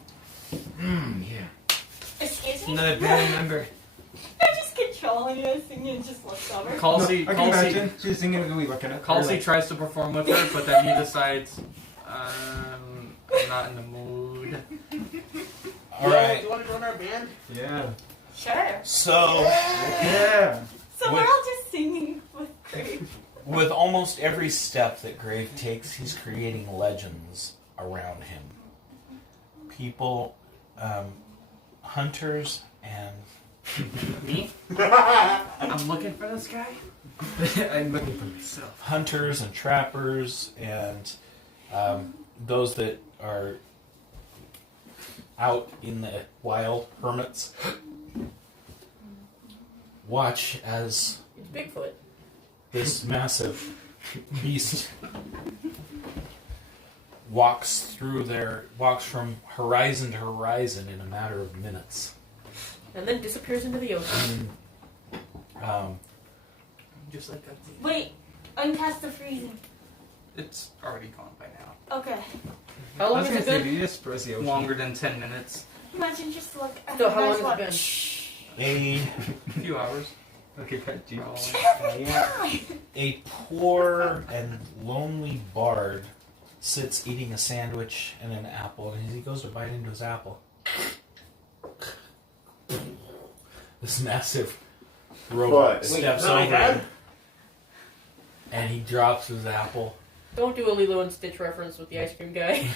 Yeah. Excuse me? Another band member. I'm just controlling you, singing, just looks over. Calcy, I can imagine. She's singing a wee looking at her. Calcy like, tries to perform with her, but then he decides, I'm not in the mood. All Yo, right. Do you want to join our band? Yeah. Sure. So Yeah. So we're all just singing with Crave. with almost every step that Grave takes, he's creating legends around him. People, hunters, and Me? I'm looking for this guy? I'm looking for myself. hunters and trappers and those that are out in the wild, hermits, watch as It's Bigfoot. this massive beast walks from horizon to horizon in a matter of minutes. And then disappears into the ocean. Just like that. Wait, uncast the freezing. It's already gone by now. Okay. How I long was has gonna it say, been? do you just press the ocean? Longer than 10 minutes. Imagine just look at So how guys long has it watch. A A few hours. Okay, cut you. Probably. Yeah. A poor and lonely bard sits eating a sandwich and an apple, and as he goes to bite into his apple, this massive robot What? steps Wait, no, over Dad? him, and he drops his apple, Don't do a Lilo and Stitch reference with the ice cream guy.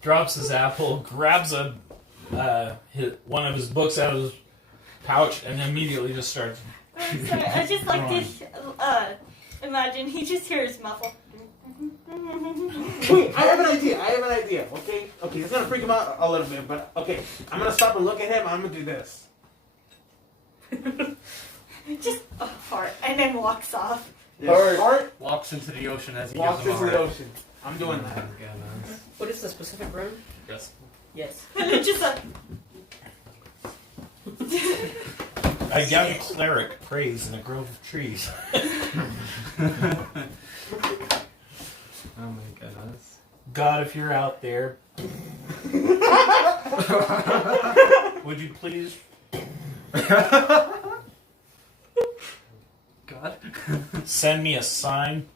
drops his apple, grabs one of his books out of his pouch, and immediately just starts. I'm sorry, I just like to imagine he just hears muffle. Wait, I have an idea. Okay, it's gonna freak him out a little bit, but okay, I'm gonna stop and look at him. I'm gonna do this. Just a heart, and then walks off. Heart Walks into the ocean as he walks gives into him a the heart. ocean. I'm doing that. What is the specific rune? Yes. Yes. And then just a. A young cleric prays in a grove of trees. Oh my goodness. God, if you're out there, would you please send me a sign.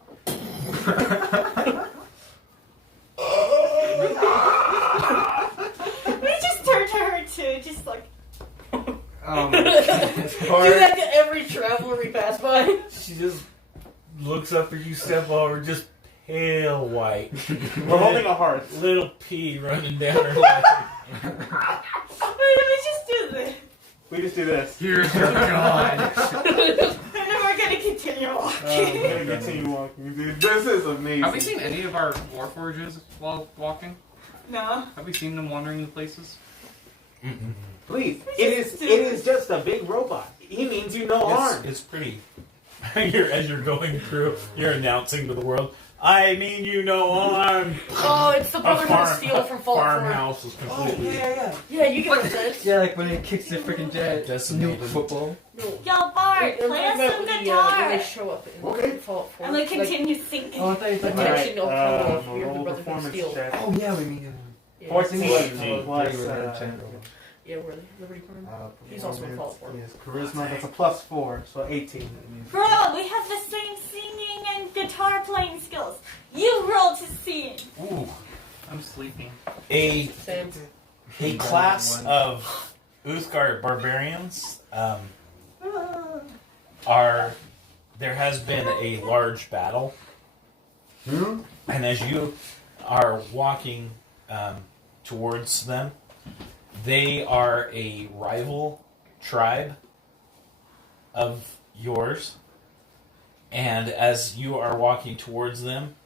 We just turned to her too, just like. Oh Do my goodness. that to every traveler we pass by. She just looks up as you step over, just pale white. We're holding a heart. Little pee running down her leg. Wait, we just do this. We just do this. Here's your God. And then we're gonna continue walking. We're gonna continue walking, dude. This is amazing. Have we seen any of our warforges while walking? No. Have we seen them wandering the places? Please, it is just a big robot. He means you no harm. It's pretty. As you're going through, you're announcing to the world, I mean you no harm. Oh, it's the brotherhood of steel from Fallout 4. Farmhouse is completely Yeah, you get what it says. Yeah, like when he kicks the freaking jet. decimated. Nuke football. Yo, Bart, play us some when guitar. they show up in Okay. Fallout 4. I'm gonna continue singing. Oh, I thought you Like, said next thing you'll come off, you're the roll brotherhood of performance steel. check. Oh yeah, we mean. Yeah, 14 14. plus, yeah, we're the Liberty Farm. He's also in Fallout 4. Yes, charisma, that's a +4, so 18. Bro, we have the same singing and guitar playing skills. You roll to sing. Ooh, I'm sleeping. A Sam. class of Uthgar barbarians are. There has been a large battle, and as you are walking towards them, they are a rival tribe of yours, and as you are walking towards them,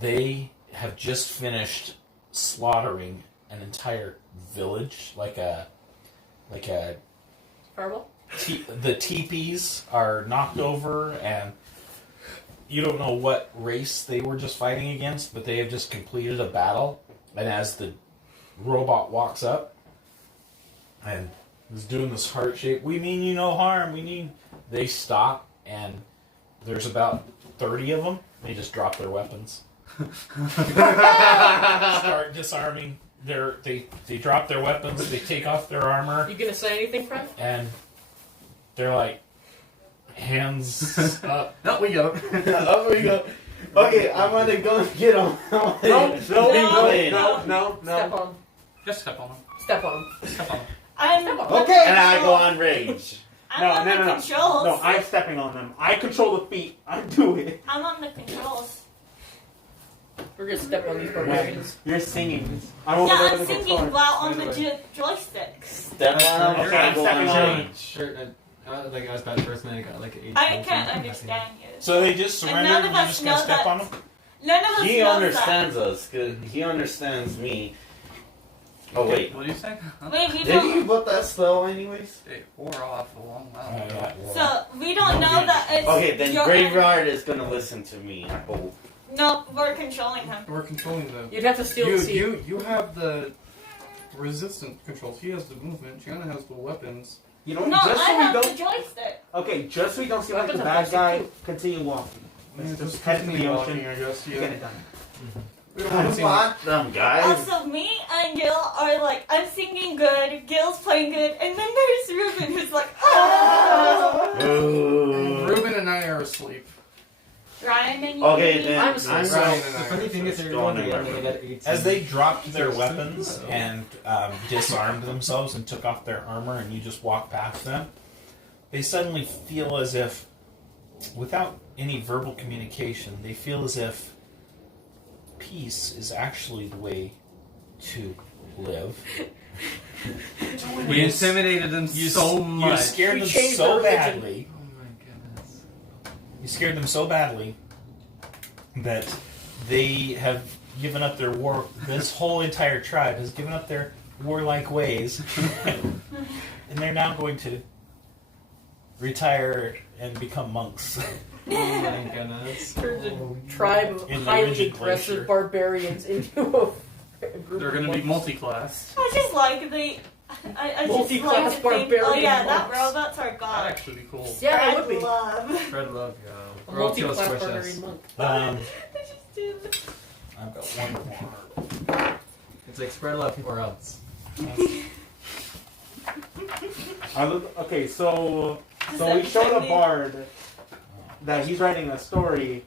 they have just finished slaughtering an entire village, like a Fireball? the teepees are knocked over, and you don't know what race they were just fighting against, but they have just completed a battle. And as the robot walks up and is doing this heart shape, we mean you no harm, they stop, and there's about 30 of them. They just drop their weapons. Start disarming. They drop their weapons, they take off their armor, You gonna say anything, Frank? and they're like, hands up. No, we go. Up we go. Okay, I'm gonna go and get on. No. Step on. Just step on them. Step on. Step on them. I'm Okay. And I go on rage. I'm on the controls. No, I'm stepping on them. I control the feet. I do it. I'm on the controls. We're gonna step on these barbarians. You're singing. I won't Yeah, go to I'm the singing guitar. while on the joystick. Step on them. Okay, I I'm go stepping on on rage. Sure. Like I was bad first, and then I got like an 8. I can't understand you. So they just And surrender, none and of you us just gonna know step that- on them? None of us He knows understands us. 'Cause he understands me. Oh wait. What do you say? that. Wait, we Did don't. he put that spell anyways? It wore off a long while ago. Yeah. So we don't know that it's. Okay, then your- Graveyard is gonna listen to me. I hope. No, we're controlling him. We're controlling the. You'd have to steal the seed. You have the resistance controls. He has the movement. Gianna has the weapons. You know, No, just I so we have the don't. joystick. Okay, just so we don't seem like the Weapons bad are guy. plastic, Continue walking. Let's Yeah, just head to the continue ocean. walking, I guess. Get Yeah. it done. We don't want to I see want them, guys. Also, me and Gil are like, I'm singing good, Gil's playing good, and then there's Ruben who's like, ah! Ooh. Ruben and I are asleep. Ryan and you. Okay, then I'm I'm sorry. The Ryan and I funny are thing is, just they're going going in to my get 18. As they dropped their weapons and disarmed themselves and took off their armor, and you just walk past them, they suddenly feel as if, without any verbal communication, they feel as if peace is actually the way to live. We intimidated them so You much. scared We them changed so their religion. badly. Oh my goodness. You scared them so badly that they have given up their war. This whole entire tribe has given up their warlike ways, and they're now going to retire and become monks. Oh my goodness. Turns a tribe of In the highly rigid aggressive glacier. barbarians into a group They're of going to be monks. multi-class. I just like the. I just Multi-class like to think. Oh barbarian yeah, that monks. robot's our That'd god. actually be cool. Yeah, it I would be. love. Fred love A go. Or else he'll multi-class squish us. barbarian monk. I just do this. I've got one more. It's like spread love or else. Okay, so Does we that showed a mean- bard that he's writing a story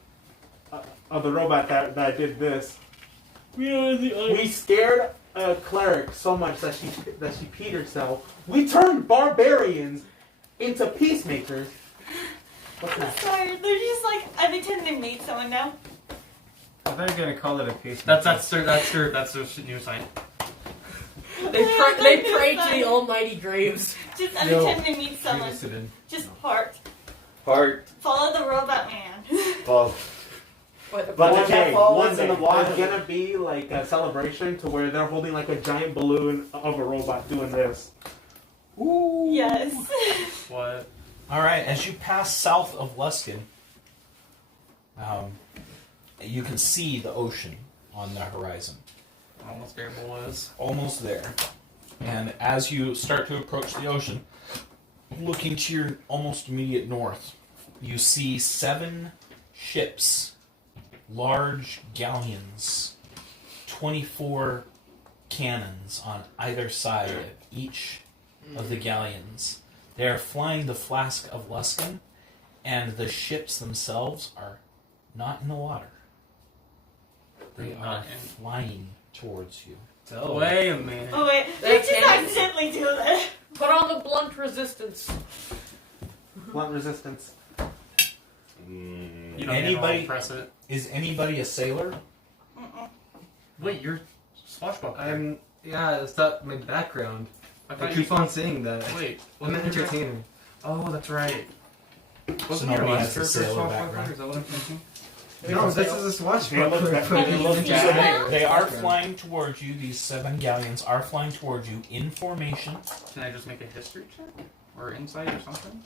of the robot that did this. We scared a cleric so much that she peed herself. We turned barbarians into peacemakers. What's I'm that? sorry, they're just like every time they meet someone now. I thought you were gonna call it a piece. That's their new sign. They pray to the almighty graves. Just every time they meet someone, just heart. Heart. Follow the robot man. Well, But But One they can't day, fall one into day, the water. there's gonna be like a celebration to where they're holding like a giant balloon of a robot doing this. Yes. What? All right, as you pass south of Luskin, you can see the ocean on the horizon. Almost there, boys. Almost there. And as you start to approach the ocean, looking to your almost immediate north, you see 7 ships, large galleons, 24 cannons on either side of each of the galleons. They are flying the flask of Luskin, and the ships themselves are not in the water. They are Not in. flying towards you. Wait a minute. Oh wait, they That's just cannons. accidentally do that. put on the blunt resistance. Blunt resistance. You don't Anybody- even press it. Is anybody a sailor? Wait, you're swashbuckler. It's not my background. I I thought keep you on saying that. Wait, I'm an wasn't your- entertainer. Oh, that's right. Wasn't nobody your has last a character sailor swashbuckler? background. Is that what I'm thinking? No, this is a swashbuckler. They look So bad. they are flying towards you. These 7 galleons are flying towards you in formation. Can I just make a history check? Or insight or something?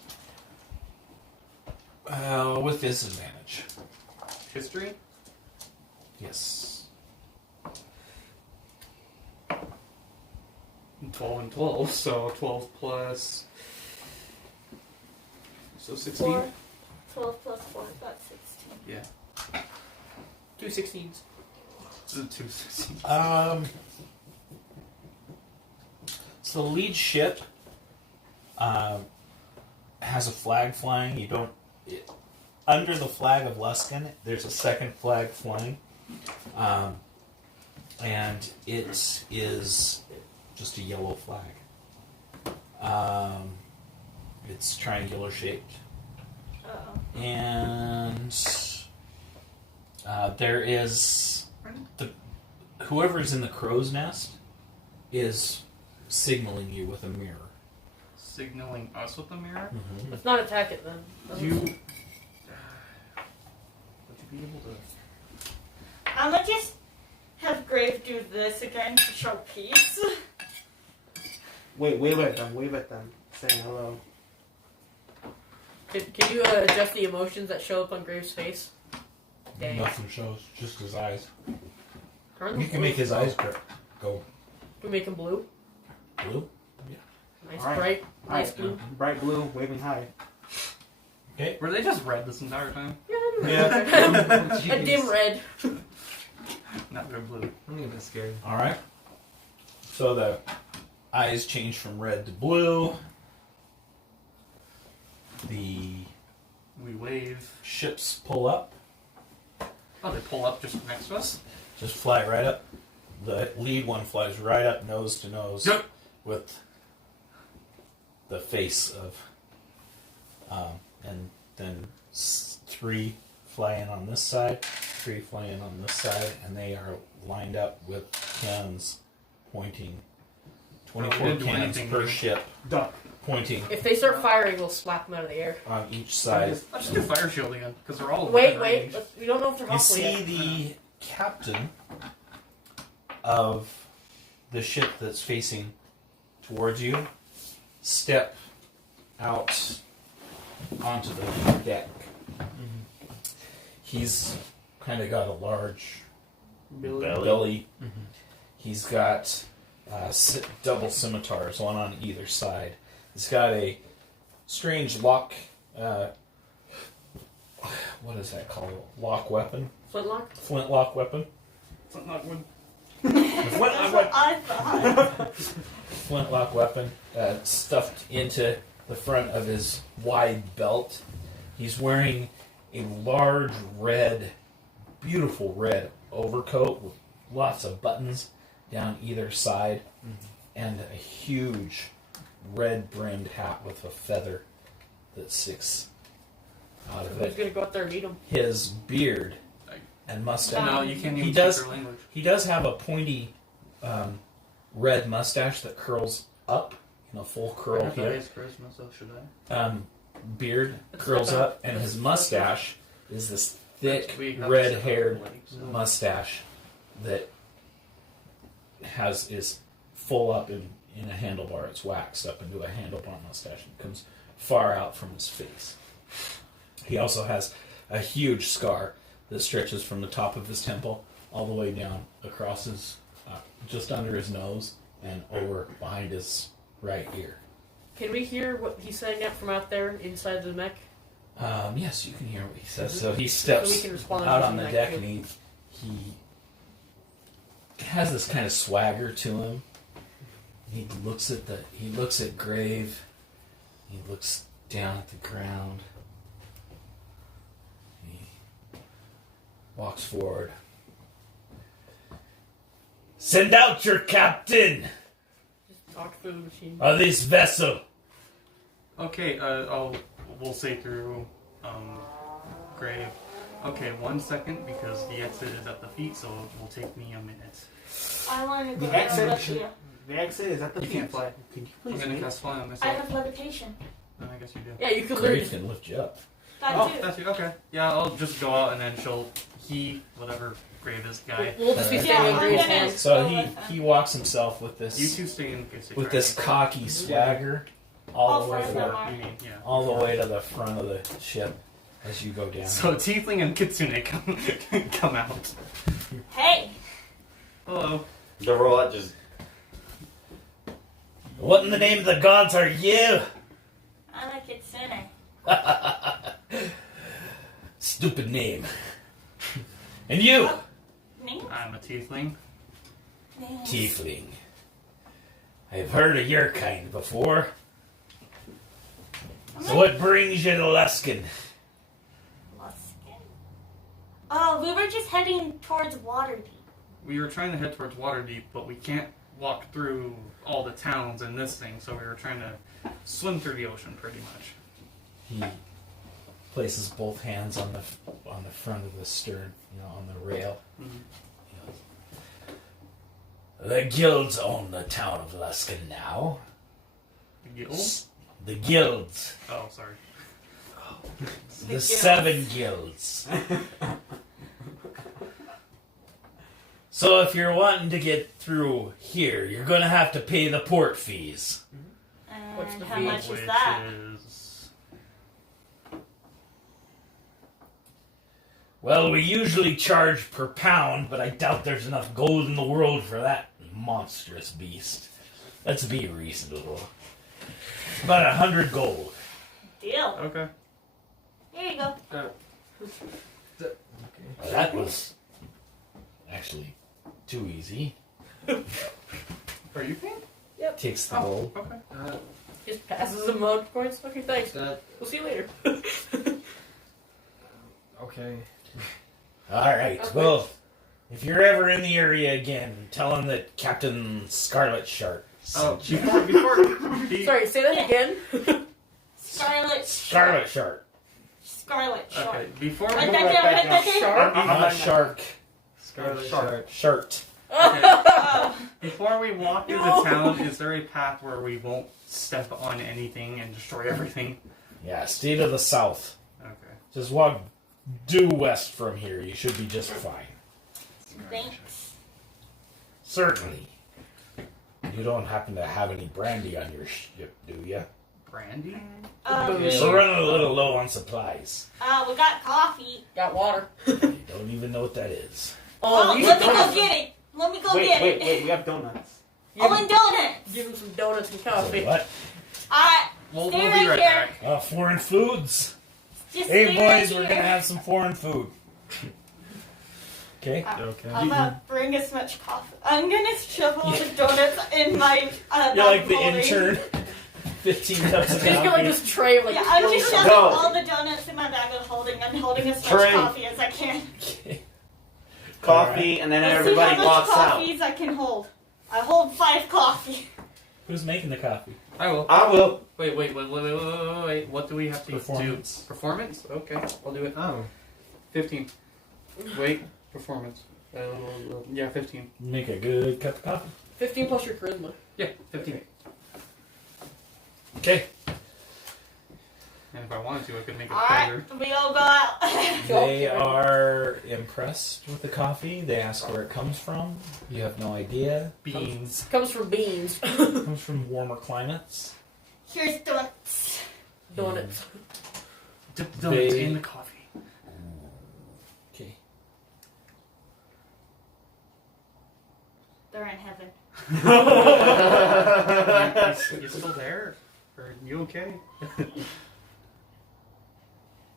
With disadvantage. History? Yes. 12 and 12, so 12 plus... So 16? 4. 12 plus 4, that's 16. Yeah. 2 16s. This is 2 16. So the lead ship has a flag flying. You don't... under the flag of Luskin, there's a second flag flying. And it is just a yellow flag. It's triangular shaped. Uh-oh. And there is whoever's in the crow's nest is signaling you with a mirror. Signaling us with the mirror? Let's not attack it then. You... Would you be able to... I'm gonna just have Grave do this again to show peace. Wave at them. Wave at them. Saying hello. Can you adjust the emotions that show up on Graves' face? Dang. Nothing shows, just his eyes. Turn You them can blue. make his eyes go Can we make them blue? blue. Nice, Alright. bright, nice Alright, blue. bright blue, waving high. Okay. Were they just red this entire time? Yeah. A dim red. Not red blue. I'm a bit scared. All right. So the eyes change from red to blue. The We wave. ships pull up, Oh, they pull up just next to us? just fly right up. The lead one flies right up nose to nose Yep. with the face of, and then 3 fly in on this side, 3 fly in on this side, and they are lined up with cannons pointing. We 24 didn't do cannons anything per new. ship Duck. pointing If they start firing, we'll slap them out of the air. on each side. I'll just do fire shield again, because they're all Wait, within wait. range. We don't know if they're You hostile see yet. the captain of the ship that's facing towards you step out onto the deck. He's kind of got a large belly. He's got double scimitars, one on either side. He's got a strange lock. What is that called? Lock weapon? Flintlock? Flintlock weapon? Flintlock wood. That's what I thought. Flintlock weapon stuffed into the front of his wide belt. He's wearing a large red, beautiful red overcoat with lots of buttons down either side, and a huge red-brimmed hat with a feather that sticks out of Who's it. gonna go out there and meet him? His beard and mustache. No, you can't even He speak does. their language. He does have a pointy red mustache that curls up in a full curl Have the here. highest charisma, so should I? Beard curls up, and his mustache is this thick, We have red-haired legs, so- mustache that is full up in a handlebar. It's waxed up into a handlebar mustache and comes far out from his face. He also has a huge scar that stretches from the top of his temple all the way down across his, just under his nose and over behind his right ear. Can we hear what he's saying out from out there inside the mech? Yes, you can hear what he says. So he So we steps can respond out to on the that deck too. and he has this kind of swagger to him. He looks at Grave. He looks down at the ground. He walks forward. Send out your captain Talk through the machine. of this vessel. Okay, we'll say through Grave. Okay, 1 second because the exit is at the feet, so it will take me a minute. I want to go The down exit, with you. the exit is at the You feet. can't fly. Can you I'm please gonna wait? cast fly on I myself. have levitation. No, I guess you do. Yeah, you could Grave learn. can lift you up. That Oh, too. that's you. Okay. Yeah, I'll just go out and then whatever Grave is guy. We'll just be Yeah, standing I'm under his gonna- hands. So Oh, he with he walks himself with You this two stay in case they with try this to- cocky swagger all the way All to four of the, them You mean, yeah. all the way to the front of the ship as you go down. So Tiefling and Kitsune come out. Hey, Hello. The robot just. What in the name of the gods are you? I'm a kitsune. Stupid name. And you, Me? I'm a Tiefling. tiefling. I've heard of your kind before. So what brings you to Luskin? Luskin. Oh, we were just heading towards Waterdeep. We were trying to head towards Waterdeep, but we can't walk through all the towns in this thing, so we were trying to swim through the ocean pretty much. He places both hands on the front of the stern, on the rail. He goes, the guilds own the town of Luskin now. The guild? The guilds. Oh, sorry. The guilds. 7 guilds. So if you're wanting to get through here, you're going to have to pay the port fees. What's And the how fee? much Which is that? is... Well, we usually charge per pound, but I doubt there's enough gold in the world for that monstrous beast. Let's be reasonable. About 100 gold. Deal. Okay. Here you go. Okay. Well, that was actually too easy. Are you paying? Takes the Oh, gold. okay. Just passes him mode points. Okay, thanks. That We'll see you later. okay. All right. Okay. Well, if you're ever in the area again, tell him that Captain Scarlet Shark. Oh, sent you. before Sorry, say that again. Scarlet. Scarlet Shark. Scarlet shark. Okay, before Write we that down. Write that down. Shark. Not shark. Scarlet Shark. Shark. Shirt. Okay. Oh, Before we walk through No. the town, is there a path where we won't step on anything and destroy everything? Yeah, stay to the south. Okay. Just walk due west from here. You should be just fine. thanks. Certainly. You don't happen to have any brandy on your ship, do you? Brandy? We're running a little low on supplies. We got coffee. Got water. You don't even know what that is. Oh, you let me can- go get it. Let me go get it. Wait, we have donuts. Oh, and donuts. Give him some donuts and Say coffee. what? We'll Stay be right right here. back. Foreign foods. Just Hey stay boys, right we're here. gonna have some foreign food. Okay. Okay. I'm gonna bring as much coffee. I'm gonna shovel the donuts in my You're like the bag holding. intern. 15 cups of He's got like coffee. this tray of like. Yeah, I'm just shoving No. all the donuts in my bag and holding as much Trey. coffee as I can. Coffee, and then Let's everybody see how much walks out. coffees I can hold. I hold 5 coffee. Who's making the coffee? I will. I will. Wait. What do we have to Performance. do? Performance? Okay, I'll do it. Oh. 15. Wait, performance. Yeah, 15. Make a good cup of coffee. 15 plus your charisma. Yeah, 15. Okay. And if I wanted to, I could make it Alright, better. we all go out. They are impressed with the coffee. They ask where it comes from. You have no idea. Beans. Comes from beans. It comes from warmer climates. Here's donuts. Donuts. Dip the donuts They- in the coffee. Okay. They're in heaven. You still there? Are you okay?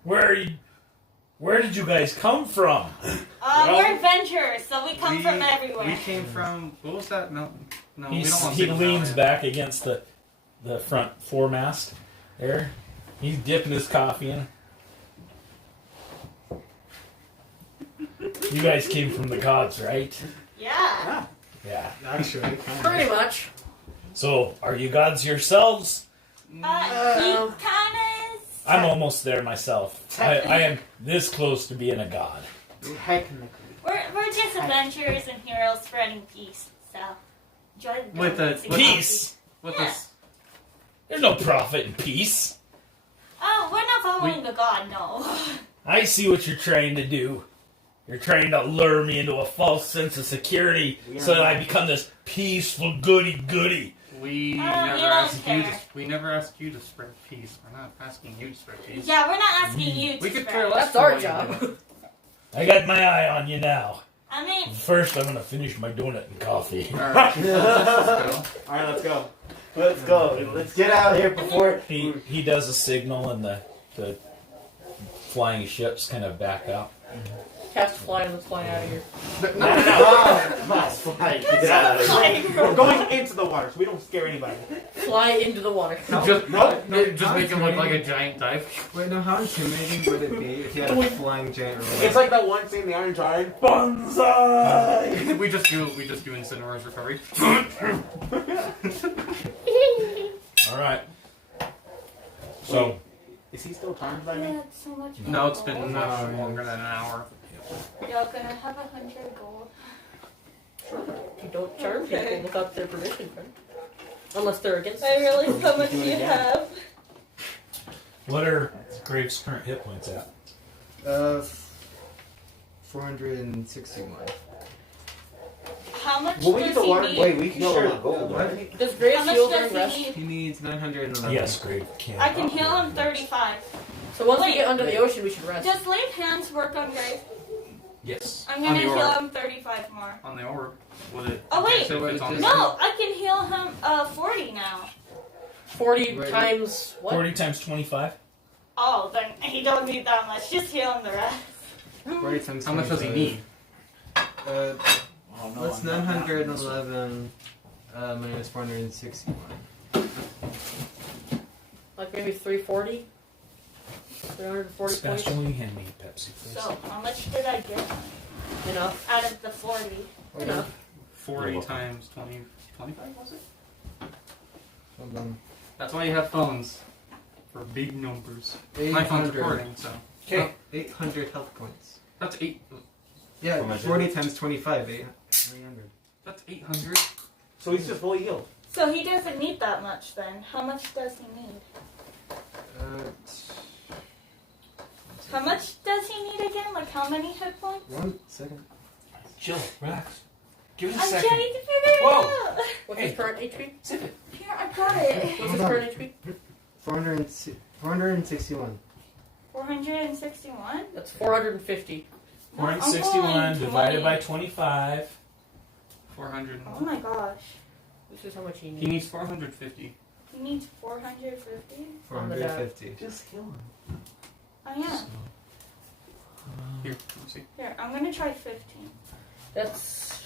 Where did you guys come from? We're adventurers, so we come from everywhere. We came from. What was that? No, we don't He want to leans back against the front foremast there. He's dipping his coffee in. You guys came from the gods, right? Yeah. Yeah. Actually, kind of. Pretty much. So, are you gods yourselves? He kind of. I'm almost there myself. I am this close to being a god. Technically. We're just adventurers and heroes spreading peace. So, enjoy the With the- donuts and Peace! With Yeah. this. There's no profit in peace. Oh, we're not following the god, no. I see what you're trying to do. You're trying to lure me into a false sense of security so that I become this peaceful goody-goody. We you never don't asked you. care. We never asked you to spread peace. We're not asking you to spread peace. Yeah, we're not asking you to We could spread. care less. That's our what you job. do. I got my eye on you now. I mean, First, I'm going to finish my donut and coffee. All right. Let's go. Alright, let's go. Let's go. Let's get out of here before. He does a signal and the flying ships kind of back up. Cast fly and let's fly out of here. Last flight. Get out of here. We're going into the water, so we don't scare anybody. Fly into the water. Just how make it look like a intimidating- giant dive. Wait, no, how intimidating would it be if you had a flying giant robot? It's like that one scene in the Iron Giant. Bonsai! we just do Incinerar's recovery. All right. So, Is he still charmed by me? yeah, it's so much fun. No, it's been much No, longer than an hour. Y'all gonna have 100 gold. You don't charm people without their permission, right? Unless they're against I it. realize how much you have. what are Graves' current hit points at? 461. How much Well, we does get the he water. need? Wait, we can share the gold. What? Right? Does Grace How much heal does during he rest? need? He needs 911. Yes, Graves can. I can heal him 35. So once we Wait. get under the ocean, we should rest. Does laid hands work on Grace? Yes. I'm On gonna the heal orb. him 35 more. On the orb. Would it? Oh, wait. So if it's on the No, I can heal him 40 now. 40 Right. times what? 40 times 25? Oh, then he don't need that much. Just heal him the rest. 40 times How much does he 25. need? Oh, no, What's I'm not 911 minus 461? Like maybe 340? 340 points? Sebastian, will you hand me Pepsi, please? So, how much did I get Enough. out of the 40? Enough. 40 times 20, 25 was it? Hold on. That's why you have phones. For big numbers. My phone's 800. recording, so. Okay, 800 health points. That's 8. Yeah, How much is 40 it? times 25, 300. That's 800. So he's just fully healed. So he doesn't need that much then. How much does he need? How much does he need again? Like how many hit points? 1 second. Chill, relax. Give it a I'm second. trying to figure it Whoa. out. What's Hey. his current HP? Sip it. Here, I got it. What's his current HP? 461. 461? That's 450. 461 divided by 25. 400. Oh my gosh. This is how much he He needs. needs 450. He needs 450? 450. Just heal him. Oh yeah. Here, let me see. Here, I'm gonna try 15. That's...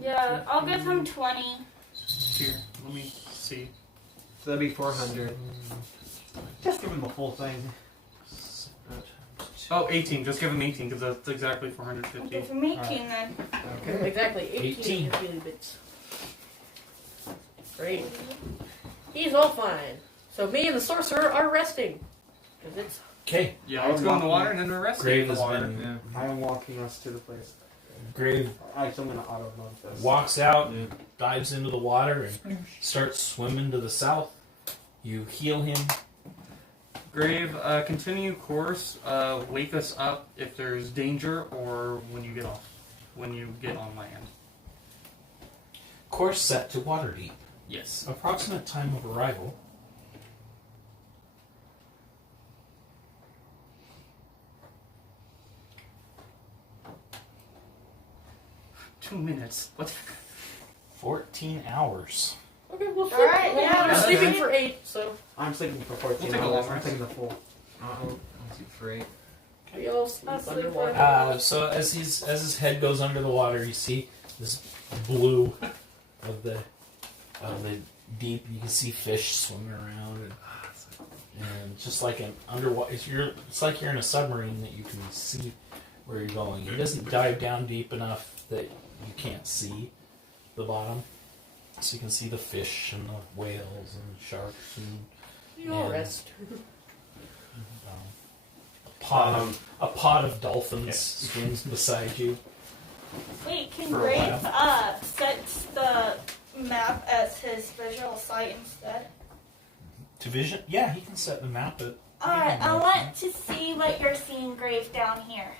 Yeah, I'll give him 20. Here, let me see. So that'd be 400. Just give him the full thing. Oh, 18. Just give him 18 because that's exactly 450. Give him 18 then. Okay. Exactly, 18 18. daily bits. Great. He's all fine. So me and the sorcerer are resting. Because it's... Okay. Yeah, let's go in the water and then we're resting. Grave in the has water. been. I am walking us to the place. Grave Actually, I'm gonna auto mode this. walks out and dives into the water and starts swimming to the south. You heal him. Grave, continue course. Wake us up if there's danger or when you get off. When you get on land. Course set to Waterdeep. Yes. Approximate time of arrival. Two minutes. What? 14 hours. Okay, well, All right, yeah, we're that's sleeping good. for 8, so I'm sleeping for 14 We'll take a hours. long I'm rest. taking the full. I'll sleep for 8. we all sleep I'll sleep underwater. for- So as his head goes under the water, you see this blue of the deep. You can see fish swimming around, and just like an underwater, it's like you're in a submarine that you can see where you're going. He doesn't dive down deep enough that you can't see the bottom, so you can see the fish and the whales and sharks and We all rest. a pod of dolphins swims beside you. Wait, can For a Grave set the map as his visual sight instead? To vision, yeah, he can set the map. But Alright, I want to see what you're seeing, Grave, down here.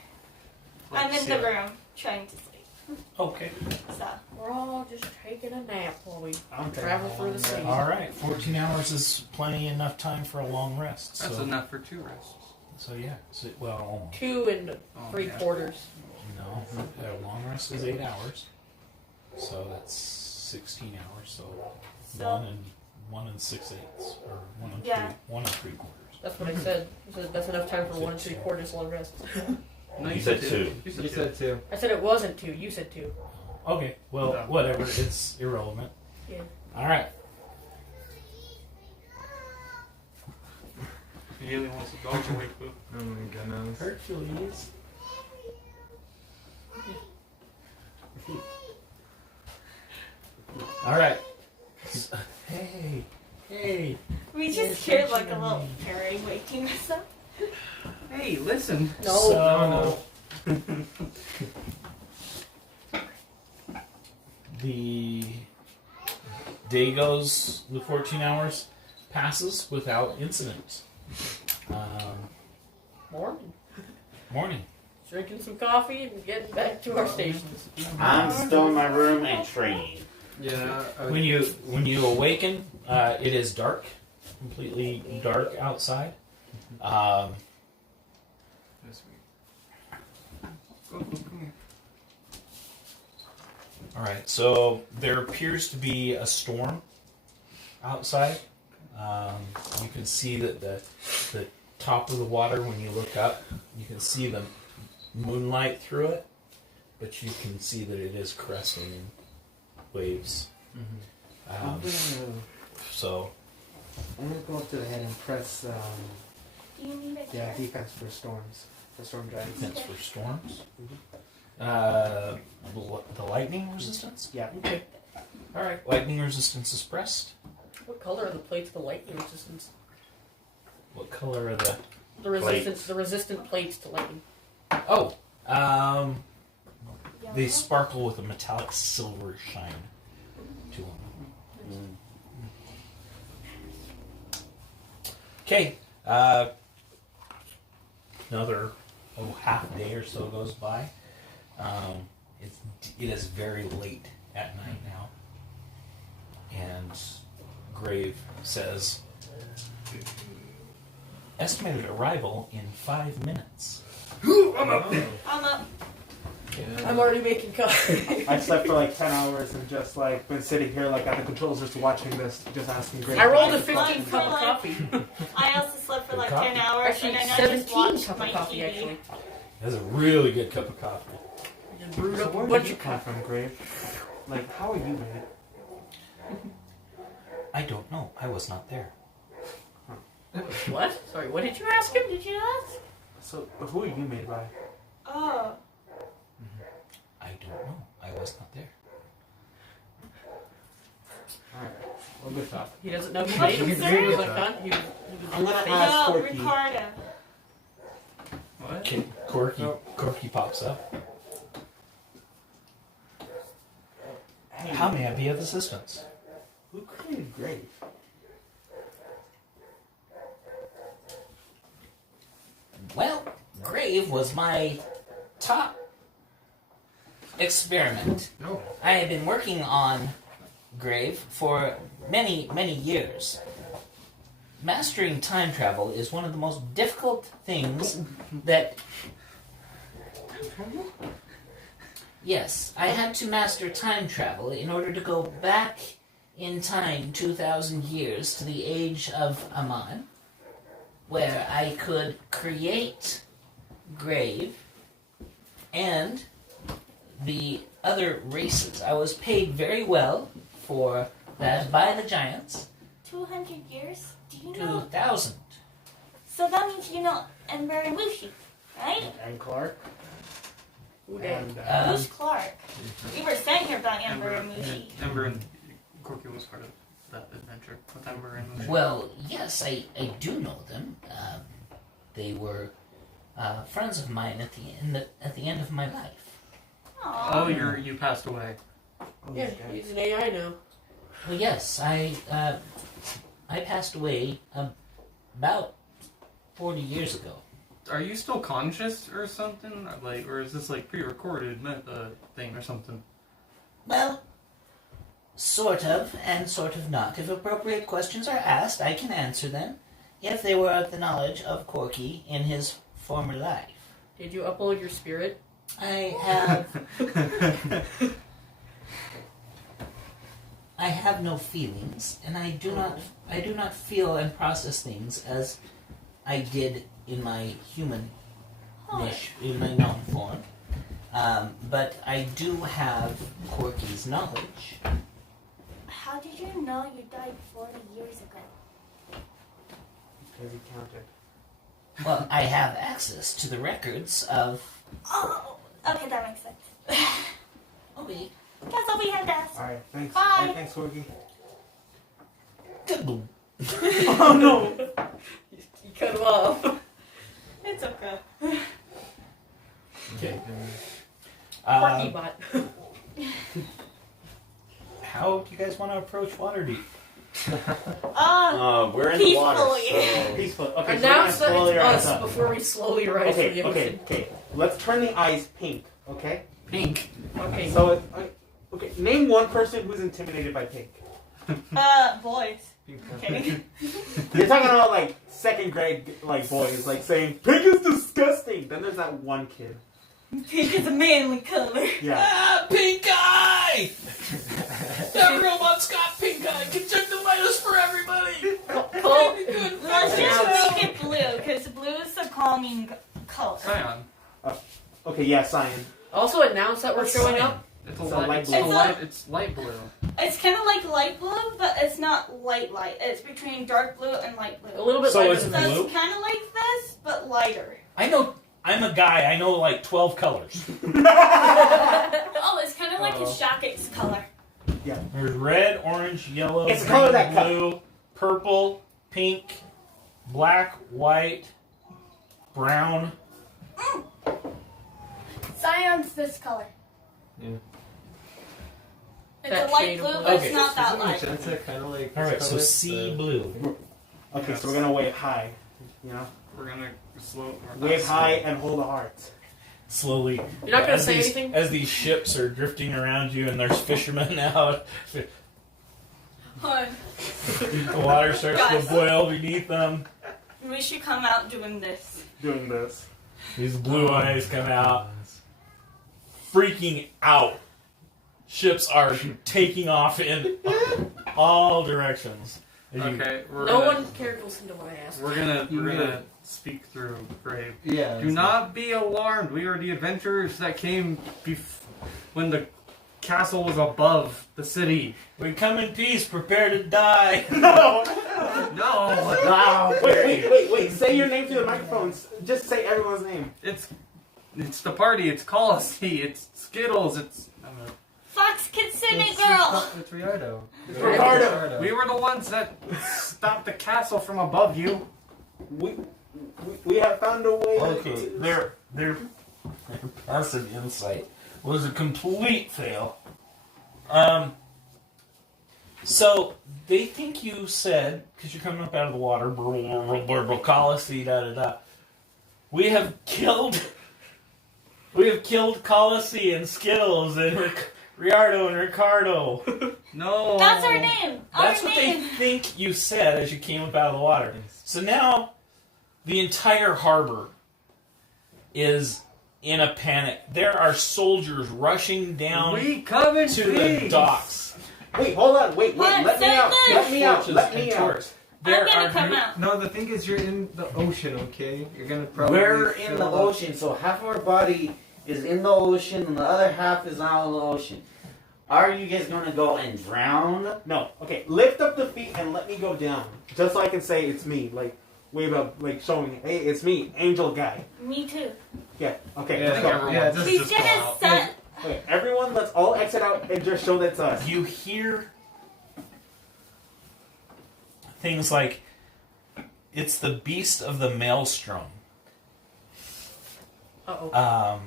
I'm in the room trying to sleep. okay. So. We're all just taking a nap while we I'm travel through the sea. All right, 14 hours is plenty enough time for a long rest. That's So, enough for 2 rests. so yeah, so, well, almost. 2 and Oh, 3/4. No, a long rest is 8 hours, so that's 16 hours. So So- 1 and 6/8, or 1 and Yeah. 3/4. That's what I said. I said that's enough time for 1 and 3/4 long rest. No, You said 2. You You said 2. said 2. I said it wasn't 2. You said 2. Okay, well, No. whatever. It's irrelevant. Yeah. All right. He really wants the dog to wake up. Oh my goodness. Hercules. All right. Hey. We just hear like a little fairy waking us up. Hey, listen. No. So, the day goes, the 14 hours passes without incident. Morning. Morning. Drinking some coffee and getting back to our stations. I'm still in my room and training. Yeah. When you awaken, it is dark, completely dark outside. This week. Come here. All right, so there appears to be a storm outside. You can see that the top of the water, when you look up, you can see the moonlight through it, but you can see that it is cresting in waves. I'm So, gonna go up to the head and press Do you need a chair? defense for storms. For storm giants. defense for storms. The lightning resistance? Yeah. Okay. All right, lightning resistance is pressed. What color are the plates for lightning resistance? What color are the... The resistant plates to lightning. Oh, Yellow? they sparkle with a metallic silver shine to them. Okay. Another half day or so goes by. It is very late at night now, and Grave says, estimated arrival in 5 minutes. I'm up. I'm already making coffee. I slept for like 10 hours and just like been sitting here like at the controls just watching this, just asking great. I rolled a questions. 15 cup of coffee. I also slept for like Good 10 hours Actually, and then I just 17 watched cup my of coffee, TV. actually. That's a really good cup of coffee. I just brewed So up a where bunch did you of come coffee. from, Grave? Like, how are you, man? I don't know. I was not there. What? Sorry, what did you ask him? Did you ask? So, who are you made by? Oh. I don't know. I was not there. Alright. Well, good talk. He doesn't know who What made did you him. say? He was like, huh? I'm gonna He ask No, Corky. Ricardo. What? Corky pops up. How may I be of assistance? Who created Grave? Well, Grave was my top experiment. No. I had been working on Grave for many, many years. Mastering time travel is one of the most difficult things that... Yes, I had to master time travel in order to go back in time 2,000 years to the age of Amadar, where I could create Grave and the other races. I was paid very well for that by the Giants. 200 years? Do you know? 2,000. So that means you know Ember and Lucy, right? And Clark. Who did? And, Who's Clark? We were saying here about Ember and Lucy. Ember and Corky was part of that adventure with Ember and Lucy. Well, yes, I do know them. They were friends of mine at the end of my life. Oh, you passed away. Yeah, he's an AI now. Well, yes, I passed away about 40 years ago. Are you still conscious or something? Like, or is this like pre-recorded thing or something? Well, sort of and sort of not. If appropriate questions are asked, I can answer them if they were of the knowledge of Corky in his former life. Did you upload your spirit? I have no feelings, and I do not feel and process things as I did in my in my known form. But I do have Corky's knowledge. How did you know you died 40 years ago? because he counted. Well, I have access to the records of... Oh, okay, that makes sense. Okay. That's all we had to ask. Alright, thanks. Bye. Alright, thanks, Corky. Oh no! You cut him off. It's okay. Okay. Porky bot. How do you guys want to approach Waterdeep? We're in the water, Peacefully. so... Peaceful. Okay, Announce so that we're gonna slowly it's rise us up. before we slowly rise to Okay, the ocean. okay. Let's turn the eyes pink, okay? Pink. Okay. So, okay, name one person who's intimidated by pink. Boys. Okay. You're talking about, like, second grade, like, boys, like, saying, pink is disgusting! Then there's that one kid. Pink is a manly color. Yeah. Ah, pink eye! That robot's got pink eye. Conjunctivitis for everybody. Call, Let's just make it blue, because blue is the calming color. Cyan. Okay, yeah, cyan. also announce that we're showing up. It's It's a a light, light it's, blue. a light, it's light blue. It's kind of like light blue, but it's not light. It's between dark blue and light A blue. little bit So lighter it's than So that. blue? it's kind of like this, but lighter. I know. I'm a guy. I know like 12 colors. Oh, it's kind of like a Shockett's color. There's red, orange, yellow, It's the green, color that cut. blue, purple, pink, black, white, brown. Cyan's this color. Yeah. It's That a light shade of blue, blue. but Okay. it's not that Isn't light. magenta kind of like All right, this so color? sea blue. Okay, so we're gonna wave high. You know? We're gonna slow. Wave high and hold a heart. Slowly. You're not gonna as say these, anything? As these ships are drifting around you and there's fishermen out, Hun, the water starts Guys. to boil beneath them. we should come out doing this. Doing this. These blue eyes come out, freaking out. Ships are taking off in all directions. As you- Okay, we're No gonna, one cared to listen to what I asked. We're gonna speak through Grave. Yeah. Do not be alarmed. We are the adventurers that came when the castle was above the city. We come in peace, prepare to die. No. No, No, Wait. Say your name through the microphones. Just say everyone's name. it's the party. It's Colossi. It's Skittles. It's Fox Kitsune Girl. It's Riardo. It's Ricardo. we were the ones that stopped the castle from above you. We have found a way. Okay, their passive insight was a complete fail. So they think you said, because you're coming up out of the water, Colossi, da. We have killed Colossi and Skittles and Riardo and Ricardo. No, That's our name. That's Our what they name. think you said as you came up out of the water. So now, the entire harbor is in a panic. There are soldiers rushing down we come in to the peace. docks. Wait, hold on. Wait. What? Let me out. Say Let me out. Torches Let and me out. torches. I'm There gonna are come out. No, the thing is, you're in the ocean. Okay, you're gonna probably. we're in the fill up- ocean, so half of our body is in the ocean and the other half is out of the ocean. Are you guys gonna go and drown? No. Okay. Lift up the feet and let me go down, just so I can say it's me. Like wave up, like showing me, hey, it's me, Angel Guy. Me too. Yeah. Okay. Yeah, Let's go. everyone- yeah, just, He's just go gonna out. set. Okay. Everyone, let's all exit out and just show that's us. You hear things like, it's the beast of the maelstrom. Uh-oh.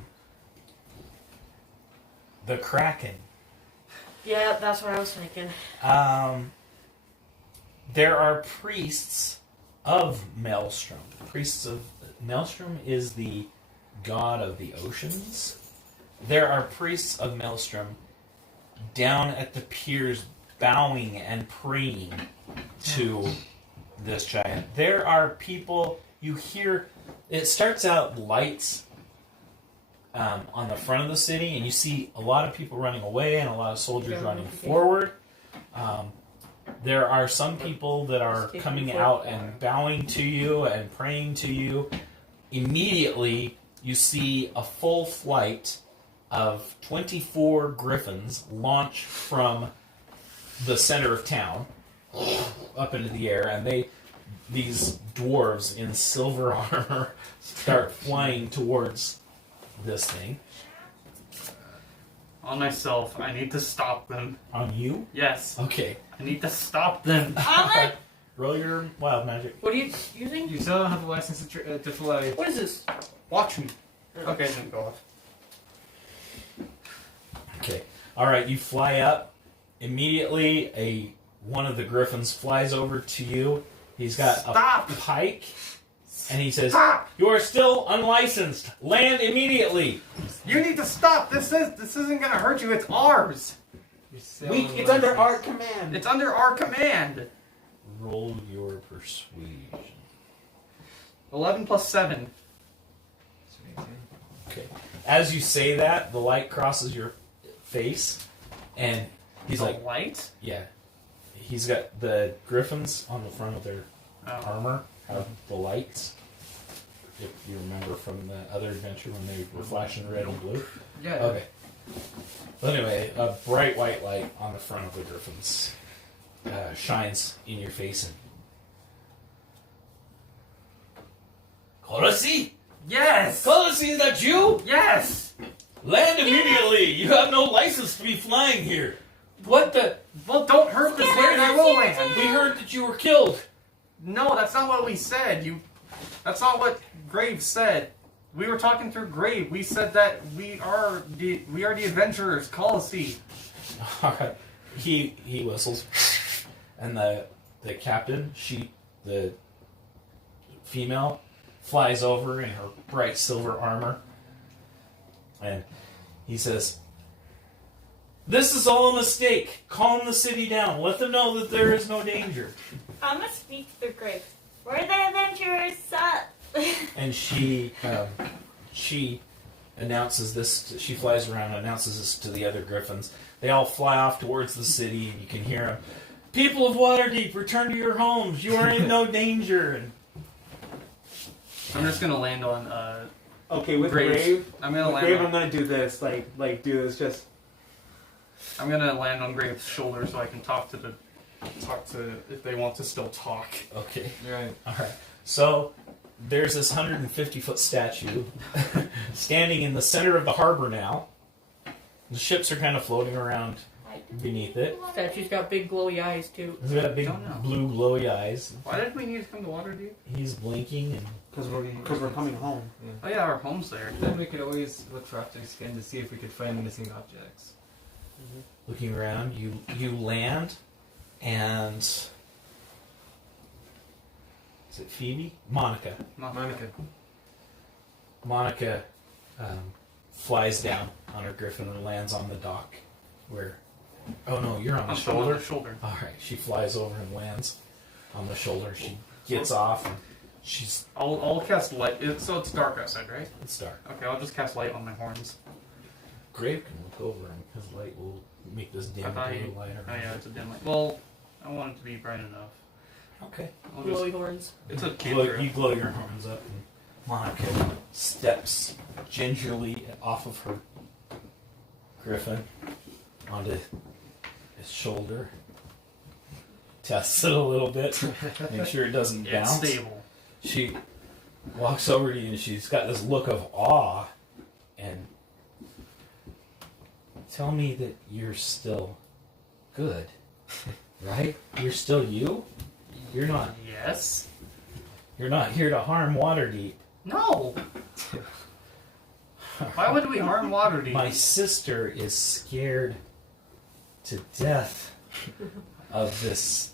The Kraken. Yeah, that's what I was thinking. There are priests of Maelstrom. Maelstrom is the god of the oceans. There are priests of Maelstrom down at the piers bowing and praying to this giant. There are people, you hear, it starts out lights on the front of the city, and you see a lot of people running away and a lot of soldiers running forward. There are some people that are coming out and bowing to you and praying to you. Immediately, you see a full flight of 24 griffins launch from the center of town up into the air, and these dwarves in silver armor start flying towards this thing. On myself, I need to stop them. On you? Yes, Okay. I need to stop them. I'm Roll your wild magic. What are you using? You still don't have the license to fly. What is this? Watch me. Okay, it didn't go off. Okay. Alright, you fly up. Immediately, one of the griffins flies over to you. He's got Stop! a pike, and he says, Stop! "You are still unlicensed. Land immediately." You need to stop. This isn't gonna hurt you. It's ours. You're still It's under our command. It's under our command. Roll your persuasion. 11 plus 7. Okay. As you say that, the light crosses your face, and he's like, light. yeah. He's got the griffins on the front of their armor have the lights. If you remember from the other adventure when they were flashing red and blue. Yeah. Okay. But anyway, a bright white light on the front of the griffins shines in your face. And Colossi? Yes. Colossi, is that you? Yes. Land immediately! You have no license to be flying here. What the? Well, don't hurt the Yes, plane. I yes, will yes, land. We heard that you were killed. No, that's not what we said. That's not what Grave said. We were talking through Grave. We said that we are the adventurers. Colossi. Alright. He whistles. And the captain, the female, flies over in her bright silver armor. And he says, "This is all a mistake. Calm the city down. Let them know that there is no danger." gonna speak to the grave. We're the adventurers. And she announces this. She flies around and announces this to the other griffins. They all fly off towards the city, and you can hear them. "People of Waterdeep, return to your homes. You are in no danger." And I'm just gonna land on Okay, with Grave. Grave. I'm gonna With land Grave, on. I'm gonna do this. Like do this. Just I'm gonna land on Grave's shoulder so I can talk to if they want to still talk. Okay. Right. All right. So there's this 150-foot statue standing in the center of the harbor now. The ships are kind of floating around beneath it. Statue's got big glowy eyes too. He's got big Don't know. blue glowy eyes. Why did we need to come to Waterdeep? He's blinking and Because we're coming home. Oh yeah, our home's there. Then we could always look for object scan to see if we could find missing objects. looking around. You land, and is it Phoebe? Monica. Monica flies down on her griffin and lands on the dock. Where? Oh no, you're on the shoulder. On the shoulder. All right, she flies over and lands on the shoulder. She gets off and she's. I'll cast light. So it's dark outside, right? It's dark. Okay, I'll just cast light on my horns. Grave can look over and his light will make this dim I a thought little you. lighter. Oh yeah, it's a dim light. Well, I want it to be bright enough. Okay. I'll just, Glowy horns. it's a You cantrip. glow your horns up, and Monica steps gingerly off of her griffin onto his shoulder, tests it a little bit, make sure it doesn't Yeah, it's bounce. stable. She walks over to you, and she's got this look of awe, and tell me that you're still good, right? You're still you. You're not. Yes. You're not here to harm Waterdeep. No. Why would we harm Waterdeep? My sister is scared to death of this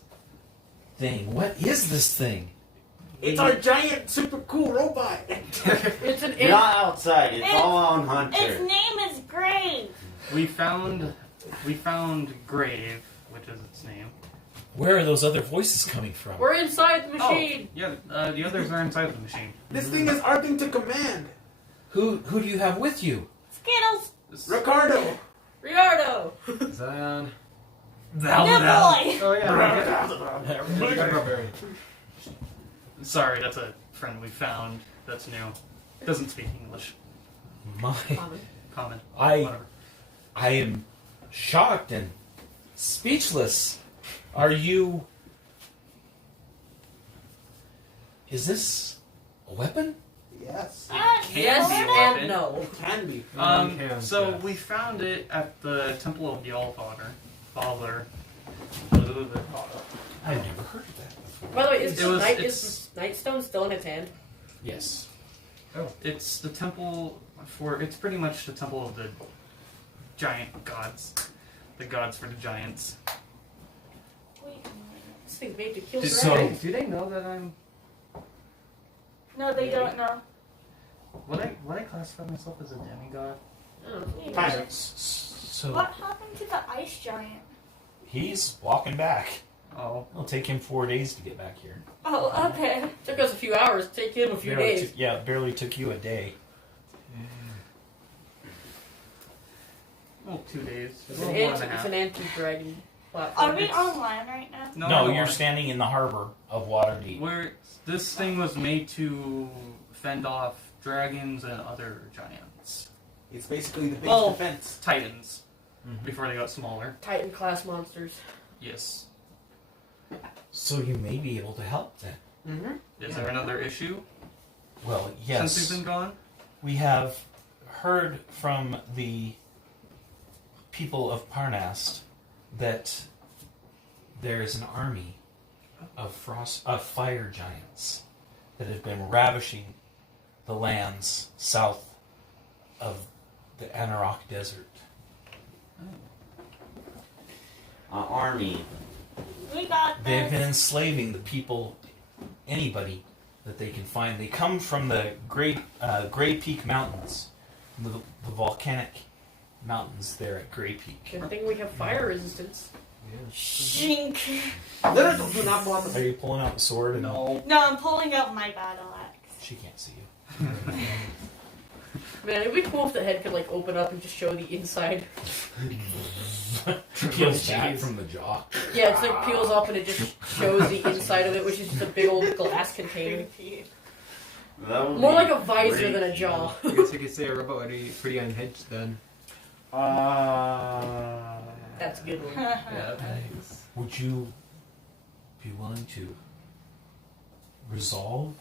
thing. What is this thing? It's our giant, super cool robot. It's an You're not outside. It's all on Hunter. Its name is Grave. We found Grave, which is its name. Where are those other voices coming from? We're inside the machine. Oh, yeah, the others are inside the machine. This thing is our thing to command. Who do you have with you? Skittles. Ricardo. Ricardo. Zion. Good boy. Oh yeah. Strawberry. Sorry, that's a friend we found that's new. Doesn't speak English. My, Common. I Whatever. am shocked and speechless. Are you? Is this a weapon? Yes. Yes Can be a weapon. and no. It can be. So yes. we found it at the Temple of the Allfather. Father. I've never heard of that before. By the way, is It's- Nightstone still in its hand? Yes. It's the temple for. It's pretty much the temple of the giant gods. The gods for the giants. This thing's made to kill So- dragons. Do they know that I'm? No, they don't know. Would I classify myself as a demigod? Oh. So What happened to the ice giant? he's walking back. Oh. It'll take him 4 days to get back here. Oh, okay. Took us a few hours. Take him a few Barely days. barely took you a day. Well, 2 days. It's Well, an, 1.5. it's an anti-dragon platform. Are we It's- online right now? No, no, you're standing in the harbor of Waterdeep. Where this thing was made to fend off dragons and other giants, It's basically the base Well- defense. titans, before they got smaller. Titan class monsters. Yes. So you may be able to help then. Mm-hmm. Is there another issue Well, since yes. we've been gone? We have heard from the people of Parnast that there is an army of fire giants that have been ravishing the lands south of the Anarok Desert. Army. We got They've been this. enslaving the people, anybody that they can find. They come from the Grey Peak Mountains, the volcanic mountains there at Grey Peak. Good thing we have fire resistance. Shink. Literally, do not block Are the. you pulling out the sword? And No. No, I'm pulling out my battle axe. She can't see you. Man, it'd be cool if the head could like open up and just show the inside. Peels back from the jaw. Yeah, it's like peels up and it just shows the inside of it, which is just a big old glass container. That would More be like a visor great. than a jaw. I guess you could say a robot would be pretty unhinged then. That's a good one. Yeah, thanks. Would you be willing to resolve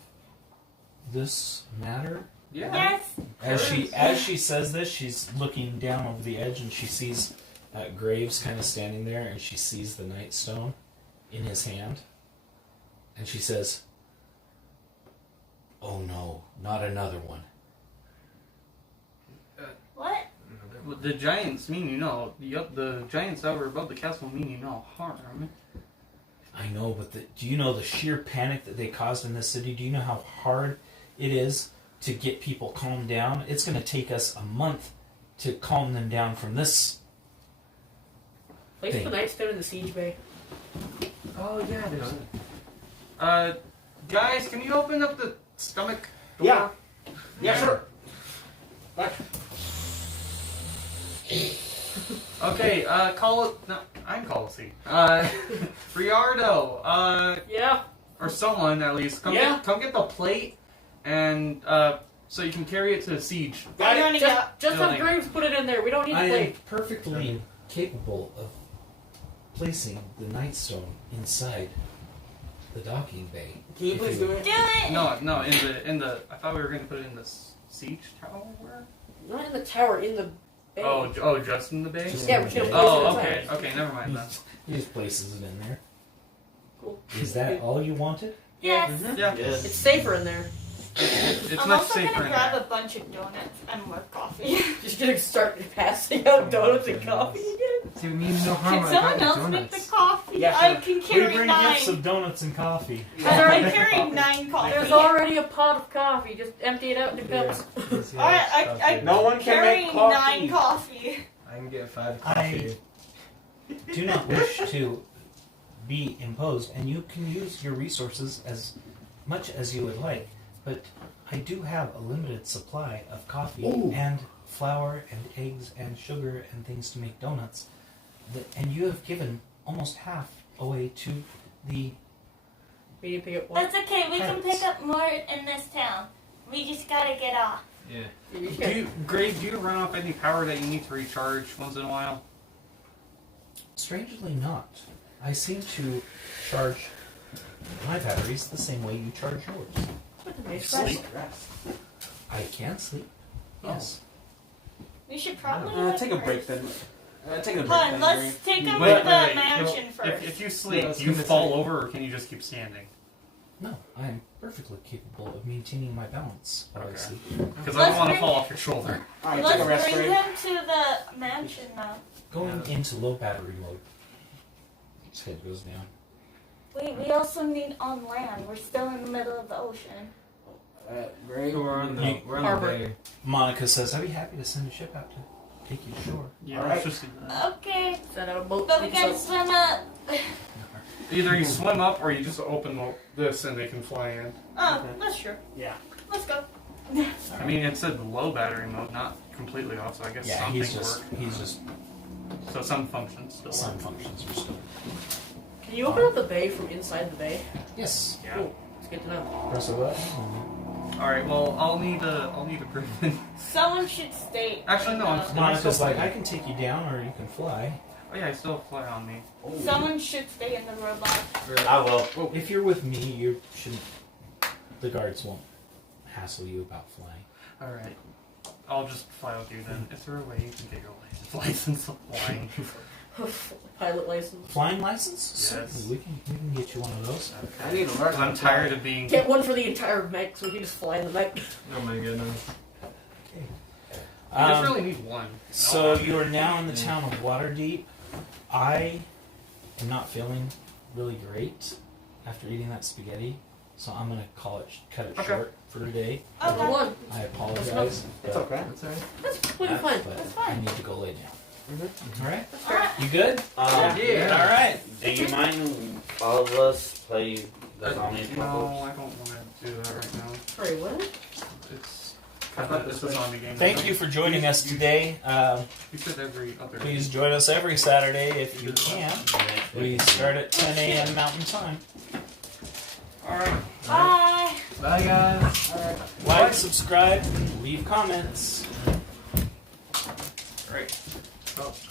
this matter? Yeah. Yes. As she says this, she's looking down over the edge and she sees Graves kind of standing there, and she sees the Nightstone in his hand, and she says, "Oh no, not another one." What? The giants mean you know. The giants that were above the castle mean you no harm. I know, but do you know the sheer panic that they caused in this city? Do you know how hard it is to get people calmed down? It's going to take us a month to calm them down from this. Place the Nightstone in the siege bay. Oh yeah, there's. Guys, can you open up the stomach door? Yeah. Yeah, sure. Okay, call it. No, I'm Colossi. Riardo, Yeah. or someone at least. Come get the plate, and so you can carry it to the siege. Got I'm it. gonna go. Just have Graves put it in there. We don't need I to am play. perfectly capable of placing the Nightstone inside the docking bay. Can you please do it? Do it. No, in the. I thought we were going to put it in the siege tower. Not in the tower, in the bay. Oh, just in the bay. Yeah, we're just gonna place Oh, it okay, inside. okay, never mind then. He just places it in there. Cool. Is that all you wanted? Yes. Yeah, Yes. It's safer in there. it's I'm much also safer gonna in grab there. a bunch of donuts and more coffee. Just gonna start passing out donuts and coffee again. See, we mean no harm. Can someone else make the coffee? Yeah, I sure. can We carry bring 9. gifts of donuts and coffee. I'm carrying 9 coffee. There's already a pot of coffee. Just empty it out in the cups. Alright, I No one can carrying make coffee. 9 coffee. I can get 5 coffee. Do not wish to be imposed, and you can use your resources as much as you would like, but I do have a limited supply of coffee and flour and eggs and sugar and things to make donuts, and you have given almost half away to the... We need to pick up one. That's okay, we can pick up more in this town. We just gotta get off. Yeah. Grave, do you run off any power that you need to recharge once in a while? Strangely not. I seem to charge my batteries the same way you charge yours. Sleep. I can sleep. Yes. We should probably Take a break then. Take a break Fun, then. let's take them Wait, to the wait. mansion first. If you sleep, Yeah, do you let's fall sleep. over, or can you just keep standing? No, I am perfectly capable of maintaining my balance while I Okay. sleep. Because I Let's don't want to bring- fall off your shoulder. Alright, Let's take a rest bring break. them to the mansion now. Going into low battery mode. His head goes down. Wait, we also need on land. We're still in the middle of the ocean. Great. We're on the Harbor. bay. Monica says, I'd be happy to send a ship out to take you ashore. Yeah, All let's right. just do that. Okay, Send out a boat. but we take us gotta out. swim up. Either you swim up, or you just open this and they can fly in. Oh, Okay. that's true. Yeah. Let's go. I mean, it said low battery mode, not completely off, so I guess Yeah, some he's things just, work. he's just, So some functions still some work. functions are still. Can you open up the bay from inside the bay? Yes. Yeah. Cool. It's good to know. Press a button. All right. Well, I'll need a griffin. Someone should stay. Actually, no, I'm Uh, still- Monica's like, I can take you down or you can fly. Oh yeah, I still have fly on me. Someone should stay in the robot. I will. If you're with me, you shouldn't. The guards won't hassle you about flying. All right. I'll just fly with you then. Is there a way you can get your license of flying? Pilot license. Flying license? Yes. Certainly, we can get you one of those. I need to learn. Because I'm tired of being. Get one for the entire mech so we can just fly in the mech. Oh my goodness. You just really need one. So you are now in the town of Waterdeep. I am not feeling really great after eating that spaghetti, so I'm gonna cut it Okay. short for today. Number Okay. one. I apologize. enough. It's okay. That's alright. That's completely fine. But That's fine. I need to go lay down. Mm-hmm. All right, Alright. you good? Yeah. All right. Do you mind all of us play the zombie No, apocalypse? I don't want to do that right now. Sorry, what? It's. I thought this was on the game. Thank you for joining us today. You said every other. Please join us every Saturday if you can. We start at 10 a.m. Mountain Time. All right. Bye. Bye guys. Like, subscribe, leave comments. All right. Oh.